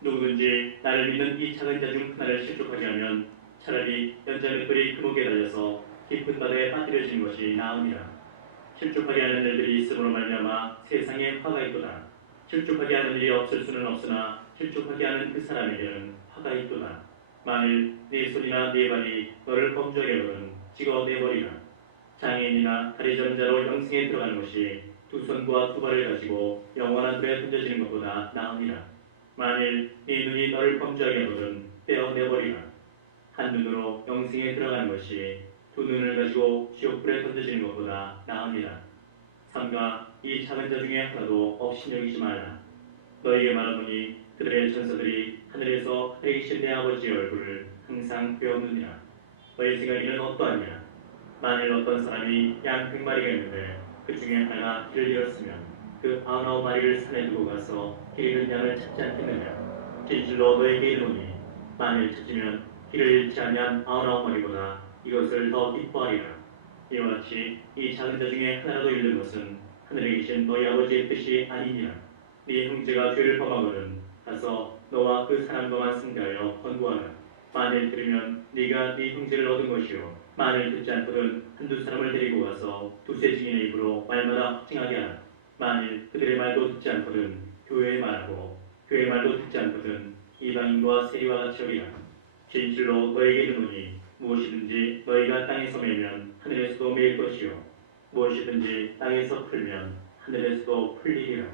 누구든지 나를 믿는 이 작은 자 중 하나를 실족하게 하면 차라리 연자맷돌이 금옥에 달려서 깊은 바다에 빠뜨려진 것이 나으니라. 실족하게 하는 일들이 있음으로 말미암아 세상에 화가 있도다. 실족하게 하는 일이 없을 수는 없으나 실족하게 하는 그 사람에게는 화가 있도다. 만일 네 손이나 네 발이 너를 범죄하게 하거든 찍어내버리라. 장애인이나 다리 저는 자로 영생에 들어가는 것이 두 손과 두 발을 가지고 영원한 불에 던져지는 것보다 나으니라. 만일 네 눈이 너를 범죄하게 하거든 떼어내버리라. 한 눈으로 영생에 들어가는 것이 두 눈을 가지고 지옥불에 던져지는 것보다 나으니라. 삼가 이 작은 자 중에 하나도 업신여기지 말라. 너희에게 말하노니 그들의 천사들이 하늘에서 하늘에 계신 내 아버지의 얼굴을 항상 배웠느니라. 너희 생각에는 어떠하냐? 만일 어떤 사람이 양 100마리가 있는데 그 중에 하나가 길을 잃었으면 그 99마리를 산에 두고 가서 길 잃은 양을 찾지 않겠느냐. 진실로 너에게 이르노니 만일 찾으면 길을 잃지 아니한 99마리보다 이것을 더 기뻐하리라. 이와 같이 이 작은 자 중에 하나라도 잃는 것은 하늘에 계신 너희 아버지의 뜻이 아니니라. 네 형제가 죄를 범하거든 가서 너와 그 사람과만 상대하여 권고하라. 만일 들으면 네가 네 형제를 얻은 것이요 만일 듣지 않거든 한두 사람을 데리고 가서 두세 증인의 입으로 말마다 확증하게 하라. 만일 그들의 말도 듣지 않거든 교회의 말하고 교회의 말도 듣지 않거든 이방인과 세리와 같이 하리라. 진실로 너에게 이르노니 무엇이든지 너희가 땅에서 매면 하늘에서도 매일 것이요 무엇이든지 땅에서 풀면 하늘에서도 풀리리라.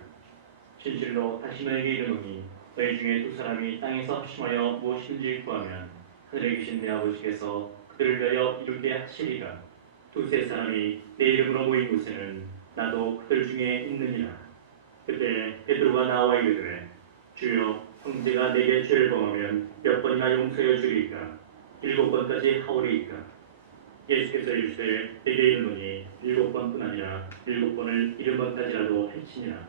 진실로 다시 너에게 이르노니 너희 중에 두 사람이 땅에서 합심하여 무엇이든지 구하면 하늘에 계신 내 아버지께서 그들을 위하여 이루게 하시리라. 두세 사람이 내 이름으로 모인 곳에는 나도 그들 중에 있느니라. 그때 베드로가 나와 이르되 주여 형제가 내게 죄를 범하면 몇 번이나 용서해 주리이까 7번까지 하오리이까. 예수께서 이르시되 내게 이르노니 7번뿐 아니라 7번을 70번까지라도 할지니라.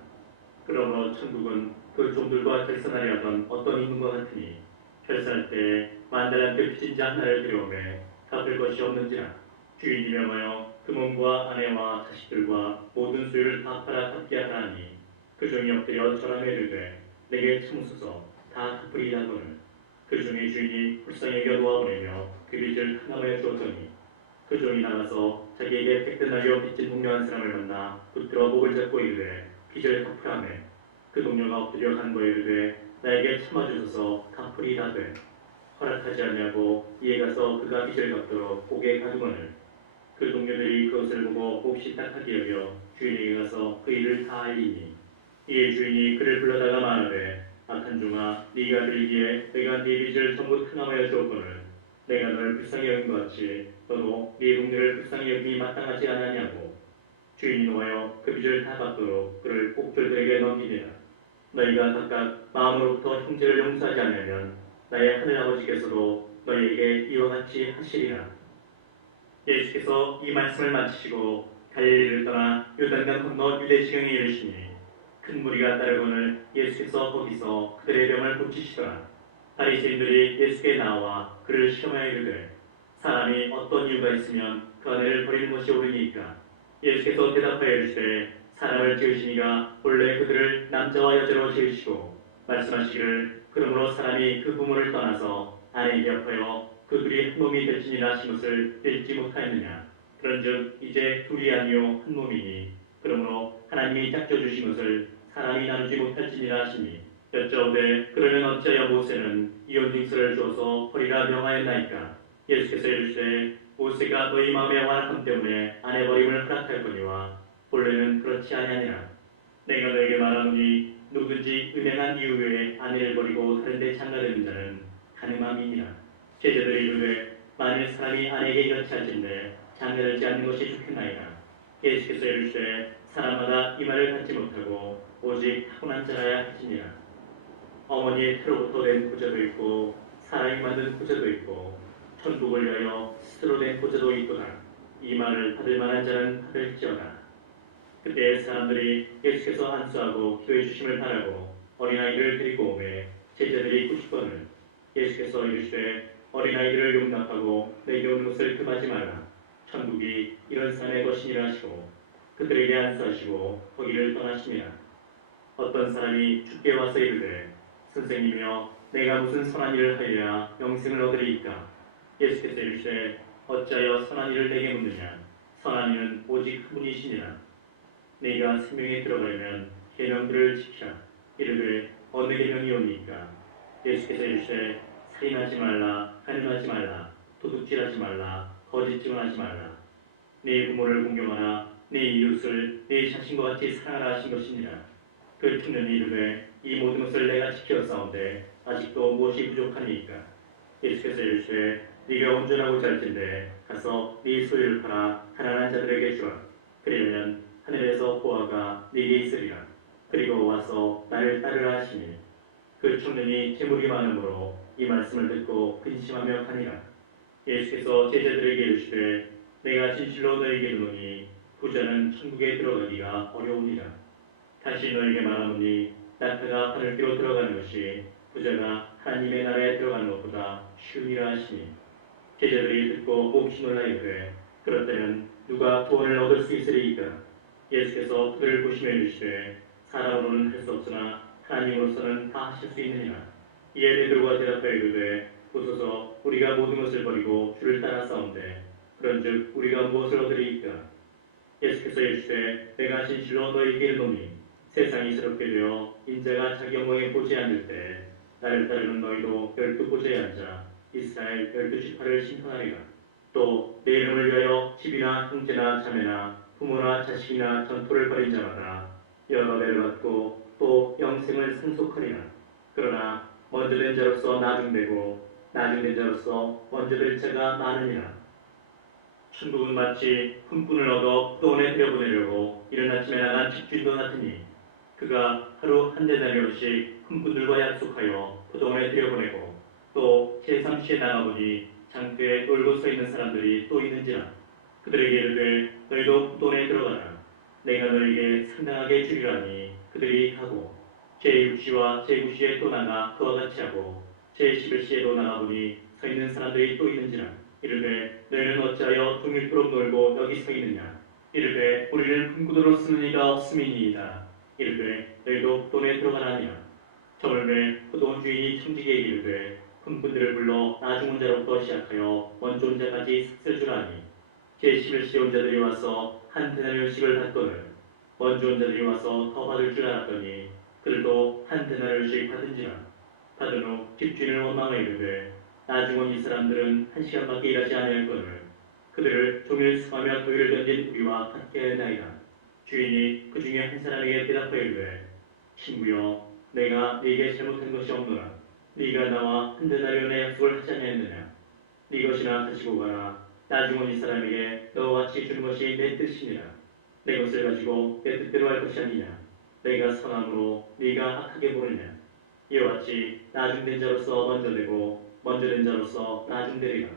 그러므로 천국은 그 종들과 결산하려 하던 어떤 이문과 같으니 결산할 때 만달란트 빚진 자 하나를 들여오매 갚을 것이 없는지라. 주인이 명하여 그 몸과 아내와 자식들과 모든 소유를 다 팔아 갚게 하라니 그 종이 엎드려 절하며 이르되 내게 참으소서 다 갚으리라 하거늘 그 종의 주인이 불쌍히 여겨 놓아보내며 그 빚을 탕감하여 주었더니 그 종이 나가서 자기에게 백대나리오 빚진 동료 한 사람을 만나 붙들어 목을 잡고 이르되 빚을 갚으라매 그 동료가 엎드려 간거에 이르되 나에게 참아주소서 갚으리라 하되 허락하지 않냐고 이에 가서 그가 빚을 갚도록 옥에 가두거늘 그 동료들이 그것을 보고 몹시 딱하게 여겨 주인에게 가서 그 일을 다 알리니 이에 주인이 그를 불러다가 말하되 악한 종아 네가 들기에 내가 네 빚을 전부 탕감하여 주었거늘 내가 너를 불쌍히 여긴 것 같이 너도 네 동료를 불쌍히 여기기 마땅하지 않았냐고. 주인이 노하여 그 빚을 다 갚도록 그를 옥졸들에게 넘기니라. 너희가 각각 마음으로부터 형제를 용서하지 않으면 나의 하늘 아버지께서도 너희에게 이와 같이 하시리라. 예수께서 이 말씀을 마치시고 갈릴리를 떠나 요단강 건너 유대 지경에 이르시니 큰 무리가 따르거늘 예수께서 거기서 그들의 병을 고치시더라. 바리새인들이 예수께 나와 그를 시험하여 이르되 사람이 어떤 이유가 있으면 그 아내를 버리는 것이 옳으니까. 예수께서 대답하여 이르시되 사람을 지으시니가 본래 그들을 남자와 여자로 지으시고 말씀하시기를 그러므로 사람이 그 부모를 떠나서 아내에게 합하여 그 둘이 한 몸이 될지니라 하신 것을 읽지 못하였느냐. 그런즉 이제 둘이 아니요 한 몸이니 그러므로 하나님이 짝져 주신 것을 사람이 나누지 못할지니라 하시니 여짜오되 그러면 어찌하여 모세는 이혼 징수를 주어서 버리라 명하였나이까. 예수께서 이르시되 모세가 너희 마음의 완악함 때문에 아내 버림을 허락할거니와 본래는 그렇지 아니하니라. 내가 너에게 말하노니 누구든지 은행한 이유 외에 아내를 버리고 다른 데 장가드는 자는 가늠함이니라. 제자들이 이르되 만일 사람이 아내에게 이렇지 할진대 장가들지 않는 것이 좋겠나이다. 예수께서 이르시되 사람마다 이 말을 갖지 못하고 오직 타고난 자라야 하시니라. 어머니의 태로부터 낸 보자도 있고 사람이 만든 보자도 있고 천국을 위하여 스스로 낸 보자도 있도다. 이 말을 받을 만한 자는 받을지어다. 그때 사람들이 예수께서 안수하고 기도해 주심을 바라고 어린아이를 데리고 오매 제자들이 꾸짖거늘 예수께서 이르시되 어린아이들을 용납하고 내게 오는 것을 금하지 말라. 천국이 이런 사람의 것이니라 하시고 그들에게 안수하시고 거기를 떠나시니라. 어떤 사람이 주께 와서 이르되 선생님이여 내가 무슨 선한 일을 하여야 영생을 얻으리이까. 예수께서 이르시되 어찌하여 선한 일을 내게 묻느냐. 선한 이는 오직 한 분이시니라. 네가 생명에 들어가려면 계명들을 지키라. 이르되 어느 계명이오니까. 예수께서 이르시되 살인하지 말라, 간음하지 말라, 도둑질하지 말라, 거짓증언하지 말라. 네 부모를 공경하라, 네 이웃을 네 자신과 같이 사랑하라 하신 것이니라. 그 청년이 이르되 이 모든 것을 내가 지켰사온데 아직도 무엇이 부족하니까. 예수께서 이르시되 네가 온전하고자 할진대 가서 네 소유를 팔아 가난한 자들에게 주라. 그리하면 하늘에서 보화가 네게 있으리라. 그리고 와서 나를 따르라 하시니 그 청년이 재물이 많으므로 이 말씀을 듣고 근심하며 가니라. 예수께서 제자들에게 이르시되 내가 진실로 너희에게 이르노니 부자는 천국에 들어가기가 어려우니라. 다시 너희에게 말하노니 낙타가 하늘길로 들어가는 것이 부자가 하나님의 나라에 들어가는 것보다 쉬우니라 하시니 제자들이 듣고 몹시 놀라 이르되 그렇다면 누가 구원을 얻을 수 있으리이까. 예수께서 그들을 보시며 이르시되 사람으로는 할 수 없으나 하나님으로서는 다 하실 수 있느니라. 이에 베드로가 대답하여 이르되 보소서 우리가 모든 것을 버리고 주를 따라 싸운대 그런즉 우리가 무엇을 얻으리이까. 예수께서 이르시되 내가 진실로 너희에게 이르노니 세상이 새롭게 되어 인자가 자기 영광에 보지 않을 때 나를 따르는 너희도 12보좌에 앉아 이스라엘 12지파를 심판하리라. 또 내 이름을 위하여 집이나 형제나 자매나 부모나 자식이나 전토를 벌인 자마다 여러 배를 받고 또 영생을 상속하리라. 그러나 먼저 된 자로서 나중되고 나중된 자로서 먼저 될 자가 많으니라. 천국은 마치 품꾼을 얻어 포도원에 들여보내려고 이른 아침에 나간 집주인과 같으니 그가 하루 한 데나리온씩 품꾼들과 약속하여 포도원에 들여보내고 또 제3시에 나가보니 장터에 놀고 서 있는 사람들이 또 있는지라. 그들에게 이르되 너희도 포도원에 들어가라. 내가 너희에게 상당하게 주리라니 그들이 가고 제6시와 제9시에 또 나가 그와 같이 하고 제11시에도 나가보니 서 있는 사람들이 또 있는지라. 이르되 너희는 어찌하여 종일토록 놀고 여기 서 있느냐. 이르되 우리는 품꾼으로 쓰는 이가 없음이니이다. 이르되 너희도 포도원에 들어가라니라. 저물매 포도원 주인이 청지기에게 이르되 품꾼들을 불러 나중 온 자로부터 시작하여 먼저 온 자까지 삭슬 주라니 제11시에 온 자들이 와서 한 데나리온씩을 받거늘 먼저 온 자들이 와서 더 받을 줄 알았더니 그들도 한 데나리온씩 받은지라. 받은 후 집주인을 원망하여 이르되 나중 온 이 사람들은 1시간밖에 일하지 아니할거늘 그들을 종일 수하며 도일을 던진 우리와 같게 하였나이다. 주인이 그 중에 한 사람에게 대답하여 이르되 친구여 내가 네게 잘못한 것이 없노라. 네가 나와 한 데나리온의 약속을 하지 아니하였느냐. 네 것이나 가지고 가라. 나중 온 이 사람에게 너와 같이 주는 것이 내 뜻이니라. 내 것을 가지고 내 뜻대로 할 것이 아니냐. 내가 선함으로 네가 악하게 보느냐. 이와 같이 나중된 자로서 먼저 되고 먼저 된 자로서 나중되리라.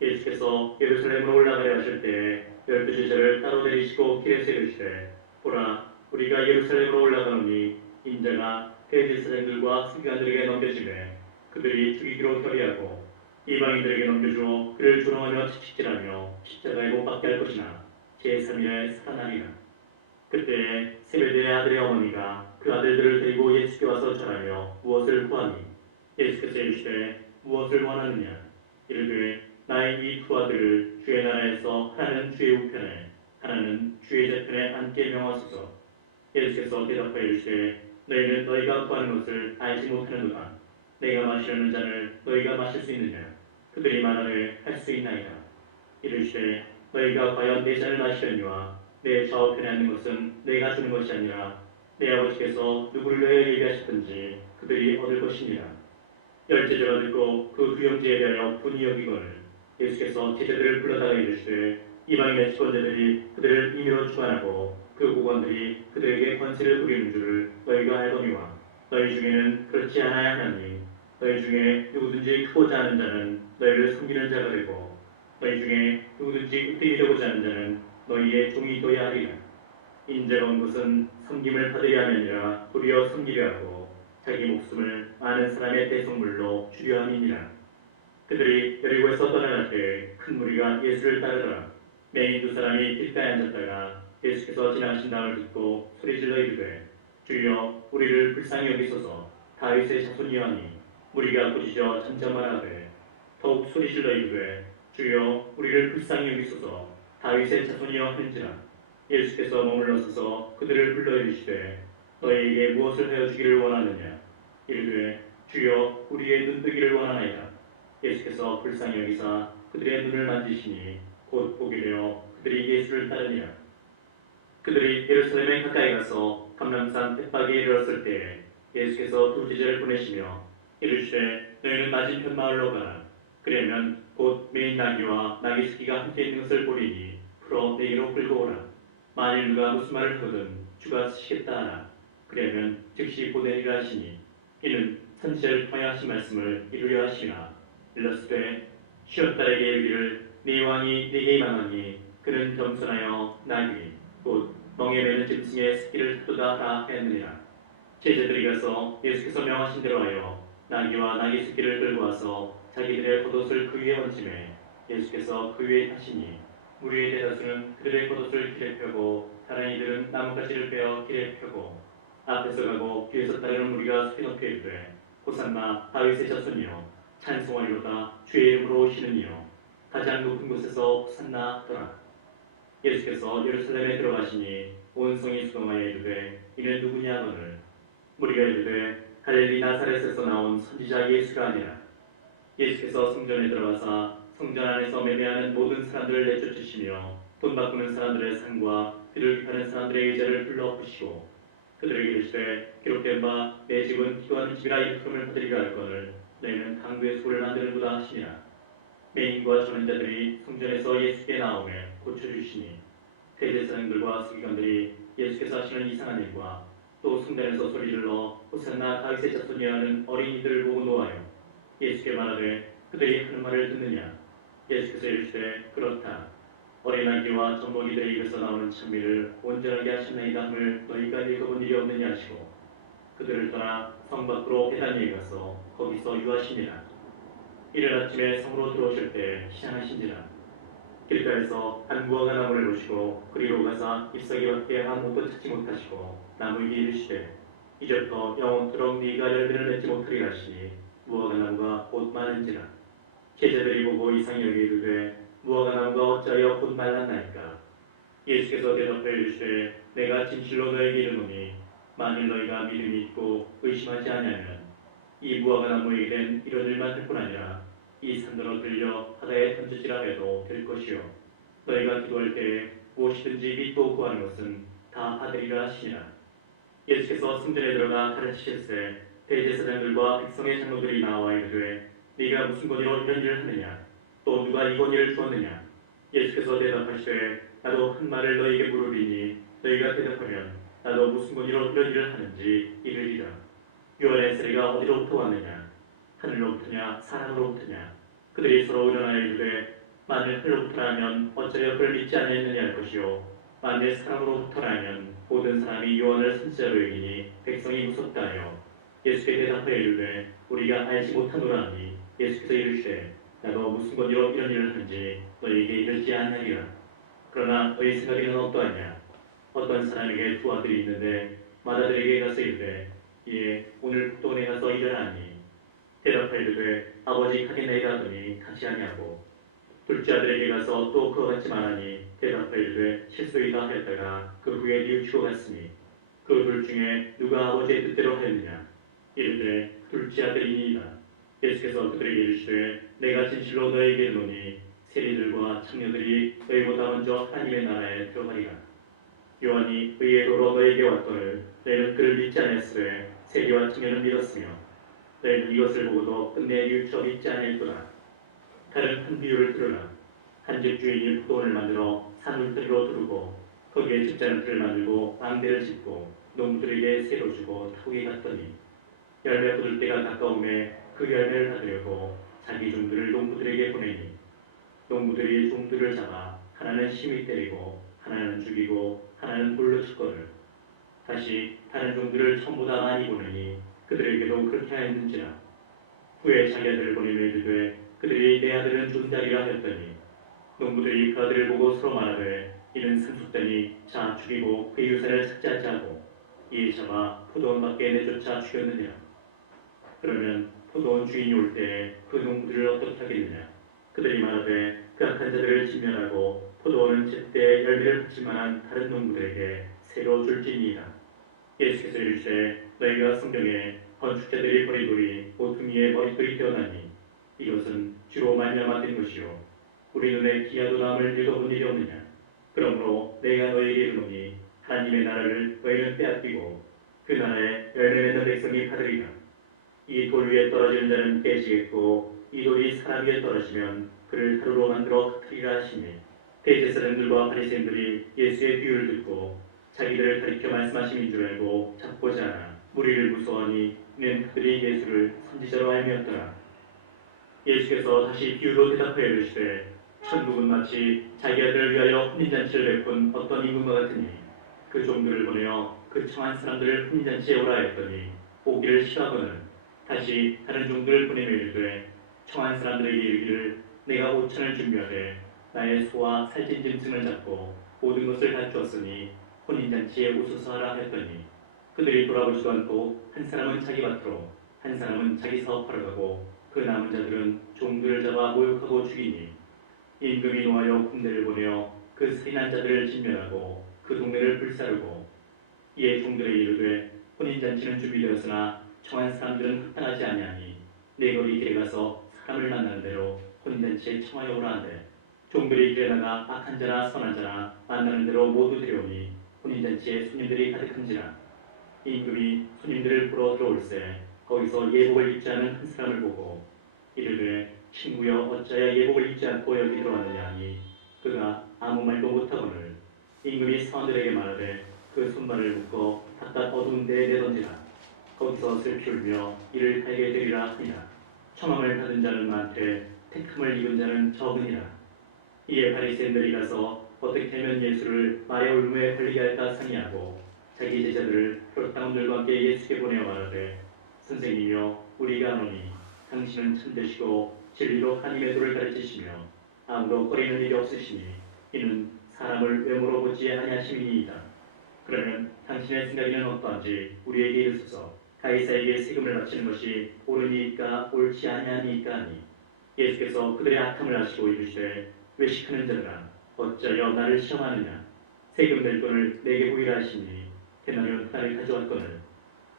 예수께서 예루살렘으로 올라가려 하실 때에 12제자를 따로 내리시고 길에서 이르시되 보라 우리가 예루살렘으로 올라가노니 인자가 대제사장들과 서기관들에게 넘겨지매 그들이 죽이기로 결의하고 이방인들에게 넘겨주어 그를 조롱하며 채찍질하며 십자가에 못 박게 할 것이나 제3일에 살아나리라. 그때에 세베대의 아들의 어머니가 그 아들들을 데리고 예수께 와서 절하며 무엇을 구하니 예수께서 이르시되 무엇을 원하느냐. 이르되 나의 이 두 아들을 주의 나라에서 하나는 주의 우편에 하나는 주의 좌편에 앉게 명하소서. 예수께서 대답하여 이르시되 너희는 너희가 구하는 것을 알지 못하는도다. 내가 마시려는 잔을 너희가 마실 수 있느냐. 그들이 말하되 할 수 있나이다. 이르시되 너희가 과연 내 잔을 마시려니와 내 좌우편에 앉는 것은 내가 주는 것이 아니라 내 아버지께서 누구를 위하여 예비하셨든지 그들이 얻을 것이니라. 열제자가 듣고 그 두 형제에 대하여 분이 여기거늘 예수께서 제자들을 불러다가 이르시되 이방인의 주권자들이 그들을 임의로 주관하고 그 고관들이 그들에게 권세를 부리는 줄을 너희가 알거니와 너희 중에는 그렇지 않아야 하나니 너희 중에 누구든지 크고자 하는 자는 너희를 섬기는 자가 되고 너희 중에 누구든지 으뜸이 되고자 하는 자는 너희의 종이 되어야 하리라. 인자가 온 것은 섬김을 받으려 함이 아니라 도리어 섬기려 하고 자기 목숨을 많은 사람의 대속물로 주려 함이니라. 그들이 여리고에서 떠나갈 때 큰 무리가 예수를 따르더라. 맹인 두 사람이 길가에 앉았다가 예수께서 지나가신 다음을 듣고 소리질러 이르되 주여 우리를 불쌍히 여기소서. 다윗의 자손이여 하니 무리가 부르짖어 잠잠하라되 더욱 소리질러 이르되 주여 우리를 불쌍히 여기소서. 다윗의 자손이여 하는지라. 예수께서 머물러 서서 그들을 불러 이르시되 너희에게 무엇을 하여 주기를 원하느냐. 이르되 주여 우리의 눈뜨기를 원하나이다. 예수께서 불쌍히 여기사 그들의 눈을 만지시니 곧 보게 되어 그들이 예수를 따르니라. 그들이 예루살렘에 가까이 가서 감람산 벳박에 이르렀을 때에 예수께서 두 제자를 보내시며 이르시되 너희는 맞은편 마을로 가라. 그러면 곧 매인 나귀와 나귀 새끼가 함께 있는 것을 보리니 풀어 내게로 끌고 오라. 만일 누가 무슨 말을 하거든 주가 쓰시겠다 하라. 그러면 즉시 보내리라 하시니 이는 선지자를 통하여 하신 말씀을 이루려 하시나. 일렀으되 시온딸에게 이르기를 네 왕이 네게 임하노니 그는 겸손하여 나귀 곧 멍에 매는 짐승의 새끼를 타도다 하라 했느니라. 제자들이 가서 예수께서 명하신 대로 하여 나귀와 나귀 새끼를 끌고 와서 자기들의 겉옷을 그 위에 얹음에 예수께서 그 위에 타시니 무리의 대다수는 그들의 겉옷을 길에 펴고 다른 이들은 나뭇가지를 빼어 길에 펴고 앞에서 가고 뒤에서 따르는 무리가 소리 높여 이르되 호산나 다윗의 자손이여 찬송하리로다 주의 이름으로 오시는 이여 가장 높은 곳에서 호산나 하더라. 예수께서 예루살렘에 들어가시니 온 성이 수동하여 이르되 이는 누구냐 하거늘 무리가 이르되 갈릴리 나사렛에서 나온 선지자 예수가 아니라. 예수께서 성전에 들어가사 성전 안에서 매매하는 모든 사람들을 내쫓으시며 돈 바꾸는 사람들의 상과 그를 비하는 사람들의 의자를 불러 엎으시고 그들에게 이르시되 기록된 바 내 집은 기도하는 집이라 일컬음을 받으리라 할거늘 너희는 강도의 소를 만드는구나 하시니라. 맹인과 저는 자들이 성전에서 예수께 나오매 고쳐주시니 대제사장들과 서기관들이 예수께서 하시는 이상한 일과 또 성전에서 소리질러 호산나 다윗의 자손이여 하는 어린이들을 보고 놓아요. 예수께 말하되 그들이 하는 말을 듣느냐. 예수께서 이르시되 그렇다. 어린아기와 젖먹이들의 입에서 나오는 찬미를 온전하게 하셨나이다 함을 너희가 읽어본 일이 없느냐 하시고 그들을 떠나 성 밖으로 베다니에 가서 거기서 유하시니라. 이른 아침에 성으로 들어오실 때 시장하신지라. 길가에서 한 무화과 나무를 보시고 그리로 가사 잎사귀밖에 아무것도 찾지 못하시고 나무에게 이르시되 이제부터 영원토록 네가 열매를 맺지 못하리라 하시니 무화과 나무가 곧 마른지라. 제자들이 보고 이상히 여겨 이르되 무화과 나무가 어찌하여 곧 말랐나이까. 예수께서 대답하여 이르시되 내가 진실로 너에게 이르노니 만일 너희가 믿음이 있고 의심하지 아니하면 이 무화과 나무에게 된 이런 일만 할 뿐 아니라 이 산더러 들려 바다에 던져지라 해도 될 것이요 너희가 기도할 때에 무엇이든지 믿고 구하는 것은 다 받으리라 하시니라. 예수께서 성전에 들어가 가르치실세 대제사장들과 백성의 장로들이 나와 이르되 네가 무슨 권위로 이런 일을 하느냐 또 누가 이 권위를 주었느냐. 예수께서 대답하시되 나도 한 말을 너희에게 물으리니 너희가 대답하면 나도 무슨 권위로 이런 일을 하는지 이르리라. 요한의 세례가 어디로부터 왔느냐 하늘로부터냐 사람으로부터냐. 그들이 서로 일어나여 이르되 만일 하늘로부터라면 어찌하여 그를 믿지 아니했느냐 할 것이요 만일 사람으로부터라면 모든 사람이 요한을 선지자로 여기니 백성이 무섭다 하여 예수께 대답하여 이르되 우리가 알지 못하노라 하니 예수께서 이르시되 나도 무슨 권위로 이런 일을 하는지 너희에게 이르지 아니하리라. 그러나 너희 생각에는 어떠하냐. 어떤 사람에게 두 아들이 있는데 맏아들에게 가서 이르되 이에 오늘 북동에 가서 일하라니 대답하여 이르되 아버지 가겠나이다 하더니 같이 아니하고 둘째 아들에게 가서 또 그와 같이 말하니 대답하여 이르되 실소이다 하였다가 그 후에 뉘우치고 갔으니 그 둘 중에 누가 아버지의 뜻대로 하였느냐. 이르되 둘째 아들이니이다. 예수께서 그들에게 이르시되 내가 진실로 너희에게 이르노니 세리들과 청년들이 너희보다 먼저 하나님의 나라에 들어가리라. 요한이 의의 도로 너희에게 왔거늘 너희는 그를 믿지 않았으되 세리와 청년은 믿었으며 너희는 이것을 보고도 끝내 뉘우쳐 믿지 아니했구나. 다른 한 비유를 들으라. 한 집 주인이 포도원을 만들어 산 울타리로 두르고 거기에 집자는 틀을 만들고 망대를 짓고 농부들에게 새로 주고 타국에 갔더니 열매 거둘 때가 가까움에 그 열매를 받으려고 자기 종들을 농부들에게 보내니 농부들이 종들을 잡아 하나는 심히 때리고 하나는 죽이고 하나는 돌로 쳤거늘 다시 다른 종들을 전보다 많이 보내니 그들에게도 그렇게 하였는지라. 후에 자기 아들을 보내며 이르되 그들이 내 아들은 존자리라 하였더니 농부들이 그 아들을 보고 서로 말하되 이는 상속자니 자 죽이고 그의 유산을 삭제하자 하고 이에 잡아 포도원 밖에 내쫓아 죽였느니라. 그러면 포도원 주인이 올 때에 그 농부들을 어떻게 하겠느냐. 그들이 말하되 그 악한 자들을 진멸하고 포도원은 제때 열매를 받을 만한 다른 농부들에게 새로 줄지니이다. 예수께서 이르시되 너희가 성경에 건축자들이 버린 돌이 모퉁이의 머릿돌이 되어나니 이것은 주로 말미암아 된 것이요 우리 눈에 기하도 남을 읽어본 일이 없느냐. 그러므로 내가 너희에게 이르노니 하나님의 나라를 너희는 빼앗기고 그 나라에 열매 맺는 백성이 받으리라. 이 돌 위에 떨어지는 자는 깨지겠고 이 돌이 사람 위에 떨어지면 그를 가루로 만들어 흩으리라 하시니 대제사장들과 바리새인들이 예수의 비유를 듣고 자기들을 가리켜 말씀하심인 줄 알고 잡고자 하나 무리를 무서워하니 이는 그들이 예수를 선지자로 알미었더라. 예수께서 다시 비유로 대답하여 이르시되 천국은 마치 자기 아들을 위하여 혼인잔치를 베푼 어떤 임금과 같으니 그 종들을 보내어 그 청한 사람들을 혼인잔치에 오라 했더니 오기를 싫어하거늘 다시 다른 종들을 보내며 이르되 청한 사람들에게 이르기를 내가 오천을 준비하되 나의 소와 살찐 짐승을 잡고 모든 것을 갖추었으니 혼인잔치에 오소서 하라 했더니 그들이 돌아보지도 않고 한 사람은 자기 밭으로 한 사람은 자기 사업하러 가고 그 남은 자들은 종들을 잡아 모욕하고 죽이니 임금이 노하여 군대를 보내어 그 살인한 자들을 진멸하고 그 동네를 불사르고 이에 종들에게 이르되 혼인잔치는 준비되었으나 청한 사람들은 합당하지 아니하니 내 거리 길에 가서 사람을 만나는 대로 혼인잔치에 청하여 오라 하되 종들이 길에 나가 악한 자나 선한 자나 만나는 대로 모두 데려오니 혼인잔치에 손님들이 가득한지라 임금이 손님들을 보러 들어올세 거기서 예복을 입지 않은 한 사람을 보고 이르되 친구여 어찌하여 예복을 입지 않고 여기 들어왔느냐 하니 그가 아무 말도 못하거늘 임금이 사원들에게 말하되 그 손발을 묶어 바깥 어두운 데에 내던지라 거기서 슬피 울며 이를 갈게 되리라 하니라 청함을 받은 자는 많되 택함을 입은 자는 적으니라 이에 바리새인들이 가서 어떻게 하면 예수를 말의 올무에 걸리게 할까 상의하고 자기 제자들을 혈당들과 함께 예수께 보내어 말하되 선생님이여 우리가 아노니 당신은 참되시고 진리로 하나님의 도를 가르치시며 아무도 꺼리는 일이 없으시니 이는 사람을 외모로 보지 아니하심이니이다. 그러면 당신의 생각에는 어떠한지 우리에게 이르소서. 가이사에게 세금을 바치는 것이 옳으니까 옳지 아니하니까 하니 예수께서 그들의 악함을 아시고 이르시되 외식하는 자들아 어찌하여 나를 시험하느냐 세금 낼 돈을 내게 보이라 하시니 대나리온 하나를 가져왔거늘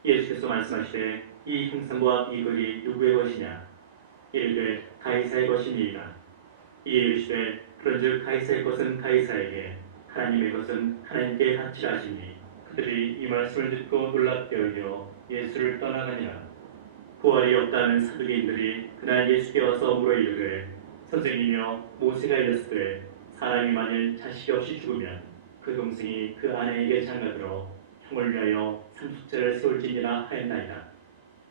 예수께서 말씀하시되 이 형상과 이 글이 누구의 것이냐 이르되 가이사의 것이니이다. 이에 이르시되 그런즉 가이사의 것은 가이사에게 하나님의 것은 하나님께 바치라 하시니 그들이 이 말씀을 듣고 놀랍되어 예수를 떠나가니라. 부활이 없다는 사두개인들이 그날 예수께 와서 물어 이르되 선생님이여 모세가 이르시되 사람이 만일 자식이 없이 죽으면 그 동생이 그 아내에게 장가들어 형을 위하여 상속자를 세울지니라 하였나이다.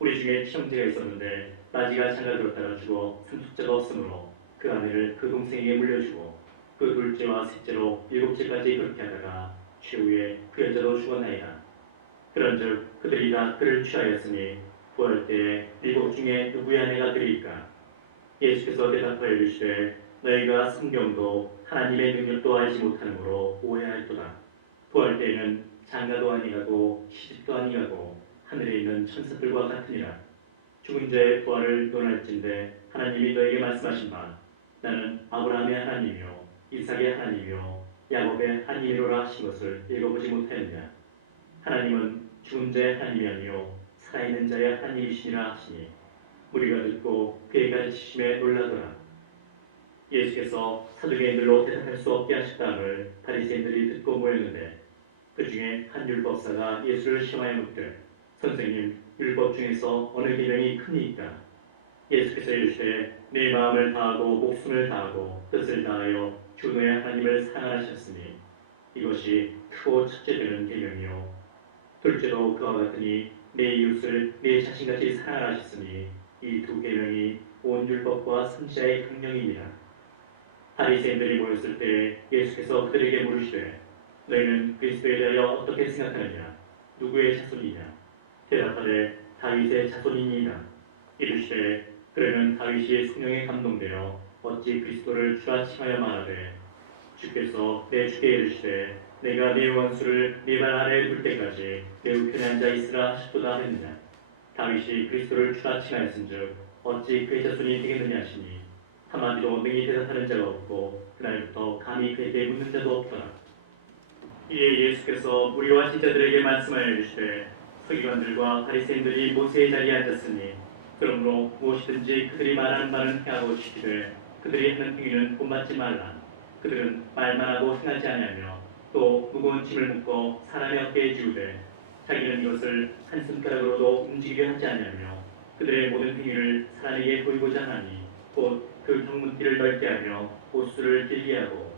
우리 중에 형제가 있었는데 나지가 장가들었다가 죽어 상속자가 없으므로 그 아내를 그 동생에게 물려주고 그 둘째와 셋째로 일곱째까지 그렇게 하다가 최후에 그 여자도 죽었나이다. 그런즉 그들이 다 그를 취하였으니 부활 때에 일곱 중에 누구의 아내가 되리까? 예수께서 대답하여 이르시되 너희가 성경도 하나님의 능력도 알지 못하므로 오해할도다. 부활 때에는 장가도 아니하고 시집도 아니하고 하늘에 있는 천사들과 같으니라. 죽은 자의 부활을 논할진대 하나님이 너에게 말씀하신 바 나는 아브라함의 하나님이요 이삭의 하나님이요 야곱의 하나님이로라 하신 것을 읽어보지 못하였냐. 하나님은 죽은 자의 하나님이 아니요 살아있는 자의 하나님이시니라 하시니 무리가 듣고 그의 가르치심에 놀라더라. 예수께서 사두개인들로 대답할 수 없게 하셨다함을 바리새인들이 듣고 모였는데 그 중에 한 율법사가 예수를 시험하여 묻되 선생님 율법 중에서 어느 계명이 크니이까? 예수께서 이르시되 네 마음을 다하고 목숨을 다하고 뜻을 다하여 주 너의 하나님을 사랑하셨으니 이것이 크고 첫째 되는 계명이요 둘째도 그와 같으니 내 이웃을 내 자신같이 사랑하셨으니 이 두 계명이 온 율법과 선지자의 강령이니라. 바리새인들이 모였을 때 예수께서 그들에게 물으시되 너희는 그리스도에 대하여 어떻게 생각하느냐? 누구의 자손이냐? 대답하되 다윗의 자손이니이다. 이르시되 그러면 다윗이 성령에 감동되어 어찌 그리스도를 주라 칭하여 말하되 주께서 내 주께 이르시되 내가 네 원수를 네 발 아래에 둘 때까지 내 우편에 앉아 있으라 하셨도다 하였느냐. 다윗이 그리스도를 주라 칭하였은즉 어찌 그의 자손이 되겠느냐 하시니 한마디로 능히 대답하는 자가 없고 그날부터 감히 그에게 묻는 자도 없더라. 이에 예수께서 무리와 제자들에게 말씀하여 이르시되 서기관들과 바리새인들이 모세의 자리에 앉았으니 그러므로 무엇이든지 그들이 말하는 말은 행하고 지키되 그들이 하는 행위는 본받지 말라. 그들은 말만 하고 행하지 아니하며 또 무거운 짐을 묶어 사람의 어깨에 지우되 자기는 이것을 한 손가락으로도 움직이게 하지 아니하며 그들의 모든 행위를 사람에게 보이고자 하니 곧 그 경문길을 넓게 하며 보수를 길게 하고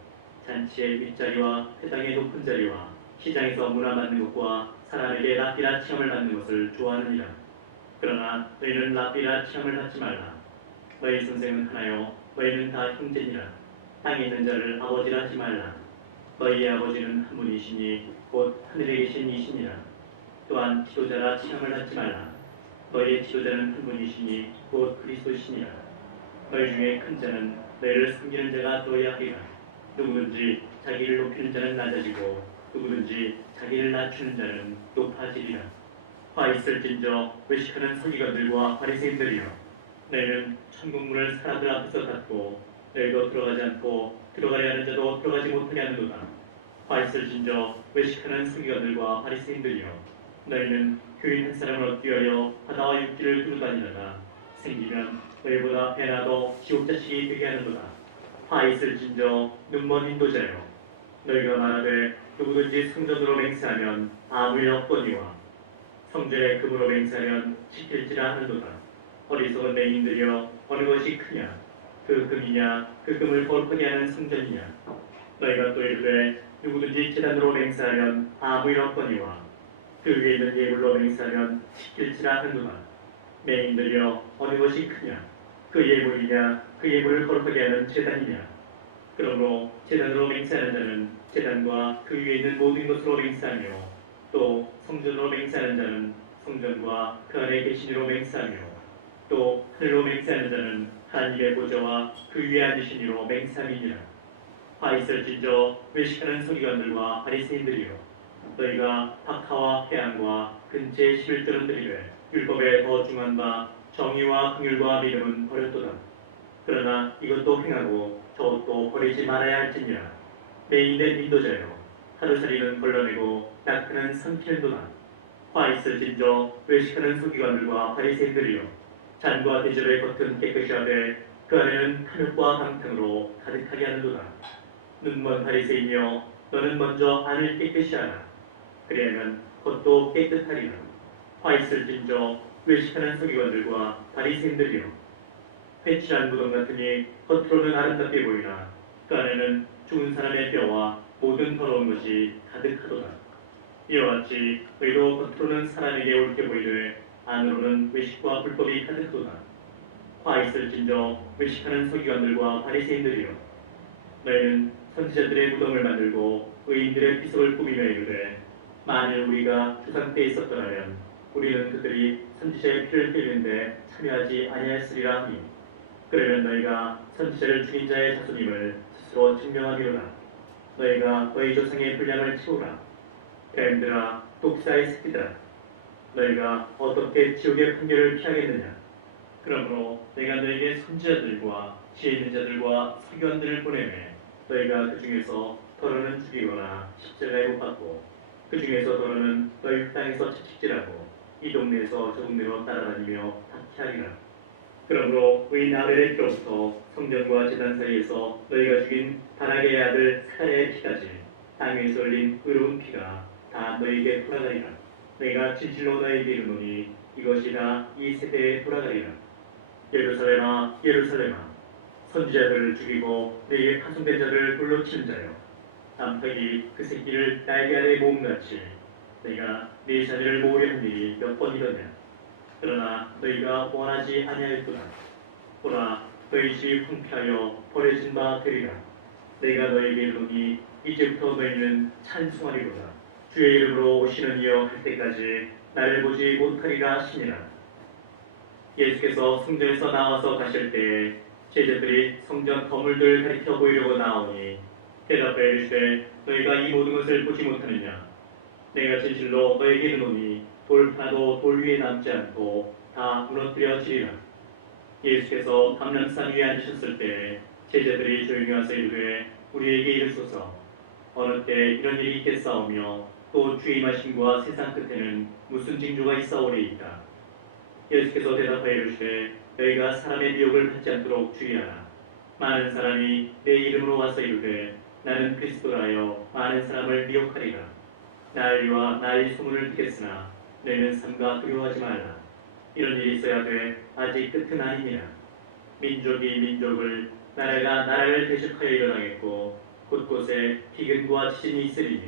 잔치의 윗자리와 회당의 높은 자리와 시장에서 문화 받는 것과 사람에게 랍비라 칭함을 받는 것을 좋아하느니라. 그러나 너희는 랍비라 칭함을 받지 말라. 너희 선생은 하나요 너희는 다 형제니라. 땅에 있는 자를 아버지라 하지 말라. 너희의 아버지는 한 분이시니 곧 하늘에 계신 이시니라. 또한 지도자라 칭함을 받지 말라. 너희의 지도자는 한 분이시니 곧 그리스도시니라. 너희 중에 큰 자는 너희를 섬기는 자가 되어야 하리라. 누구든지 자기를 높이는 자는 낮아지고 누구든지 자기를 낮추는 자는 높아지리라. 화 있을진저 외식하는 서기관들과 바리새인들이여, 너희는 천국문을 사람들 앞에서 닫고 너희도 들어가지 않고 들어가려 하는 자도 들어가지 못하게 하는도다. 화 있을진저 외식하는 서기관들과 바리새인들이여, 너희는 교인 한 사람을 얻기 위하여 바다와 육지를 두루다니다가 생기면 너희보다 배나 더 지옥 자식이 되게 하는도다. 화 있을진저 눈먼 인도자여, 너희가 말하되 누구든지 성전으로 맹세하면 아무 일 없거니와 성전에 금으로 맹세하면 지킬지라 하는도다. 어리석은 맹인들이여, 어느 것이 크냐? 그 금이냐? 그 금을 거룩하게 하는 성전이냐? 너희가 또 이르되 누구든지 제단으로 맹세하면 아무 일 없거니와 그 위에 있는 예물로 맹세하면 지킬지라 하는도다. 맹인들이여, 어느 것이 크냐? 그 예물이냐? 그 예물을 거룩하게 하는 제단이냐? 그러므로 제단으로 맹세하는 자는 제단과 그 위에 있는 모든 것으로 맹세하며 또 성전으로 맹세하는 자는 성전과 그 안에 계신 이로 맹세하며 또 하늘로 맹세하는 자는 하나님의 보좌와 그 위에 앉으신 이로 맹세함이니라. 화 있을진저 외식하는 서기관들과 바리새인들이여, 너희가 박하와 회양과 근처의 11조는 드리되 율법에 더 중한 바 정의와 긍휼과 믿음은 버렸도다. 그러나 이것도 행하고 저것도 버리지 말아야 할지니라. 매인된 인도자여, 하루살이는 걸러내고 낙타는 삼키는도다. 화 있을진저 외식하는 서기관들과 바리새인들이여, 잔과 대접의 겉은 깨끗이 하되 그 안에는 탐욕과 방탕으로 가득하게 하는도다. 눈먼 바리새인이여, 너는 먼저 안을 깨끗이 하라. 그리하면 겉도 깨끗하리라. 화 있을진저 외식하는 서기관들과 바리새인들이여, 회칠한 무덤 같으니 겉으로는 아름답게 보이나 그 안에는 죽은 사람의 뼈와 모든 더러운 것이 가득하도다. 이와 같이 너희도 겉으로는 사람에게 옳게 보이되 안으로는 외식과 불법이 가득하도다. 화 있을진저 외식하는 서기관들과 바리새인들이여, 너희는 선지자들의 무덤을 만들고 의인들의 비석을 꾸미며 이르되 만일 우리가 조상 때 있었더라면 우리는 그들이 선지자의 피를 흘리는데 참여하지 아니하였으리라 하니, 그러면 너희가 선지자를 죽인 자의 자손임을 스스로 증명하기로다. 너희가 너희 조상의 분량을 채우라. 뱀들아, 독사의 새끼들아, 너희가 어떻게 지옥의 판결을 피하겠느냐? 그러므로 내가 너희에게 선지자들과 지혜 있는 자들과 서기관들을 보내매 너희가 그 중에서 더러는 죽이거나 십자가에 못 박고 그 중에서 더러는 너희 땅에서 채찍질하고 이 동네에서 저 동네로 따라다니며 박해하리라. 그러므로 의인 아벨의 피로부터 성전과 제단 사이에서 너희가 죽인 바라게의 아들 사라의 피까지 땅 위에서 흘린 의로운 피가 다 너희에게 돌아가리라. 내가 진실로 너희에게 이르노니 이것이 다 이 세대에 돌아가리라. 예루살렘아, 예루살렘아, 선지자들을 죽이고 너희의 파송된 자를 돌로 치는 자여, 암탉이 그 새끼를 날개 아래 모음같이 내가 네 자녀를 모으려 한 일이 몇 번이더냐? 그러나 너희가 원하지 아니하였도다. 보라, 너희 집이 황폐하여 버려진 바 되리라. 내가 너희에게 이르노니 이제부터 너희는 찬송하리로다. 주의 이름으로 오시는 이여 할 때까지 나를 보지 못하리라 하시니라. 예수께서 성전에서 나와서 가실 때에 제자들이 성전 건물들을 가리켜 보이려고 나오니 대답하여 이르시되 너희가 이 모든 것을 보지 못하느냐? 내가 진실로 너희에게 이르노니 돌 하나도 돌 위에 남지 않고 다 무너뜨려지리라. 예수께서 감람산 위에 앉으셨을 때 제자들이 조용히 와서 이르되 우리에게 이르소서, 어느 때 이런 일이 있겠사오며 또 주의 임하심과 세상 끝에는 무슨 징조가 있사오리이까? 예수께서 대답하여 이르시되 너희가 사람의 미혹을 받지 않도록 주의하라. 많은 사람이 내 이름으로 와서 이르되 나는 그리스도라여 많은 사람을 미혹하리라. 난리와 나의 소문을 듣겠으나 너희는 삼가 두려워하지 말라. 이런 일이 있어야 돼 아직 끝은 아니니라. 민족이 민족을, 나라가 나라를 대적하여 일어나겠고 곳곳에 기근과 지진이 있으리니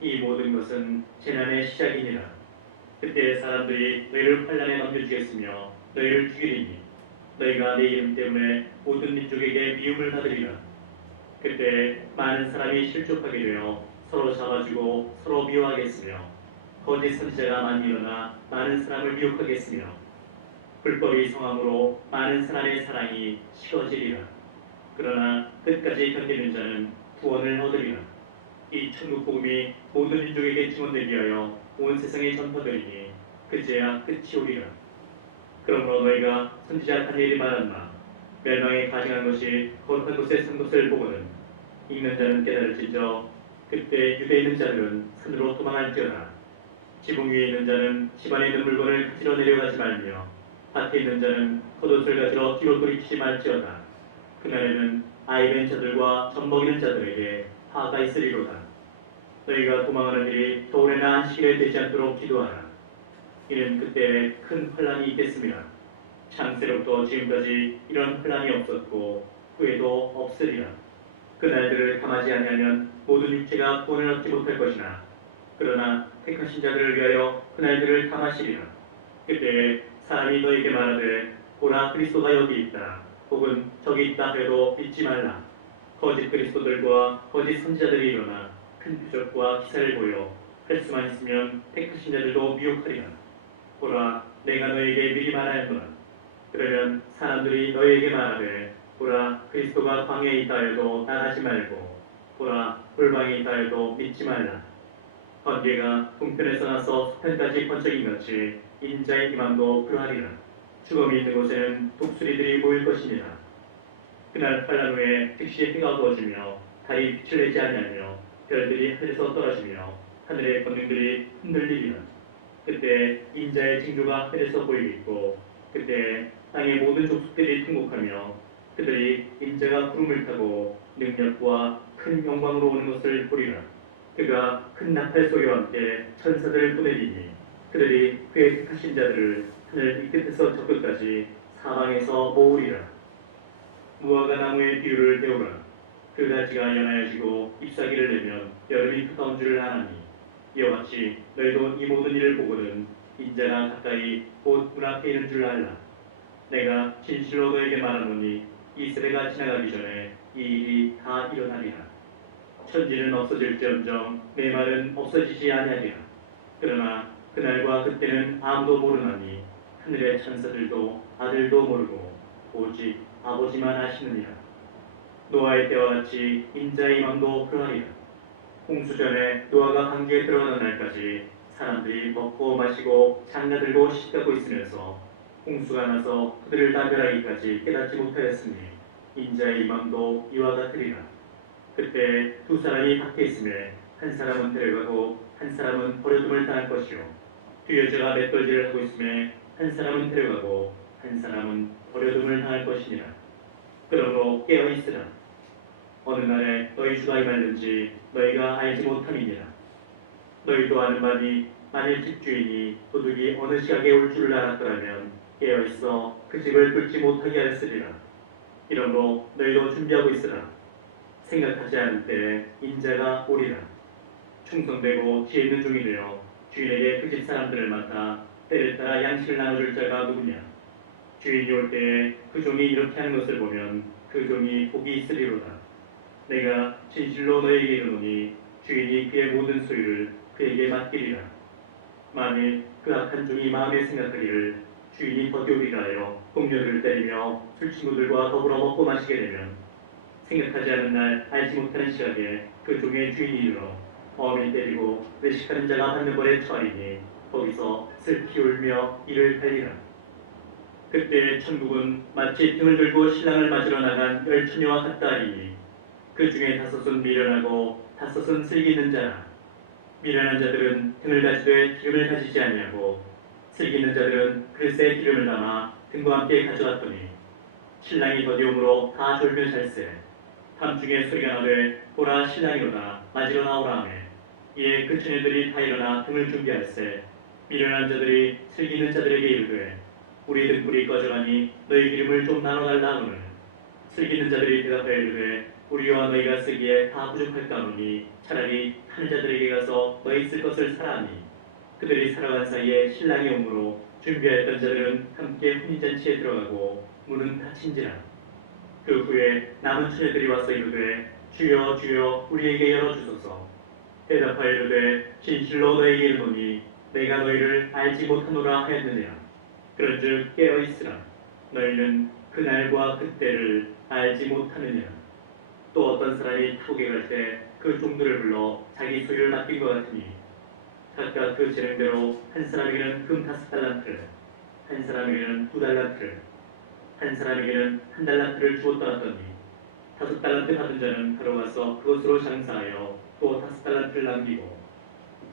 이 모든 것은 재난의 시작이니라. 그때 사람들이 너희를 환난에 넘겨주겠으며 너희를 죽이리니 너희가 내 이름 때문에 모든 민족에게 미움을 받으리라. 그때 많은 사람이 실족하게 되어 서로 잡아주고 서로 미워하겠으며 거짓 선지자가 많이 일어나 많은 사람을 미혹하겠으며 불법이 성함으로 많은 사람의 사랑이 식어지리라. 그러나 끝까지 견디는 자는 구원을 얻으리라. 이 천국 복음이 모든 민족에게 증언되기 위하여 온 세상에 전파되리니 그제야 끝이 오리라. 그러므로 너희가 선지자 다니엘이 말한 바 멸망에 가증한 것이 거룩한 곳에 선 것을 보거든 읽는 자는 깨달을지저 그때 유대에 있는 자들은 산으로 도망할지어다. 지붕 위에 있는 자는 집안에 있는 물건을 가지러 내려가지 말며 밭에 있는 자는 겉옷을 가지러 뒤로 돌이키지 말지어다. 그날에는 아이 된 자들과 젖 먹이는 자들에게 화가 있으리로다. 너희가 도망하는 일이 겨울에나 안식일에 되지 않도록 기도하라. 이는 그때 큰 환란이 있겠습니다. 창세로부터 지금까지 이런 환란이 없었고 후에도 없으리라. 그날들을 감하지 아니하면 모든 육체가 구원을 얻지 못할 것이나 그러나 택하신 자들을 위하여 그날들을 감하시리라. 그때 사람이 너에게 말하되 보라 그리스도가 여기 있다 혹은 저기 있다 해도 믿지 말라. 거짓 그리스도들과 거짓 선지자들이 일어나 큰 표적과 기사를 보여 할 수만 있으면 택하신 자들도 미혹하리라. 보라 내가 너에게 미리 말하였노라. 그러면 사람들이 너에게 말하되 보라 그리스도가 광야에 있다 해도 따르지 말고 보라 골방에 있다 해도 믿지 말라. 번개가 동편에서 나서 서편까지 번쩍인 같이 인자의 임함도 그러하리라. 죽음이 있는 곳에는 독수리들이 모일 것입니다. 그날 환란 후에 즉시 해가 어두워지며 달이 빛을 내지 아니하며 별들이 하늘에서 떨어지며 하늘의 권능들이 흔들리리라. 그때 인자의 징조가 하늘에서 보이겠고 그때 땅의 모든 족속들이 통곡하며 그들이 인자가 구름을 타고 능력과 큰 영광으로 오는 것을 보리라. 그가 큰 나팔 소리와 함께 천사들을 보내리니 그들이 그의 택하신 자들을 하늘 이 끝에서 저 끝까지 사방에서 모으리라. 무화과 나무의 비유를 배우라. 그 가지가 연하여지고 잎사귀를 내면 여름이 가까운 줄을 아나니 이와 같이 너희도 이 모든 일을 보거든 인자가 가까이 곧 문 앞에 있는 줄 알라. 내가 진실로 너에게 말하노니 이 세대가 지나가기 전에 이 일이 다 일어나리라. 천지는 없어질지언정 내 말은 없어지지 아니하리라. 그러나 그날과 그때는 아무도 모르나니 하늘의 천사들도 아들도 모르고 오직 아버지만 아시느니라. 노아의 때와 같이 인자의 임함도 그러하리라. 홍수 전에 노아가 강지에 들어가는 날까지 사람들이 먹고 마시고 장가들고 시집가고 있으면서 홍수가 나서 그들을 다 멸하기까지 깨닫지 못하였으니 인자의 임함도 이와 같으리라. 그때 두 사람이 밖에 있음에 한 사람은 데려가고 한 사람은 버려둠을 당할 것이요 두 여자가 맷돌질을 하고 있음에 한 사람은 데려가고 한 사람은 버려둠을 당할 것이니라. 그러므로 깨어있으라. 어느 날에 너희 주가 임하는지 너희가 알지 못함이니라. 너희도 아는 바니 만일 집주인이 도둑이 어느 시각에 올 줄을 알았더라면 깨어있어 그 집을 뚫지 못하게 하였으리라. 이러므로 너희도 준비하고 있으라. 생각하지 않을 때에 인자가 오리라. 충성되고 지혜 있는 종이 되어 주인에게 그 집 사람들을 맡아 때를 따라 양식을 나눠줄 자가 누구냐. 주인이 올 때에 그 종이 이렇게 하는 것을 보면 그 종이 복이 있으리로다. 내가 진실로 너에게 이르노니 주인이 그의 모든 소유를 그에게 맡기리라. 만일 그 악한 종이 마음에 생각하기를 주인이 버티오리라 하여 동료들을 때리며 술친구들과 더불어 먹고 마시게 되면 생각하지 않은 날 알지 못하는 시각에 그 종의 주인이 이르러 어미 때리고 외식하는 자가 받는 벌에 처하리니 거기서 슬피 울며 이를 갈리라. 그때 천국은 마치 등을 들고 신랑을 맞으러 나간 열 처녀와 같다 하리니 그 중에 다섯은 미련하고 다섯은 슬기 있는 자라. 미련한 자들은 등을 가지되 기름을 가지지 아니하고 슬기 있는 자들은 그릇에 기름을 담아 등과 함께 가져왔더니 신랑이 더디움으로 다 졸며 잘세. 밤중에 소리가 나되 보라 신랑이로다 맞으러 나오라 하매 이에 그 처녀들이 다 일어나 등을 준비할세. 미련한 자들이 슬기 있는 자들에게 이르되 우리 등불이 꺼져가니 너희 기름을 좀 나눠달라 하거늘 슬기 있는 자들이 대답하여 이르되 우리와 너희가 쓰기에 다 부족할까 하노니 차라리 하는 자들에게 가서 너희 쓸 것을 사라하니 그들이 살아간 사이에 신랑이 오므로 준비하였던 자들은 함께 혼인잔치에 들어가고 문은 닫힌지라. 그 후에 남은 처녀들이 와서 이르되 주여 주여 우리에게 열어주소서. 대답하여 이르되 진실로 너희에게 이르노니 내가 너희를 알지 못하노라 하였느니라. 그런즉 깨어있으라. 너희는 그날과 그때를 알지 못하느니라. 또 어떤 사람이 타국에 갈 때 그 종들을 불러 자기 소유를 맡긴 것 같으니 각각 그 재능대로 한 사람에게는 금 5달란트를, 한 사람에게는 2달란트를, 한 사람에게는 1달란트를 주어 떠났더니 5달란트 받은 자는 바로 가서 그것으로 장사하여 또 5달란트를 남기고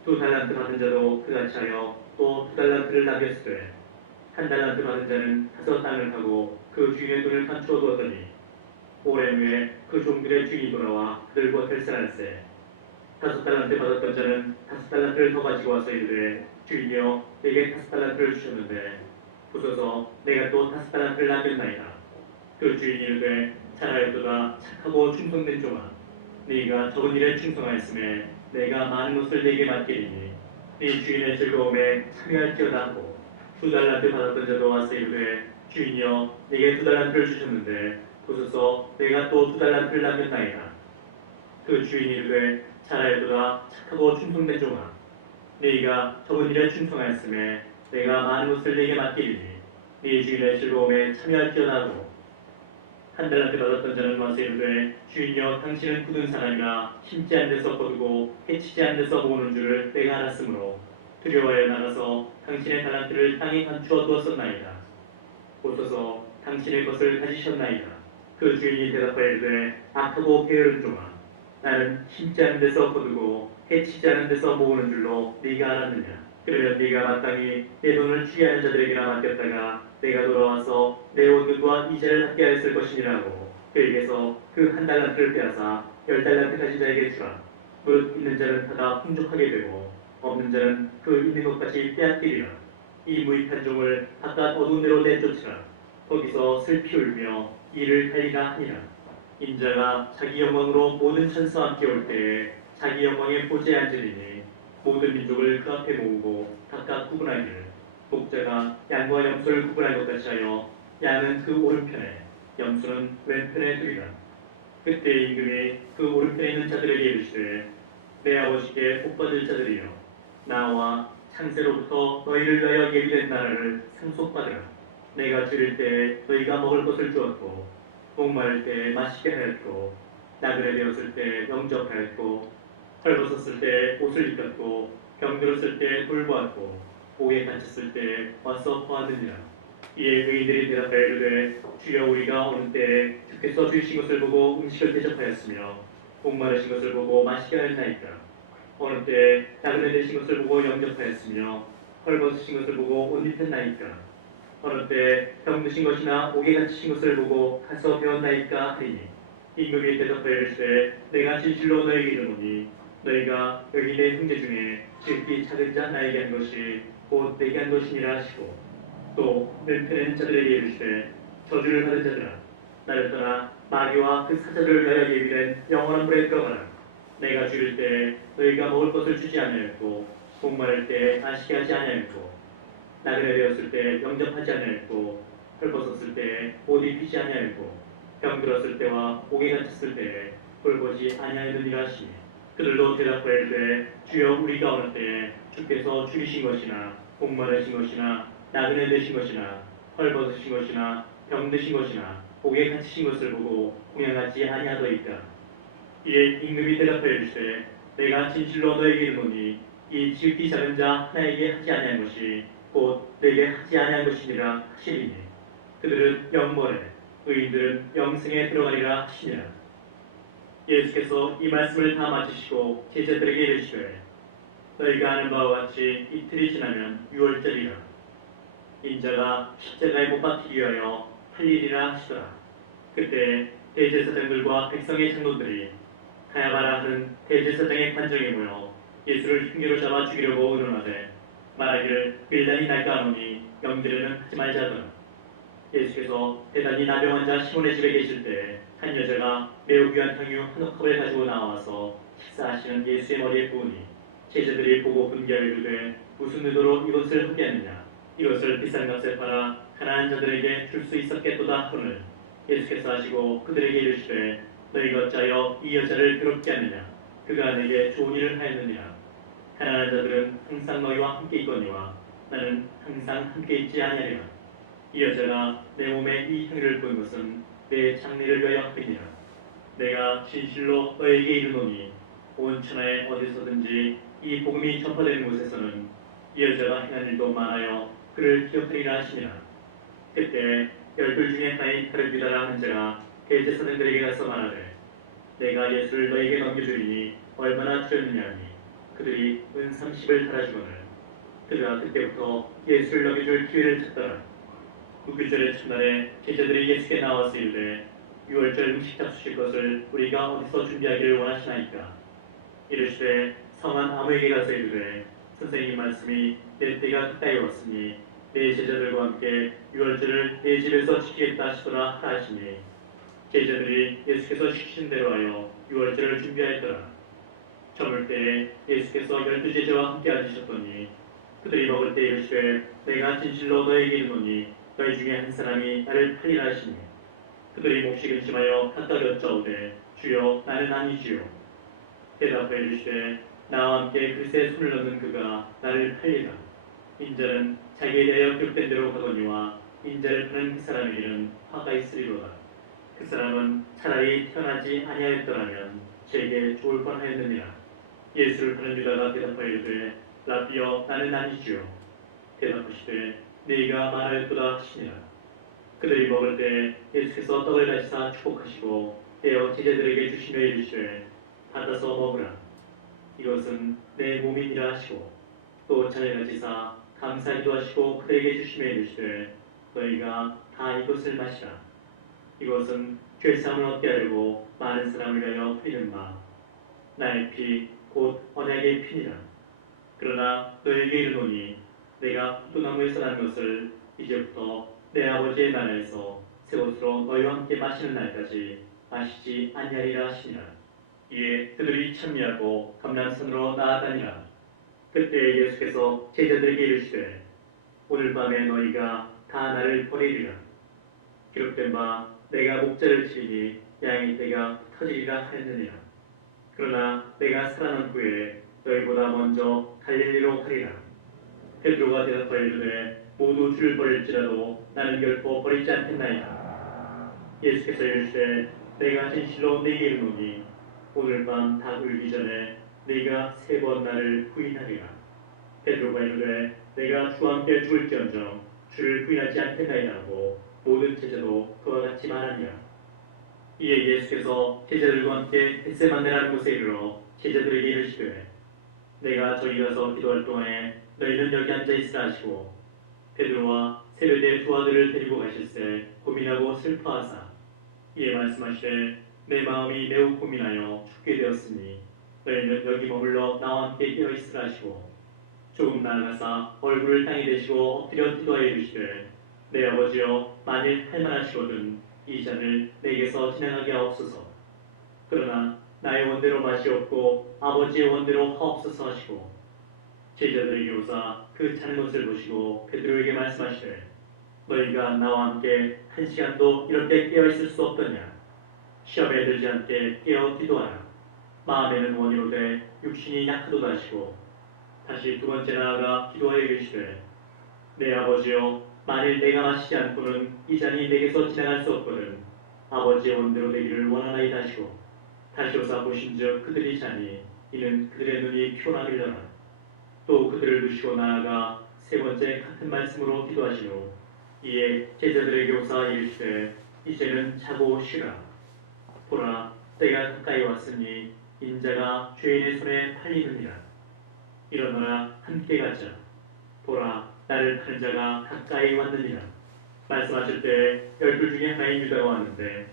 2달란트 받은 자도 그같이 하여 또 2달란트를 남겼으되 1달란트 받은 자는 5 땅을 하고 그 주인의 돈을 감추어 두었더니 오랜 후에 그 종들의 주인이 돌아와 그들과 결산할세. 5달란트 받았던 자는 5달란트를 더 가지고 와서 이르되 주인이여 내게 5달란트를 주셨는데 보소서 내가 또 5달란트를 남겼나이다. 그 주인이 이르되 잘하였도다 착하고 충성된 종아. 네가 적은 일에 충성하였음에 내가 많은 것을 네게 맡기리니 네 주인의 즐거움에 참여할지어다 하고 2달란트 받았던 자도 와서 이르되 주인이여 네게 2달란트를 주셨는데 보소서 내가 또 2달란트를 남겼나이다. 그 주인이 이르되 잘하였도다 착하고 충성된 종아. 네가 적은 일에 충성하였음에 내가 많은 것을 네게 맡기리니 네 주인의 즐거움에 참여할지어다 하고 1달란트 받았던 자는 와서 이르되 주인이여 당신은 굳은 사람이라 심지 않은 데서 거두고 해치지 않은 데서 모으는 줄을 내가 알았으므로 두려워하여 나가서 당신의 달란트를 땅에 감추어 두었었나이다. 보소서 당신의 것을 가지셨나이다. 그 주인이 대답하여 이르되 악하고 게으른 종아. 나는 심지 않은 데서 거두고 해치지 않은 데서 모으는 줄로 네가 알았느냐. 그러면 네가 마땅히 내 돈을 취하는 자들에게나 맡겼다가 내가 돌아와서 내 원금과 이자를 받게 하였을 것이니라고 그에게서 그 1달란트를 빼앗아 10달란트 가진 자에게 주라. 무릇 있는 자는 다가 풍족하게 되고 없는 자는 그 있는 것까지 빼앗기리라. 이 무익한 종을 바깥 어두운 데로 내쫓으라. 거기서 슬피 울며 이를 달리라 하니라. 인자가 자기 영광으로 모든 천사와 함께 올 때에 자기 영광의 보좌에 앉으리니 모든 민족을 그 앞에 모으고 각각 구분하기를 목자가 양과 염소를 구분할 것 같이 하여 양은 그 오른편에 염소는 왼편에 두리라. 그때 임금이 그 오른편에 있는 자들에게 이르시되 내 아버지께 복받을 자들이여 나와 창세로부터 너희를 위하여 예비된 나라를 상속받으라. 내가 줄일 때 너희가 먹을 것을 주었고 목마를 때 마시게 하였고 나그네 되었을 때 영접하였고 헐벗었을 때 옷을 입혔고 병들었을 때 돌보았고 옥에 갇혔을 때 와서 보았느니라. 이에 의인들이 대답하여 이르되 주여 우리가 어느 때에 주께서 주신 것을 보고 음식을 대접하였으며 목마르신 것을 보고 마시게 하였나이까. 어느 때에 나그네 되신 것을 보고 영접하였으며 헐벗으신 것을 보고 옷 입혔나이까. 어느 때 병드신 것이나 옥에 갇히신 것을 보고 가서 배웠나이까 하리니 임금이 대답하여 이르시되 내가 진실로 너희에게 이르노니 너희가 여기 내 형제 중에 지극히 작은 자 나에게 한 것이 곧 내게 한 것이니라 하시고 또 왼편에 있는 자들에게 이르시되 저주를 받은 자들아 나를 떠나 마귀와 그 사자들을 위하여 예비된 영원한 물에 들어가라. 내가 줄일 때 너희가 먹을 것을 주지 아니하였고 목마를 때 마시게 하지 아니하였고 나그네 되었을 때 영접하지 아니하였고 헐벗었을 때 옷 입히지 아니하였고 병들었을 때와 옥에 갇혔을 때에 돌보지 아니하였느니라 하시니 그들도 대답하여 이르되 주여 우리가 어느 때에 주께서 죽이신 것이나 목마르신 것이나 나그네 되신 것이나 헐벗으신 것이나 병드신 것이나 옥에 갇히신 것을 보고 공양하지 아니하더이까. 이에 임금이 대답하여 이르시되 내가 진실로 너에게 이르노니 이 지극히 작은 자 하나에게 하지 아니한 것이 곧 내게 하지 아니한 것이니라 하시리니 그들은 영벌에 의인들은 영생에 들어가리라 하시니라. 예수께서 이 말씀을 다 마치시고 제자들에게 이르시되 너희가 아는 바와 같이 이틀이 지나면 유월절이라. 인자가 십자가에 못 박히기 위하여 팔리리라 하시더라. 그때 대제사장들과 백성의 장로들이 가야바라 하는 대제사장의 관정에 모여 예수를 흉계로 잡아 죽이려고 의논하되 말하기를 밀란이 날까 하노니 영제를 하지 말자 하더라. 예수께서 대단히 나병 환자 시몬의 집에 계실 때 한 여자가 매우 귀한 향유 한 옥합을 가지고 나와서 식사하시는 예수의 머리에 부으니 제자들이 보고 분개하여 이르되 무슨 의도로 이것을 하게 하느냐. 이것을 비싼 값에 팔아 가난한 자들에게 줄 수 있었겠도다 하거늘 예수께서 하시고 그들에게 이르시되 너희가 어찌하여 이 여자를 괴롭게 하느냐? 그가 내게 좋은 일을 하였느니라. 가난한 자들은 항상 너희와 함께 있거니와 나는 항상 함께 있지 아니하리라. 이 여자가 내 몸에 이 행위를 보인 것은 내 장래를 위하여 함이니라. 내가 진실로 너희에게 이르노니 온 천하에 어디서든지 이 복음이 전파되는 곳에서는 이 여자가 행한 일도 많아요 그를 기억하리라 하시니라. 그때 열둘 중에 하나인 가룟유다라 하는 자가 대제사장들에게 가서 말하되 내가 예수를 너희에게 넘겨주리니 얼마나 주였느냐 하니 그들이 은 30을 달아주거늘 그가 그때부터 예수를 넘겨줄 기회를 찾더라. 무교절의 첫날에 제자들이 예수께 나와서 이르되 유월절 음식 잡수실 것을 우리가 어디서 준비하기를 원하시나이까. 이르시되 성한 아무에게 가서 이르되 선생님 말씀이 내 때가 가까이 왔으니 내 제자들과 함께 유월절을 내 집에서 지키겠다 하시더라 하라 하시니 제자들이 예수께서 시키신 대로 하여 유월절을 준비하였더라. 저물 때에 예수께서 12제자와 함께 앉으셨더니 그들이 먹을 때 이르시되 내가 진실로 너에게 이르노니 너희 중에 한 사람이 나를 팔리라 하시니 그들이 몹시 근심하여 각각 여짜오되 주여 나는 아니지요. 대답하여 이르시되 나와 함께 그릇에 손을 넣는 그가 나를 팔리라. 인자는 자기에 대하여 기록된 대로 가거니와 인자를 파는 그 사람에게는 화가 있으리로다. 그 사람은 차라리 태어나지 아니하였더라면 제게 좋을 뻔하였느니라. 예수를 파는 유다가 대답하여 이르되 라비여 나는 아니지요. 대답하시되 네가 말하였도다 하시니라. 그들이 먹을 때 예수께서 떡을 가지사 축복하시고 떼어 제자들에게 주시며 이르시되 받아서 먹으라. 이것은 내 몸이니라 하시고 또 잔을 가지사 감사기도 하시고 그들에게 주시며 이르시되 너희가 다 이것을 마시라. 이것은 죄사함을 얻게 하려고 많은 사람을 위하여 흘리는 바 나의 피 곧 언약의 피니라. 그러나 너희에게 이르노니 내가 포도나무에서 난 것을 이제부터 내 아버지의 나라에서 새 것으로 너희와 함께 마시는 날까지 마시지 아니하리라 하시니라. 이에 그들이 찬미하고 감람산으로 나아가니라. 그때 예수께서 제자들에게 이르시되 오늘 밤에 너희가 다 나를 버리리라. 기록된 바 내가 목자를 치리니 양의 떼가 터지리라 하였느니라. 그러나 내가 살아난 후에 너희보다 먼저 갈릴리로 가리라. 베드로가 대답하여 이르되 모두 주를 버릴지라도 나는 결코 버리지 않겠나이다. 예수께서 이르시되 내가 진실로 네게 이르노니 오늘 밤 닭 울기 전에 네가 3번 나를 부인하리라. 베드로가 이르되 내가 주와 함께 죽을지언정 주를 부인하지 않겠나이다 하고 모든 제자도 그와 같이 말하니라. 이에 예수께서 제자들과 함께 겟세마네라는 곳에 이르러 제자들에게 이르시되 내가 저기 가서 기도할 동안에 너희는 여기 앉아 있으라 하시고 베드로와 세베대의 두 아들을 데리고 가실새 고민하고 슬퍼하사 이에 말씀하시되 내 마음이 매우 고민하여 죽게 되었으니 너희는 여기 머물러 나와 함께 깨어 있으라 하시고 조금 나아가사 얼굴을 땅에 대시고 엎드려 기도하여 이르시되 내 아버지여 만일 할만하시거든 이 잔을 내게서 지나가게 하옵소서. 그러나 나의 원대로 맛이 없고 아버지의 원대로 하옵소서 하시고 제자들에게 오사 그 차는 것을 보시고 베드로에게 말씀하시되 너희가 나와 함께 1시간도 이렇게 깨어있을 수 없더냐. 시험에 들지 않게 깨어 기도하라. 마음에는 원이로되 육신이 약하도다 하시고 다시 두 번째 나아가 기도하여 이르시되 내 아버지여 만일 내가 마시지 않고는 이 잔이 내게서 지나갈 수 없거든 아버지의 원대로 되기를 원하나이다 하시고 다시 오사 보신즉 그들이 자니 이는 그들의 눈이 피곤하길더라. 또 그들을 두시고 나아가 3번째 같은 말씀으로 기도하신 후 이에 제자들에게 오사 이르시되 이제는 자고 쉬라. 보라 때가 가까이 왔으니 인자가 죄인의 손에 팔리느니라. 일어나라 함께 가자. 보라 나를 파는 자가 가까이 왔느니라. 말씀하실 때 12 중에 하나인 유다가 왔는데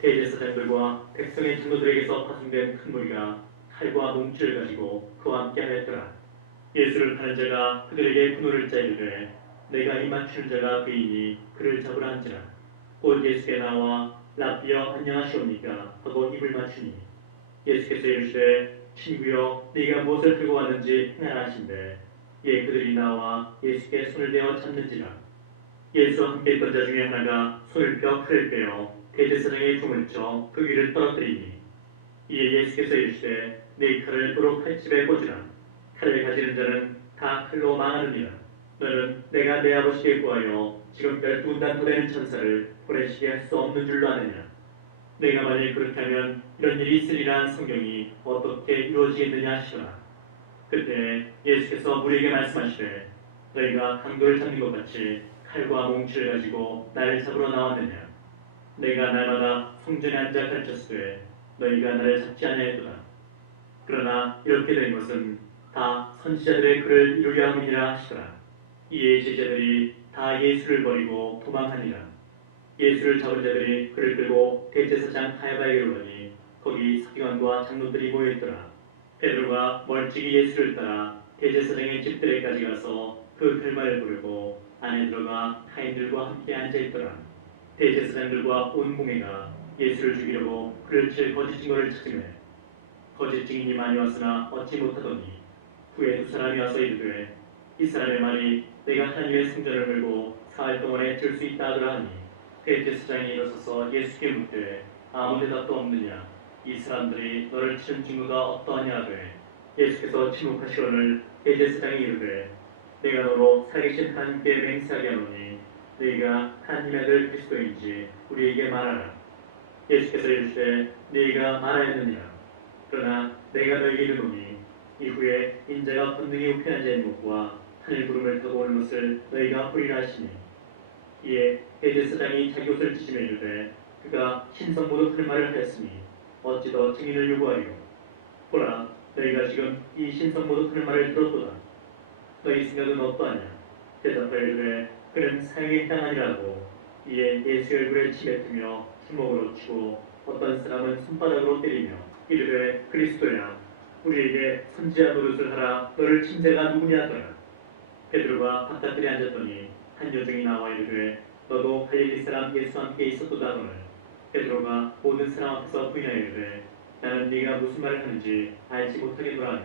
대제사장들과 백성의 장로들에게서 파송된 큰 무리가 칼과 몽치를 가지고 그와 함께 하였더라. 예수를 파는 자가 그들에게 분노를 짜이르되 내가 이 맞추는 자가 그이니 그를 잡으라 한지라. 곧 예수께 나와 라비여 안녕하시옵니까 하고 입을 맞추니 예수께서 이르시되 친구여 네가 무엇을 들고 왔는지 행하라 하신대 예 그들이 나와 예수께 손을 대어 잡는지라. 예수와 함께 있던 자 중에 하나가 손을 펴 칼을 빼어 대제사장의 종을 쳐 그 귀를 떨어뜨리니 이에 예수께서 이르시되 네 칼을 도로 칼집에 꽂으라. 칼을 가지는 자는 다 칼로 망하느니라. 너는 내가 내 아버지께 구하여 지금 12군단 더 되는 천사를 보내시게 할 수 없는 줄로 아느냐. 내가 만일 그렇다면 이런 일이 있으리라 한 성경이 어떻게 이루어지겠느냐 하시더라. 그때 예수께서 우리에게 말씀하시되 너희가 강도를 잡는 것 같이 칼과 몽치를 가지고 나를 잡으러 나왔느냐. 내가 날마다 성전에 앉아 가르쳤으되 너희가 나를 잡지 아니하였도다. 그러나 이렇게 된 것은 다 선지자들의 글을 이루려 함이니라 하시더라. 이에 제자들이 다 예수를 버리고 도망하니라. 예수를 잡은 자들이 그를 끌고 대제사장 가야바에게로 가니 거기 서기관과 장로들이 모여있더라. 베드로가 멀찍이 예수를 따라 대제사장의 집들에까지 가서 그 결말을 부르고 안에 들어가 타인들과 함께 앉아있더라. 대제사장들과 온 공회가 예수를 죽이려고 그를 칠 거짓 증거를 찾으매 거짓 증인이 많이 왔으나 얻지 못하더니 후에 두 사람이 와서 이르되 이 사람의 말이 내가 하나님의 성전을 걸고 사흘 동안에 들 수 있다 하더라 하니 대제사장이 일어서서 예수께 묻되 아무 대답도 없느냐. 이 사람들이 너를 치는 증거가 어떠하냐 하되 예수께서 침묵하시거늘 대제사장이 이르되 내가 너로 살아계신 하나님께 맹세하게 하노니 너희가 하나님의 아들 그리스도인지 우리에게 말하라. 예수께서 이르시되 너희가 말하였느니라. 그러나 내가 너희에게 이르노니 이후에 인자가 번능히 우편한 자의 목과 하늘 구름을 타고 오는 것을 너희가 보리라 하시니 이에 대제사장이 자기 옷을 찢으며 이르되 그가 신성모독하는 말을 하였으니 어찌 더 증인을 요구하리요. 보라 너희가 지금 이 신성모독하는 말을 들었도다. 너희 생각은 어떠하냐. 대답하여 이르되 그는 사형에 해당하니라고. 이에 예수의 얼굴에 치뱉으며 주먹으로 치고 어떤 사람은 손바닥으로 때리며 이르되 그리스도야 우리에게 선지자 노릇을 하라. 너를 친 자가 누구냐 하더라. 베드로가 바깥들에 앉았더니 한 여종이 나와 이르되 너도 갈릴리 사람 예수와 함께 있었도다 하거늘 베드로가 모든 사람 앞에서 부인하여 이르되 나는 네가 무슨 말을 하는지 알지 못하겠노라 하며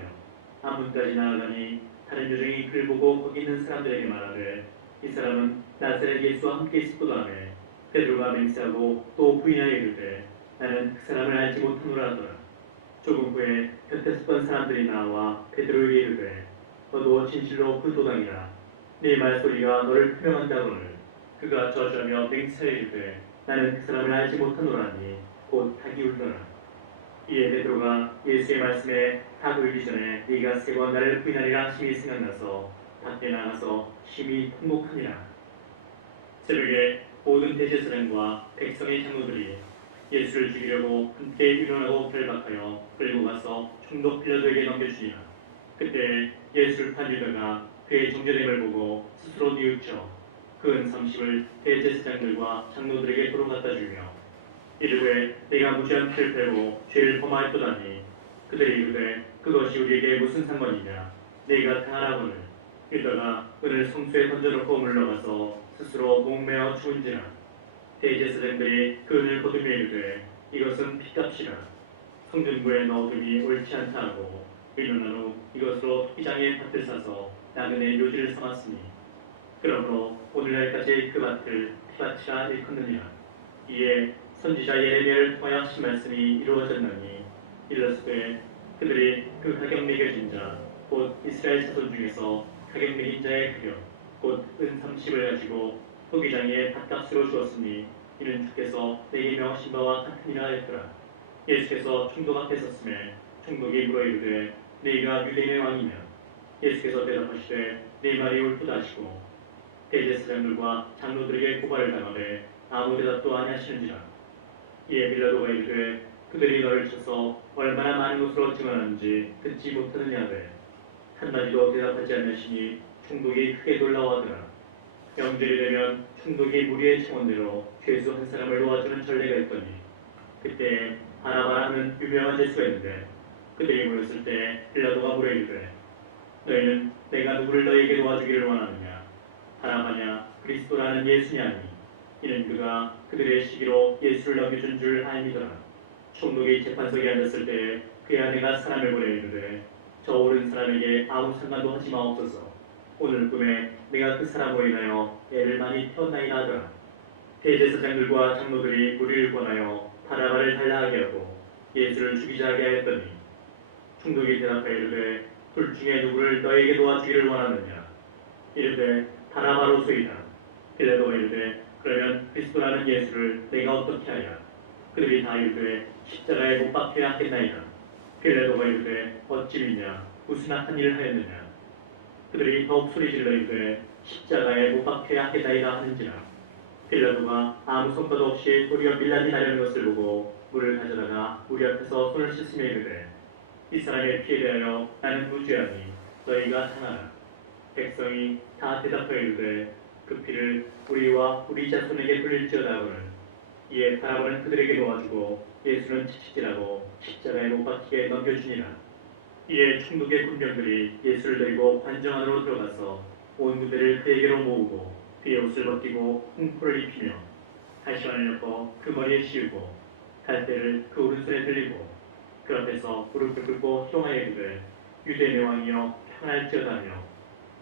안문까지 나아가니 다른 여종이 그를 보고 거기 있는 사람들에게 말하되 이 사람은 나사렛 예수와 함께 있었도다 하며 베드로가 맹세하고 또 부인하여 이르되 나는 그 사람을 알지 못하노라 하더라. 조금 후에 곁에 섰던 사람들이 나와 베드로에게 이르되 너도 진실로 그 도당이라. 네 말소리가 너를 표명한다거늘 그가 저주하며 맹세하여 이르되 나는 그 사람을 알지 못하노라니 곧 닭이 울더라. 이에 베드로가 예수의 말씀에 닭 울기 전에 네가 세 번 나를 부인하리라 하심이 생각나서 밖에 나가서 심히 통곡하니라. 새벽에 모든 대제사장과 백성의 장로들이 예수를 죽이려고 함께 유론하고 결박하여 끌고 가서 총독 빌라도에게 넘겨주니라. 그때 예수를 판 유다가 그의 정죄됨을 보고 스스로 뉘우쳐 그 은삼십을 대제사장들과 장로들에게 도로 갖다 주며 이르되 내가 무죄한 피를 빼고 죄를 범하였도다니 그들이 이르되 그것이 우리에게 무슨 상관이냐. 네가 당하라거늘 유다가 은을 성수에 던져놓고 물러가서 스스로 목매어 죽은지라. 대제사장들이 그 은을 거두며 이르되 이것은 피값이라. 성전부에 넣어두니 옳지 않다 하고 일어난 후 이것으로 토기장의 밭을 사서 나그네 묘지를 삼았으니 그러므로 오늘날까지 그 밭을 피밭이라 일컫느니라. 이에 선지자 예레미야를 통하여 하신 말씀이 이루어졌나니 일렀으되 그들이 그 가격 매겨진 자 곧 이스라엘 자손 중에서 가격 매긴 자의 가격 곧 은30을 가지고 토기장의 밭값으로 주었으니 이는 주께서 내게 명하신 바와 같으니라 하였더라. 예수께서 총독 앞에 섰음에 총독이 물어 이르되 네가 유대인의 왕이냐. 예수께서 대답하시되 네 말이 옳도다 하시고 대제사장들과 장로들에게 고발을 당하되 아무 대답도 아니하시는지라. 이에 빌라도가 이르되 그들이 너를 쳐서 얼마나 많은 것으로 증언하는지 듣지 못하느냐 하되 한마디도 대답하지 않으시니 총독이 크게 놀라워하더라. 명절이 되면 총독이 무리의 청원대로 죄수 한 사람을 놓아주는 전례가 있더니 그때 바라바라는 유명한 죄수가 있는데 그들이 모였을 때 빌라도가 물어 이르되 너희는 내가 누구를 너희에게 놓아주기를 원하느냐. 바라바냐 그리스도라는 예수냐니. 이는 그가 그들의 시기로 예수를 넘겨준 줄 알미더라. 총독이 재판석에 앉았을 때 그의 아내가 사람을 보내 이르되 저 오른 사람에게 아무 상관도 하지 마옵소서. 오늘 꿈에 내가 그 사람으로 인하여 애를 많이 태웠나이다 하더라. 대제사장들과 장로들이 무리를 권하여 바라바를 달라하게 하고 예수를 죽이자 하게 하였더니 총독이 대답하여 이르되 둘 중에 누구를 너에게 도와주기를 원하느냐. 이르되 바라바로소이다. 빌라도가 이르되 그러면 그리스도라는 예수를 내가 어떻게 하랴. 그들이 다 이르되 십자가에 못 박혀야 하겠나이다. 빌라도가 이르되 어찌 믿냐. 무슨 악한 일을 하였느냐. 그들이 더욱 소리질러 이르되 십자가에 못 박혀야 하겠나이다 하는지라. 빌라도가 아무 성과도 없이 도리어 빌라디 나려는 것을 보고 물을 가져다가 우리 앞에서 손을 씻으며 이르되 이 사람의 피에 대하여 나는 무죄하니 너희가 상하라. 백성이 다 대답하여 이르되 그 피를 우리와 우리 자손에게 돌릴지어다 하거늘. 이에 바라바는 그들에게 놓아주고 예수는 채찍질하고 십자가에 못 박히게 넘겨주니라. 이에 총독의 군병들이 예수를 데리고 관정 안으로 들어가서 온 무대를 그에게로 모으고 그의 옷을 벗기고 홍포를 입히며 갈시관을 엮어 그 머리에 씌우고 갈대를 그 오른손에 들리고 그 앞에서 무릎을 꿇고 희롱하여 이르되 유대인의 왕이여 평안할지어다며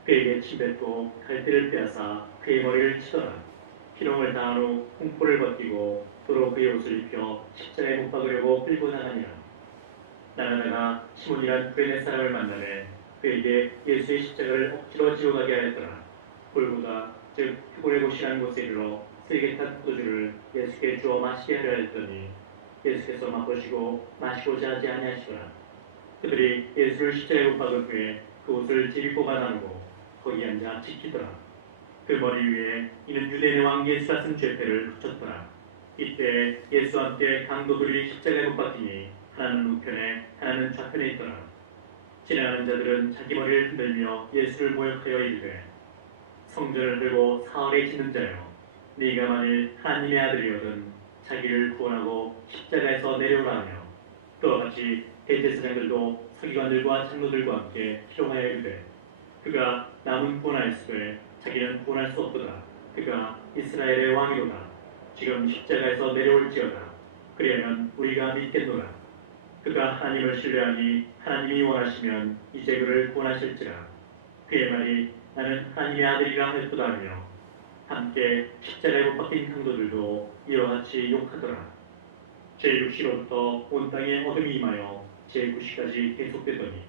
그에게 침뱉고 갈대를 빼앗아 그의 머리를 치더라. 희롱을 다한 후 홍포를 벗기고 도로 그의 옷을 입혀 십자가에 못 박으려고 끌고 나가니라. 나가다가 시몬이란 구레네 사람을 만나매 그에게 예수의 십자가를 억지로 지어가게 하였더라. 골고다 즉 표고의 곳이라는 곳에 이르러 세게 탄 포도주를 예수께 주어 마시게 하려 했더니 예수께서 맛보시고 마시고자 하지 아니하시더라. 그들이 예수를 십자가에 못 박은 후에 그 옷을 제비 뽑아 나누고 거기 앉아 지키더라. 그 머리 위에 이는 유대인의 왕 예수라 쓴 죄패를 붙였더라. 이때 예수와 함께 강도들이 십자가에 못 박히니 하나는 우편에 하나는 좌편에 있더라. 지나가는 자들은 자기 머리를 흔들며 예수를 모욕하여 이르되 성전을 들고 사흘에 짓는 자여 네가 만일 하나님의 아들이거든 자기를 구원하고 십자가에서 내려오라 하며 그와 같이 대제사장들도 서기관들과 장로들과 함께 희롱하여 이르되 그가 남은 구원하였으되 자기는 구원할 수 없도다. 그가 이스라엘의 왕이로다. 지금 십자가에서 내려올지어다. 그리하면 우리가 믿겠노라. 그가 하나님을 신뢰하니 하나님이 원하시면 이제 그를 구원하실지라. 그의 말이 나는 하나님의 아들이라 하였도다 하며 함께 십자가에 못 박힌 강도들도 이와 같이 욕하더라. 제6시로부터 온 땅에 어둠이 임하여 제9시까지 계속되더니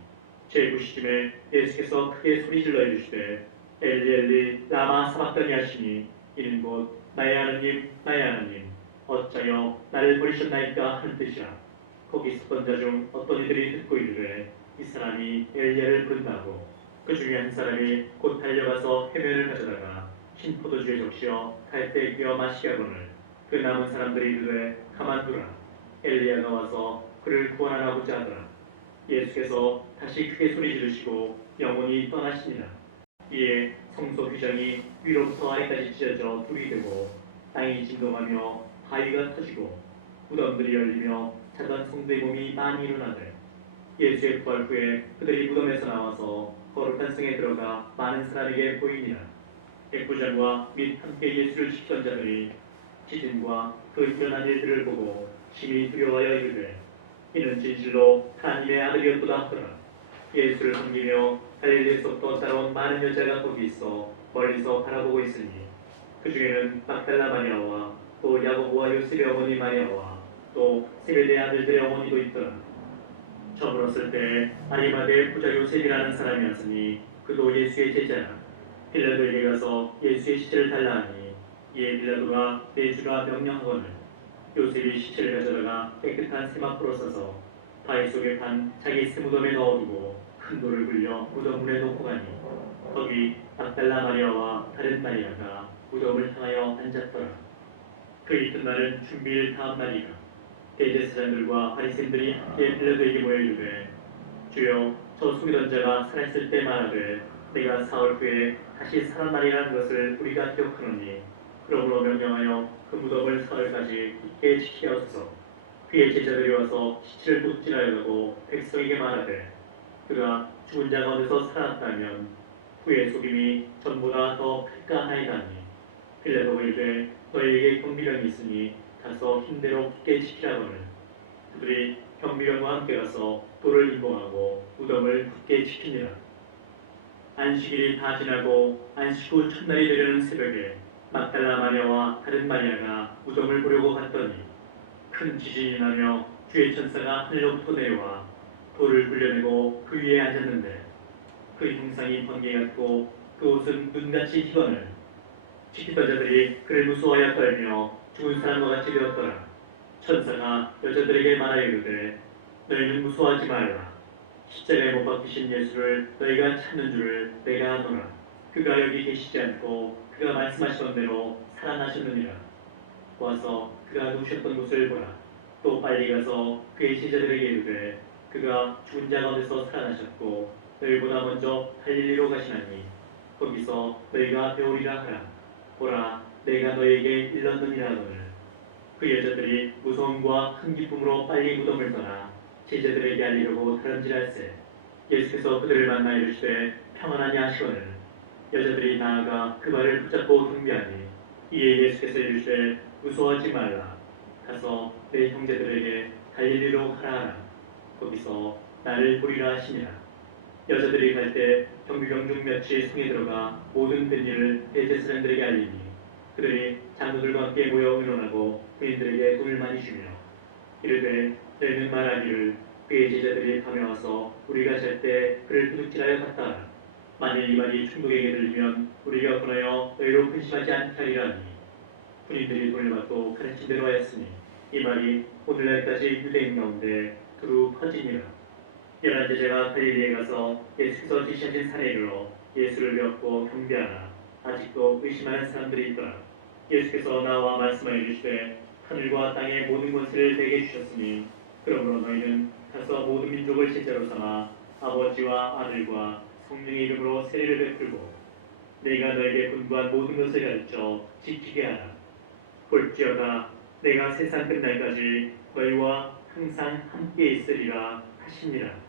제9시쯤에 예수께서 크게 소리질러 이르시되 엘리 엘리 라마 사박다니 하시니 이는 곧 나의 하나님 나의 하나님 어찌하여 나를 버리셨나이까 하는 뜻이라. 거기 있었던 자 중 어떤 이들이 듣고 이르되 이 사람이 엘리야를 부른다고. 그 중에 한 사람이 곧 달려가서 해면을 가져다가 흰 포도주에 적시어 갈대에 끼워 마시게 하거늘 그 남은 사람들이 이르되 가만두라. 엘리야가 와서 그를 구원하고자 하더라. 예수께서 다시 크게 소리 지르시고 영원히 떠나시니라. 이에 성소 규장이 위로부터 아래까지 찢어져 둘이 되고 땅이 진동하며 바위가 터지고 무덤들이 열리며 자던 성도의 몸이 많이 일어나되 예수의 부활 후에 그들이 무덤에서 나와서 거룩한 성에 들어가 많은 사람에게 보이니라. 백부장과 및 함께 예수를 지키던 자들이 지진과 그 일어난 일들을 보고 심히 두려워하여 이르되 이는 진실로 하나님의 아들이었도다 하더라. 예수를 섬기며 갈릴리에서부터 따라온 많은 여자가 거기 있어 멀리서 바라보고 있으니 그 중에는 막달라 마리아와 또 야고보와 요셉의 어머니 마리아와 또 세베대의 아들들의 어머니도 있더라. 저물었을 때 아리마대의 부자 요셉이라는 사람이었으니 그도 예수의 제자라. 빌라도에게 가서 예수의 시체를 달라 하니 이에 빌라도가 내주라 명령하거늘 요셉이 시체를 가져다가 깨끗한 세마포로 싸서 바위 속에 판 자기 세무덤에 넣어두고 큰 돌을 굴려 무덤 문에 놓고 가니 거기 막달라 마리아와 다른 마리아가 무덤을 향하여 앉았더라. 그 이튿날은 준비일 다음 날이라. 대제사장들과 바리새인들이 함께 빌라도에게 모여 이르되 주여 저 숨기던 자가 살아있을 때 말하되 내가 사흘 후에 다시 살아나리라는 것을 우리가 기억하노니 그러므로 명령하여 그 무덤을 사흘까지 굳게 지키옵소서. 그의 제자들이 와서 시체를 도둑질하여 가고 백성에게 말하되 그가 죽은 자가 어디서 살았다면 그의 속임이 전보다 더 클까 하나이다니. 빌라도가 이르되 너희에게 경비병이 있으니 가서 힘대로 굳게 지키라거늘 그들이 경비병과 함께 가서 돌을 인공하고 무덤을 굳게 지키니라. 안식일이 다 지나고 안식 후 첫날이 되려는 새벽에 막달라 마녀와 다른 마리아가 무덤을 보려고 갔더니 큰 지진이 나며 주의 천사가 하늘로부터 내려와 돌을 굴려내고 그 위에 앉았는데 그 형상이 번개 같고 그 옷은 눈같이 희번을 지키던 자들이 그를 무서워하여 떨며 죽은 사람과 같이 되었더라. 천사가 여자들에게 말하여 이르되 너희는 무서워하지 말라. 십자가에 못 박히신 예수를 너희가 찾는 줄을 내가 아노라. 그가 여기 계시지 않고 그가 말씀하시던 대로 살아나셨느니라. 와서 그가 누우셨던 곳을 보라. 또 빨리 가서 그의 제자들에게 이르되 그가 죽은 자 가운데서 살아나셨고 너희보다 먼저 갈릴리로 가시나니 거기서 너희가 배우리라 하라. 보라, 내가 너희에게 일렀느니라 하거늘. 그 여자들이 무서움과 큰 기쁨으로 빨리 무덤을 떠나 제자들에게 알리려고 다름질할세. 예수께서 그들을 만나 이르시되 평안하냐 하시거늘. 여자들이 나아가 그 발을 붙잡고 등비하니 이에 예수께서 이르시되 무서워하지 말라. 가서 내 형제들에게 갈릴리로 가라 하라. 거기서 나를 보리라 하시니라. 여자들이 갈 때 경비병 중 몇이 성에 들어가 모든 된 일을 대제사장들에게 알리니 그들이 장로들과 함께 모여 의논하고 부인들에게 돈을 많이 주며 이르되 너희는 말하기를 그의 제자들이 밤에 와서 우리가 잘 때 그를 도둑질하여 갔다 하라. 만일 이 말이 충독에게 들리면 우리가 권하여 너희로 근심하지 않게 하리라니. 군인들이 돈을 받고 가르친 대로 하였으니 이 말이 오늘날까지 유대인 가운데 두루 퍼지니라. 11제자가 갈릴리에 가서 예수께서 지시하신 산에 이르러 예수를 배웠고 경배하나 아직도 의심하는 사람들이 있더라. 예수께서 나와 말씀하여 이르시되 하늘과 땅의 모든 권세를 내게 주셨으니 그러므로 너희는 가서 모든 민족을 제자로 삼아 아버지와 아들과 성령의 이름으로 세례를 베풀고 내가 너에게 분부한 모든 것을 가르쳐 지키게 하라. 볼지어다 내가 세상 끝날까지 너희와 항상 함께 있으리라 하시니라.